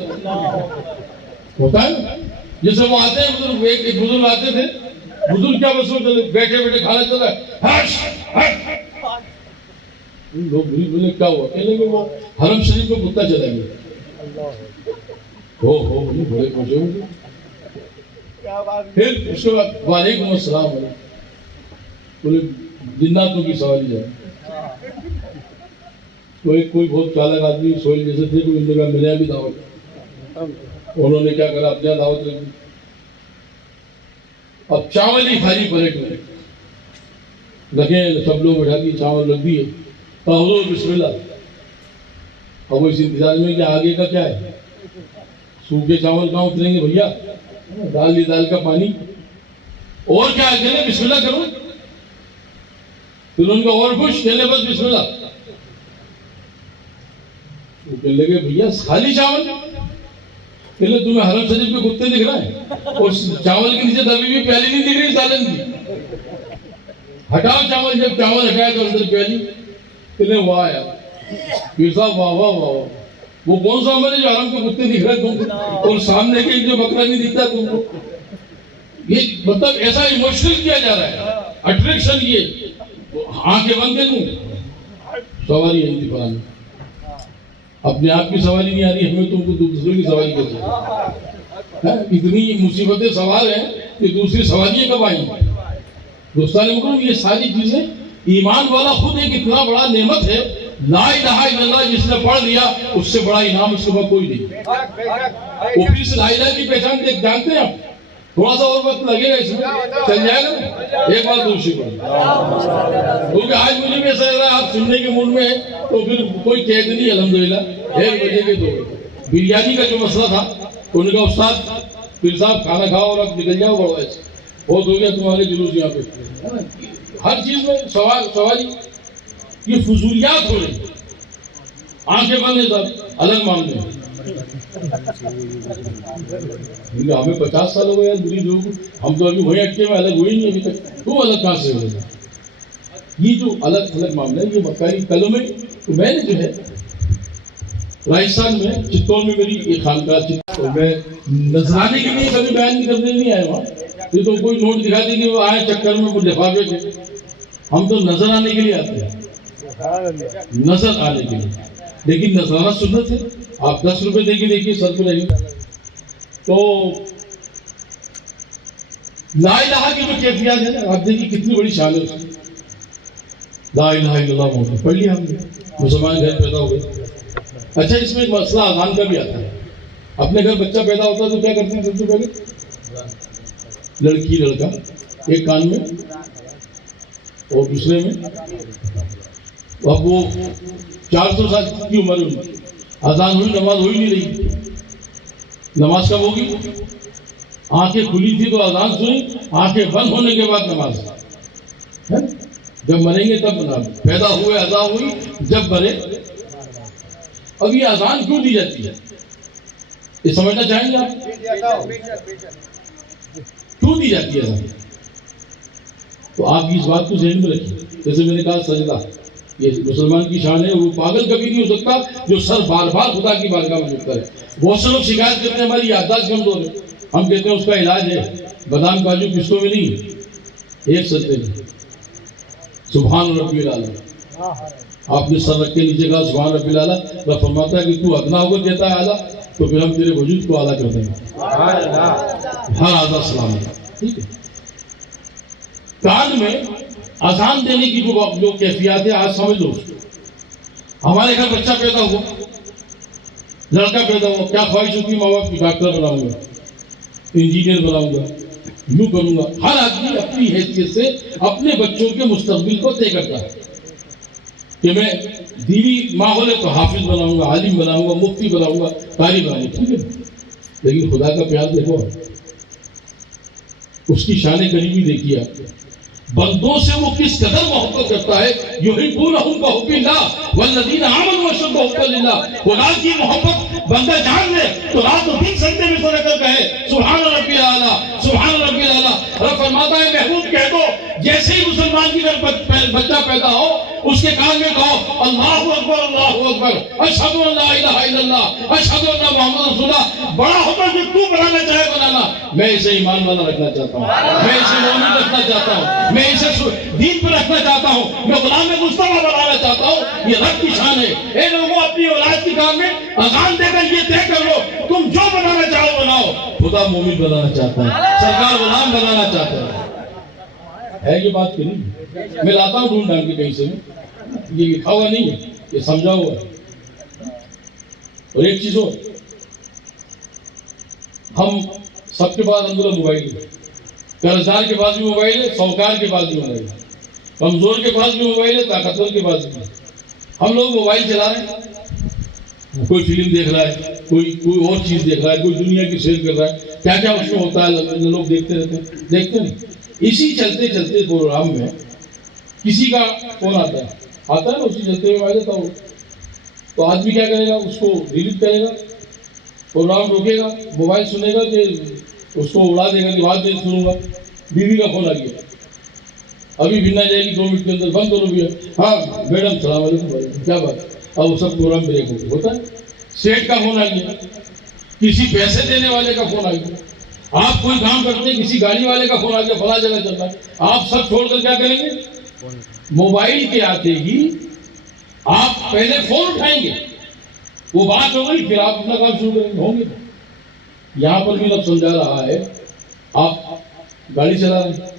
ہوتا ہے نا، جیسے وہ آتے ہیں بزرگ، ایک بزرگ آتے تھے، بزرگ کیا بس بیٹھے بیٹھے کھانا چل رہا ہے، ہش ہٹ، لوگ بولے کیا ہوا؟ کہنے کہ وہ حرم شریف میں کتا چلا گیا۔ ہو بڑے خوش ہوئے۔ پھر اس کے بعد وعلیکم السلام علیکم، بولے جناتوں کی سواری جائے۔ کوئی بہت چالاک آدمی سوہیل جیسے تھے، کوئی ان جگہ میرے بھی دعوت، انہوں نے کیا کرا، اپنے دعوت رکھی، اب چاول ہی خالی پلیٹ میں رکھے، سب لوگ اٹھا کے چاول رکھ دیے، حضور بسم اللہ۔ اب وہ اس انتظار میں کہ آگے کا کیا ہے، سوکھے چاول کہاں اتریں گے بھیا، دال کا پانی، اور کیا ہے، کہنے بسم اللہ کرو۔ پھر ان کا اور خوش، کہنے بس بسم اللہ۔ وہ کہنے لگے بھیا خالی چاول؟ کہ تمہیں حرم شریف کے کتے دکھ رہے ہیں اور چاول کے نیچے دبی ہوئی پیالی نہیں دکھ رہی سالن کی. ہٹاؤ چاول, جب چاول ہٹائے تو اندر پیالی. کہ واہ یار پیر صاحب, واہ واہ واہ, وہ کون سا عمل ہے جو حرم کے کتے دکھ رہے تم کو اور سامنے کے جو بکرا نہیں دکھتا تم کو؟ یہ مطلب ایسا ایموشنل کیا جا رہا ہے, اٹریکشن. یہ آنکھیں بند کر دوں سواری ہے انتفاع میں. اپنے آپ کی سواری نہیں آ رہی, ہمیں تم کو دوسروں کی سواری کیسے؟ اتنی مصیبتیں سوال ہیں کہ دوسری سواریاں کب آئیں؟ دوستان مکرم, یہ ساری چیزیں ایمان والا خود ایک اتنا بڑا نعمت ہے. لا الہ الا اللہ جس نے پڑھ لیا اس سے بڑا انعام اس کے بعد کوئی نہیں. وہ پھر سے لا الہ کی پہچان جانتے ہیں آپ؟ تھوڑا سا اور وقت لگے گا اس میں, چل جائے گا نا. ایک بار دوسری پڑھ, کیونکہ آج مجھے بھی ایسا لگ رہا ہے آپ سننے کے موڈ میں ہیں تو پھر کوئی قید نہیں. الحمدللہ 1 بجے کے 2 بریانی کا جو مسئلہ تھا, انہوں نے کہا استاد پھر صاحب کھانا کھاؤ اور اب نکل جاؤ, بڑا ایسے بہت ہو گیا تمہارے جلوس یہاں پہ. ہر چیز میں سواری یہ فضولیات ہو رہی. آنکھیں بند ہیں صاحب, الگ معاملے ہیں. ہمیں 50 سال ہو گئے بری لوگ, ہم تو ابھی وہی اٹکے میں الگ ہوئے نہیں ابھی تک. تو الگ کہاں سے ہو رہے ہیں؟ یہ جو الگ معاملہ ہے, یہ مکاری کلوں میں. تو میں نے جو ہے راجستھان میں چتور میں میری ایک خانقاہ, میں نذرانے کے لیے کبھی بیان کرنے نہیں آیا وہاں. یہ تو کوئی نوٹ دکھا دے کہ وہ آئے چکر میں وہ لفافے تھے. ہم تو نظر آنے کے لیے آتے ہیں, نظر آنے کے لیے. لیکن نذرانہ سنت ہے. آپ 10 روپے دے کے دیکھیے, سر پہ رہیں گے. تو لا الہ کی جو کیفیات ہے نا, آپ دیکھیے کتنی بڑی شان ہے اس کی. لا الہ الا اللہ محمد پڑھ لیا ہم نے, مسلمان گھر پیدا ہو گئے. اچھا اس میں ایک مسئلہ اذان کا بھی آتا ہے. اپنے گھر بچہ پیدا ہوتا ہے تو کیا کرتے ہیں سب سے پہلے؟ لڑکی لڑکا ایک کان میں اور دوسرے میں. اب وہ 400 سال کی عمر ہے, اذان ہوئی, نماز ہوئی نہیں رہی. نماز کب ہوگی؟ آنکھیں کھلی تھی تو اذان سنی, آنکھیں بند ہونے کے بعد نماز. جب مریں گے تب پیدا ہوئے, اذان ہوئی جب مرے. اب یہ اذان کیوں دی جاتی ہے, یہ سمجھنا چاہیں گے آپ؟ کیوں دی جاتی ہے اذان؟ تو آپ اس بات کو ذہن میں رکھیے. جیسے میں نے کہا سجدہ یہ مسلمان کی شان ہے. وہ پاگل کبھی نہیں ہو سکتا جو سر بار بار خدا کی بارگاہ میں جھکتا ہے. بہت سے لوگ شکایت کرتے ہیں ہماری یادداشت کمزور ہے. ہم کہتے ہیں اس کا علاج ہے بادام کاجو پستوں میں نہیں, ایک سجدے میں سبحان ربی الاعلیٰ. آپ نے سر رکھ کے نیچے کہا سبحان ربی الاعلیٰ. رب فرماتا ہے کہ تو ادنا ہو کر کہتا ہے اعلیٰ, تو پھر ہم تیرے وجود کو اعلیٰ کر دیں گے. ہر اعلیٰ سلام ہے. ٹھیک ہے. کان میں اذان دینے کی جو کیفیات ہے آج سمجھ لو. ہمارے گھر بچہ پیدا ہوا, لڑکا پیدا ہوا, کیا خواہش ہوتی ہے ماں باپ کی؟ ڈاکٹر بناؤں گا, انجینئر بناؤں گا, یوں کروں گا. ہر آدمی اپنی حیثیت سے اپنے بچوں کے مستقبل کو طے کرتا ہے کہ میں دینی ماحول ہے تو حافظ بناؤں گا, عالم بناؤں گا, مفتی بناؤں گا, قاری بناؤں گا. ٹھیک ہے. لیکن خدا کا پیار دیکھو, اس کی شان قریبی دیکھیے آپ. بندوں سے وہ کس قدر محبت کرتا ہے. یحبونہم کحب اللہ والذین آمنوا اشد حبا للہ. خدا کی محبت بندہ جان لے تو رات و دن سجدے میں سر کر کہے سبحان ربی الاعلیٰ, سبحان ربی الاعلیٰ. رب فرماتا ہے محبوب کہہ دو جیسے ہی مسلمان کی گھر بچہ پیدا ہو اس کے کان میں کہو اللہ اکبر, اللہ اکبر, اشہد ان لا الہ الا اللہ, اشہد ان محمد رسول اللہ. بڑا ہوتا جو تو بنانا چاہے بنانا. میں اسے ایمان والا رکھنا چاہتا ہوں, میں اسے مومن رکھنا چاہتا ہوں, میں اسے دین پر رکھنا چاہتا ہوں, میں غلام مصطفیٰ بنانا چاہتا ہوں. یہ رب کی شان ہے. اے لوگوں اپنی اولاد کی کام میں اذان دے کر یہ طے کر لو تم جو بنانا چاہو بناؤ. خدا مومن بنانا چاہتا ہے, سرکار غلام بنانا چاہتا ہے. یہ بات کہ نہیں میں لاتا ہوں ڈھونڈ ڈھانڈ کے کہیں سے, یہ لکھا ہوا نہیں ہے, یہ سمجھا ہوا ہے. اور ایک چیز ہو, ہم سب کے پاس اندر موبائل ہے. قرضدار کے پاس بھی موبائل ہے, ساہوکار کے پاس بھی موبائل ہے, کمزور کے پاس بھی موبائل ہے, طاقتور کے پاس بھی. ہم لوگ موبائل چلا رہے ہیں, کوئی فلم دیکھ رہا ہے, کوئی اور چیز دیکھ رہا ہے, کوئی دنیا کی سیر کر رہا ہے. کیا کیا اس میں ہوتا ہے لوگ دیکھتے رہتے ہیں, دیکھتے نہیں. اسی چلتے چلتے پروگرام میں کسی کا فون آتا ہے نا, اسی چلتے ہوئے آ جاتا ہو, تو آدمی کیا کرے گا, اس کو ڈیلیٹ کرے گا, پروگرام روکے گا، موبائل سنے گا کہ اس کو اڑا دے گا کہ بات نہیں سنوں گا. بیوی کا فون آ گیا، ابھی بھی نہ جائے گی 2 منٹ کے اندر، بند کرو بھی. ہاں میڈم السلام علیکم، کیا بات؟ اب وہ سب پروگرام بریک ہوتا ہے. سیٹ کا فون آ گیا، کسی پیسے دینے والے کا فون آ گیا، آپ کوئی کام کرتے ہیں کسی گاڑی والے کا فون آ گیا فلاں جگہ چل رہا ہے، آپ سب چھوڑ کر کیا کریں گے؟ موبائل کے آتے ہی آپ پہلے فون اٹھائیں گے، وہ بات ہو گئی، پھر آپ اپنا کام شروع کریں گے. ہوں گے یہاں پر بھی رب سمجھا رہا ہے. آپ گاڑی چلا رہے ہیں،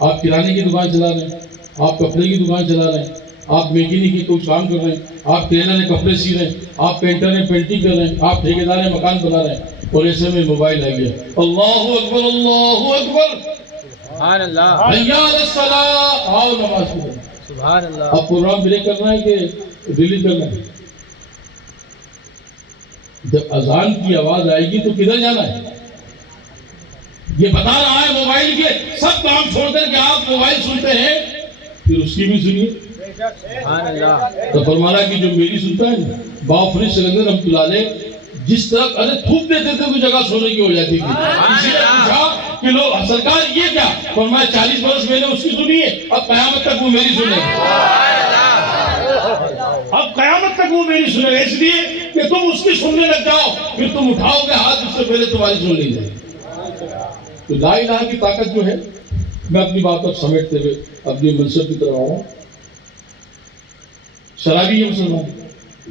آپ کرانے کی دکان چلا رہے ہیں، آپ کپڑے کی دکان چلا رہے ہیں، آپ میکینک کی کوئی کام کر رہے ہیں، آپ ٹیلر نے کپڑے سی رہے ہیں، آپ پینٹر نے پینٹنگ کر رہے ہیں، آپ ٹھیکیدار نے مکان بنا رہے ہیں، اور ایسے میں موبائل آ گیا. اللہ اکبر اللہ اکبر، سبحان اللہ، حی علی الصلاۃ، آؤ نماز پڑھو. سبحان اللہ. اب پروگرام بریک کرنا ہے کہ ڈیلیٹ کرنا ہے؟ جب اذان کی آواز آئے گی تو کدھر جانا ہے؟ یہ بتا رہا ہے موبائل کے سب کام چھوڑ کر کے آپ موبائل سنتے ہیں، پھر اس کی بھی سنیے. سبحان اللہ. تو فرمانا کہ جو میری سنتا ہے نا، بافری سلندر رحمۃ اللہ علیہ جس طرح ارے تھوک دیتے تھے تو جگہ سونے کی ہو جاتی تھی. کسی نے پوچھا کہ لو سرکار یہ کیا؟ فرمایا 40 برس میں نے اس کی سنی ہے، اب قیامت تک وہ میری سنے گا. اب قیامت تک وہ میری سنے گا، اس لیے کہ تم اس کی سننے لگ جاؤ، پھر تم اٹھاؤ گے ہاتھ، اس سے پہلے تمہاری سن لی جائے. تو لا الہ کی طاقت جو ہے، میں اپنی بات اب سمیٹتے ہوئے اپنی منصب کی طرف آ رہا ہوں. شرابی ہے مسلمان،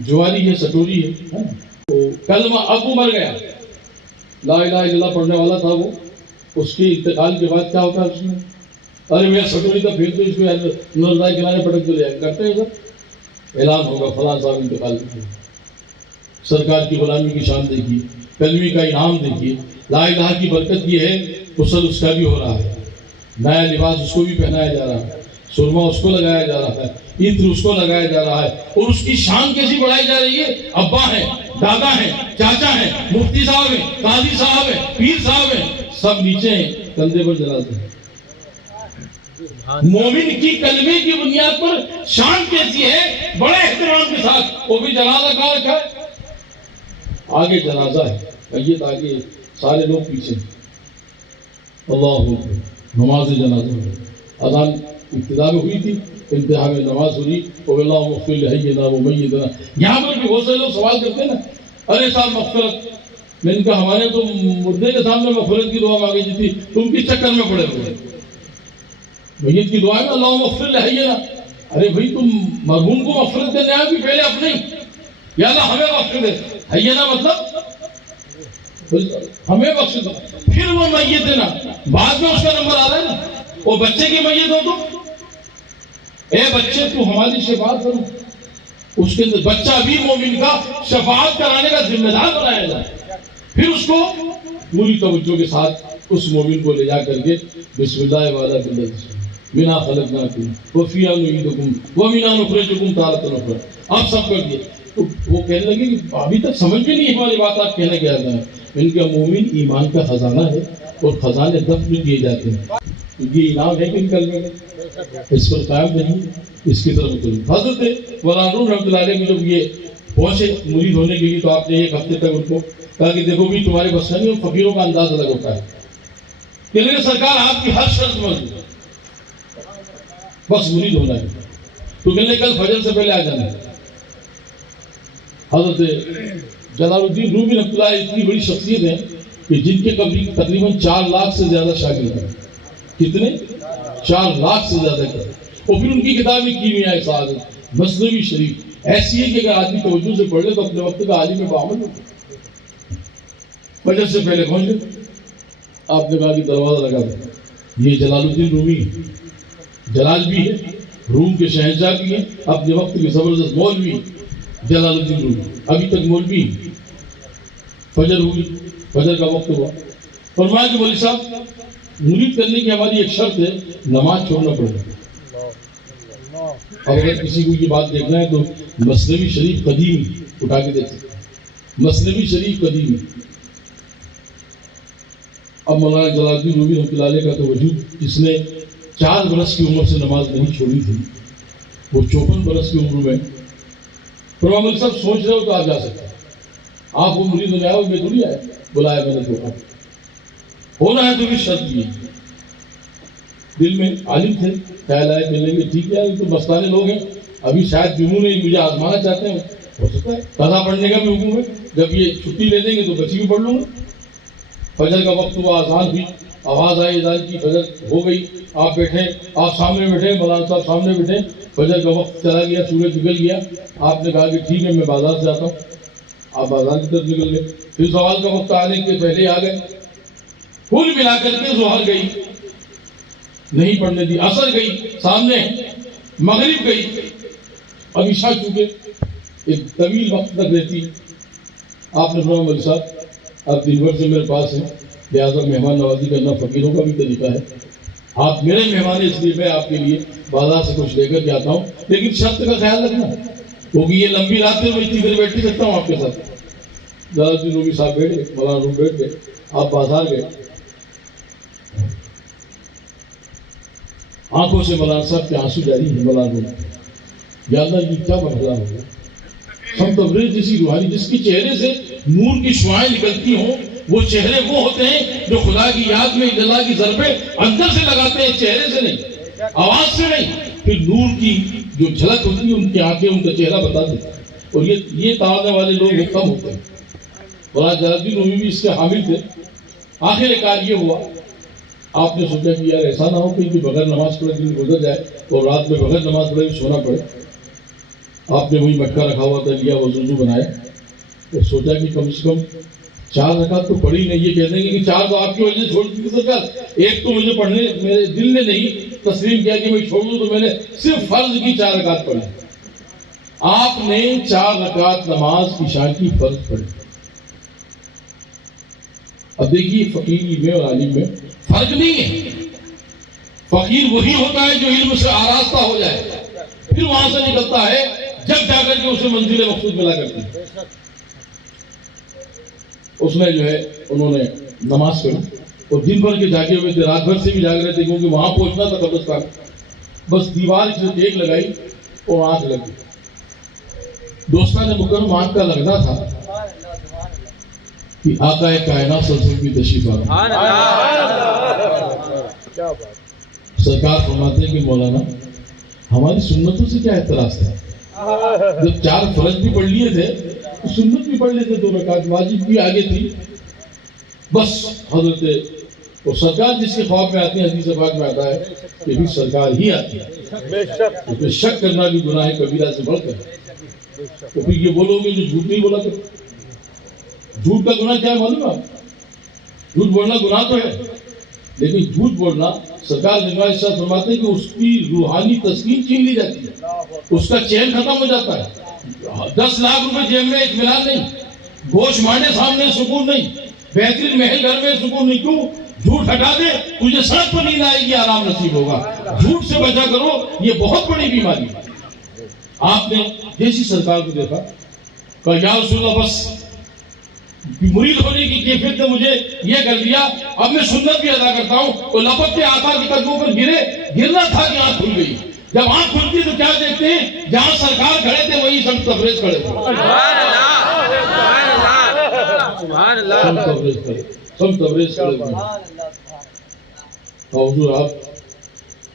جواری ہے، سٹوری ہے. تو کلمہ اب وہ مر گیا، لا الہ الا اللہ پڑھنے والا تھا وہ، اس کے انتقال کے بعد کیا ہوتا ہے اس میں؟ ارے میرا سٹوری کا پھر تو اس کو نظر کنارے پٹک تو لے کرتے ہیں سر، اعلان ہوگا فلاں صاحب انتقال کیا. سرکار کی غلامی کی شان دیکھیے، کلمی کا انعام دیکھیے. لا الہ کی برکت یہ ہے، غسل اس کا بھی ہو رہا ہے، نیا لباس اس کو بھی پہنایا جا رہا ہے، سرما اس کو لگایا جا رہا ہے، عطر اس کو لگایا جا رہا ہے، اور اس کی شان کیسی بڑھائی جا رہی ہے. ابا ہیں، دادا ہیں، چاچا ہیں، مفتی صاحب ہیں، قاضی صاحب ہیں، پیر صاحب ہیں، سب نیچے ہیں، کندھے پر جنازے ہیں. مومن کی کلمے کی بنیاد پر شان کیسی ہے، بڑے احترام کے ساتھ. وہ بھی جنازہ کہاں رکھا ہے؟ آگے جنازہ ہے، میت آگے، سارے لوگ پیچھے. اللہ اکبر، نماز جنازہ ہوئی، اذان ابتدا میں ہوئی تھی، انتہا میں نماز ہوئی. اور اللہم اغفر لحینا و میتنا. یہاں پر بھی بہت سے لوگ سوال کرتے ہیں نا، ارے صاحب مغفرت. میں نے کہا ہمارے تو مردے کے سامنے مغفرت کی دعا مانگی جی تھی، تم کس چکر میں پڑے ہوئے؟ میت کی دعا ہے نا اللہم اغفر لحینا. ارے بھائی تم مرحوم کو مغفرت دینے آئے کہ پہلے اپنے یا اللہ ہمیں بخش دے. حینا مطلب ہمیں بخش دو. پھر وہ میت ہے نا، بعد میں اس کا نمبر آ رہا ہے نا. وہ بچے کی میت ہو تو اے بچے تو ہماری شفاعت کرو، اس کے اندر بچہ بھی مومن کا شفاعت کرانے کا ذمہ دار بنایا جائے. پھر اس کو پوری توجہ کے ساتھ اس مومن کو لے جا کر کے بسم اللہ وعلا باللہ منا خلقناکم وفیہا نعیدکم ومنہا نخرجکم تارۃ اخری. آپ سب کر دیے. تو وہ کہنے لگے کہ ابھی تک سمجھ میں نہیں ہماری بات، آپ کہنے کیا رہے ہیں؟ ان کا مومن ایمان کا خزانہ ہے، اور خزانے دفن کیے جاتے ہیں. یہ انعام ہے کہ ان کلمے میں اس پر قائم نہیں، اس کی طرف کریں. حضرت مولانا رحمۃ اللہ علیہ جب یہ پہنچے مرید ہونے کے لیے، تو آپ نے ایک ہفتے تک ان کو کہا کہ دیکھو بھی تمہارے بس نہیں، اور فقیروں کا انداز الگ ہوتا ہے. کہ لیکن سرکار آپ کی ہر شرط موجود ہے، بس مرید ہونا ہے. تو کہنے کل فجر سے پہلے آ جانا ہے. حضرت جلال الدین رومی رحمۃ اللہ اتنی بڑی شخصیت ہے کہ جن کے تقریباً 4 لاکھ سے زیادہ شاگرد ہیں. کتنے؟ 4 لاکھ سے زیادہ کریں. اور پھر ان کی کتابیں کیمیاء سعادت، مثنوی شریف ایسی ہے کہ اگر آدمی توجہ سے پڑھ لے تو اپنے وقت کا عالم بعمل ہوتا ہے. فجر سے پہلے پہنچ گئے. آپ نے کہا کہ دروازہ لگا دیں. یہ جلال الدین رومی جلال بھی ہے، روم کے شہنشاہ بھی ہیں، اپنے وقت کے زبردست مولوی جلال الدین رومی، ابھی تک مولوی. فجر ہوئی، فجر کا وقت ہوا. فرمایا کہ مولوی صاحب مرید کرنے کی ہماری ایک شرط ہے، نماز چھوڑنا پڑے گا. اب اگر کسی کو یہ بات دیکھنا ہے تو مثنوی شریف قدیم اٹھا کے دیکھتے. مثنوی شریف قدیم. اب مولانا جلال الدین رومی رحمۃ اللہ علیہ کا تو وجود، جس نے 4 برس کی عمر سے نماز نہیں چھوڑی تھی، وہ 54 برس کی عمر میں. فرمایا مولوی صاحب سوچ رہے ہو تو آپ جا سکتے ہیں. آپ وہ مرید ہونے آؤ، میں تھوڑی آیا بلایا میں نے تو ہونا ہے تو بھی شرط یہ دل میں عالم تھے، خیال آئے ملیں گے، ٹھیک ہے، تو مستانے لوگ ہیں، ابھی شاید جنہوں نے مجھے آزمانا چاہتے ہیں، ہو سکتا ہے قضا پڑھنے کا بھی حکم ہے، جب یہ چھٹی لے دیں گے تو بچی بھی پڑھ لوں گا۔ فجر کا وقت ہوا، اذان ہوئی، آواز آئی اذان کی، فجر ہو گئی، آپ بیٹھے، آپ سامنے بیٹھے، مولانا صاحب سامنے بیٹھے، فجر کا وقت چلا گیا، سورج نکل گیا، آپ نے کہا کہ ٹھیک ہے میں بازار سے آتا ہوں، آپ بازار کی طرف نکل گئے، پھر سوال کا وقت آنے کے پہلے آ گئے، کل ملا کر کے ظہر گئی نہیں پڑھنے دی، عصر گئی سامنے، مغرب گئی، اب عشاء چکے ایک طویل وقت تک رہتی، آپ نے فرمایا مولوی صاحب آپ دن بھر سے میرے پاس ہیں، لہٰذا مہمان نوازی کرنا فقیروں کا بھی طریقہ ہے، آپ میرے مہمان، اس لیے میں آپ کے لیے بازار سے کچھ لے کر کے آتا ہوں، لیکن شرط کا خیال رکھنا کیونکہ یہ لمبی راتیں میں اتنی دیر بیٹھ نہیں سکتا ہوں آپ کے ساتھ۔ زیادہ دن رومی صاحب بیٹھ گئے، مولانا روم بیٹھ گئے، آپ بازار گئے، آنکھوں سے مولانا صاحب کے آنسو جاری ہیں، مولانا روم یا اللہ یہ کیا مرحلہ ہوگا، ہم تبریز جیسی روحانی جس کے چہرے سے نور کی شعائیں نکلتی ہوں، وہ چہرے وہ ہوتے ہیں جو خدا کی یاد میں اللہ کی ضربیں اندر سے لگاتے ہیں، چہرے سے نہیں، آواز سے نہیں، پھر نور کی جو جھلک ہوتی ہے ان کی آنکھیں ان کا چہرہ بتا دیتی ہیں، اور یہ تعاون والے لوگ وہ کم ہوتے ہیں۔ مولانا جلال الدین رومی بھی اس کے حامل تھے۔ آخر کار یہ ہوا، آپ نے سوچا کہ یار ایسا نہ ہو کہ بغیر نماز پڑھے دن گزر جائے اور رات میں بغیر نماز پڑھے سونا پڑے۔ آپ نے وہی مٹکا رکھا ہوا تھا، لیا وضو بنایا اور سوچا کہ کم سے کم 4 رکعت تو پڑھی نہیں، یہ کہہ دیں گے کہ 4 تو آپ کی وجہ سے چھوڑ دی سرکار، ایک تو مجھے پڑھنے میرے دل نے نہیں تسلیم کیا کہ میں چھوڑ دوں، تو میں نے صرف فرض کی 4 رکعت پڑھی۔ آپ نے 4 رکعت نماز عشاء کی فرض پڑھی۔ اب دیکھیے فقیر میں اور عالم میں فرق نہیں ہے، فقیر وہی ہوتا ہے جو علم سے آراستہ ہو جائے، پھر وہاں سے نکلتا ہے جب جا کر کے اسے منزل مقصود ملا کرتی ہے۔ اس میں جو ہے انہوں نے نماز پڑھی اور دن بھر کے جاگے ہوئے تھے، رات بھر سے بھی جاگ رہے تھے کیونکہ وہاں پہنچنا تھا قبرستان، بس دیوار سے ٹیک لگائی اور آنکھ لگی، دوستان مکرم آنکھ کا لگنا تھا کہ آقا کائنات صلی اللہ علیہ وسلم کی تشریف سرکار فرماتے ہیں کہ مولانا ہماری سنتوں سے کیا اعتراض تھا، جب 4 فرض بھی پڑھ لیے تھے تو سنت بھی پڑھ لیتے، 2 رکعت واجب بھی آگے تھی، بس حضرت اور سرکار جس کے خواب میں آتی ہے، حدیث پاک میں آتا ہے کہ بھی سرکار ہی آتی ہے، اس پہ شک کرنا بھی گناہ کبیرہ سے بڑھ کر، تو پھر یہ بولو گے جو جھوٹ نہیں بولا تو جھوٹ کا گناہ کیا معلوم ہے؟ جھوٹ بولنا گناہ تو ہے، لیکن جھوٹ بولنا سرکار نگاہ شاہ فرماتے ہیں کہ اس کی روحانی تسکین چھین لی جاتی ہے، اس کا چین ختم ہو جاتا ہے، 10 لاکھ روپے جیب میں اطمینان نہیں، گوشت مانڈے سامنے سکون نہیں، بہترین محل گھر میں سکون نہیں، کیوں؟ جھوٹ ہٹا دے تجھے سڑک پر نیند آئے گی، آرام نصیب ہوگا، جھوٹ سے بچا کرو، یہ بہت بڑی بیماری ہے۔ آپ نے جیسی سرکار کو دیکھا کہا یا رسول اللہ بس مرید ہونے کی کیفیت نے مجھے یہ کر دیا، اب میں سنت بھی ادا کرتا ہوں، اور لپکتے آقا کے قدموں پر گرنا تھا کہ آنکھ کھل گئی، جب آنکھ کھلتی تو کیا دیکھتے ہیں، جہاں سرکار کھڑے تھے وہیں سب تبریز کھڑے تھے، سب تبریز کھڑے تھے۔ حضور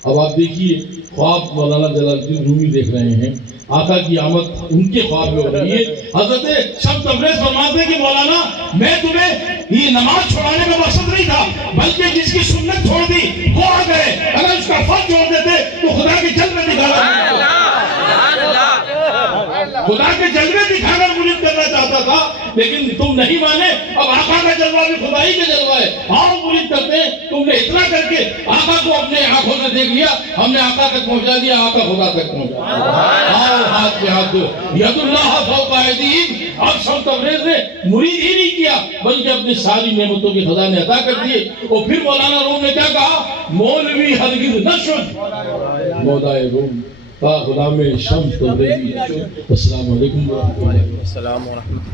اب آپ دیکھیے خواب مولانا جلال الدین رومی دیکھ رہے ہیں، آقا کی آمد ان کے خواب میں ہو رہی ہے۔ حضرت شب تبریز فرماتے ہیں کہ مولانا میں تمہیں یہ نماز چھوڑانے کا مقصد نہیں تھا، بلکہ جس کی سنت چھوڑ دی وہ آ گئے، اگر اس کا فرض چھوڑ دیتے تو خدا کے جلوے خدا کے جلوے دکھا کر مرید کرنا چاہتا تھا، لیکن تم نہیں مانے، اب آقا کا جلوہ بھی خدائی کا جلوہ ہے، آؤ مرید کرتے ہیں، تم نے اتنا کر کے آقا کو اپنے آنکھوں سے دیکھ لیا، ہم نے آقا تک پہنچا دیا، آقا خدا تک پہنچا، آؤ ہاتھ پہ ہاتھ دو، ید اللہ فوق ایدیہم۔ اب شب تبریز نے مرید ہی نہیں کیا بلکہ اپنی ساری نعمتوں کے خزانے عطا کر دیے، اور پھر مولانا روم نے کیا کہا، مولوی ہرگز نہ شد مودائے روم تا غلام شمس تبریزی شد۔ السلام علیکم ورحمۃ اللہ۔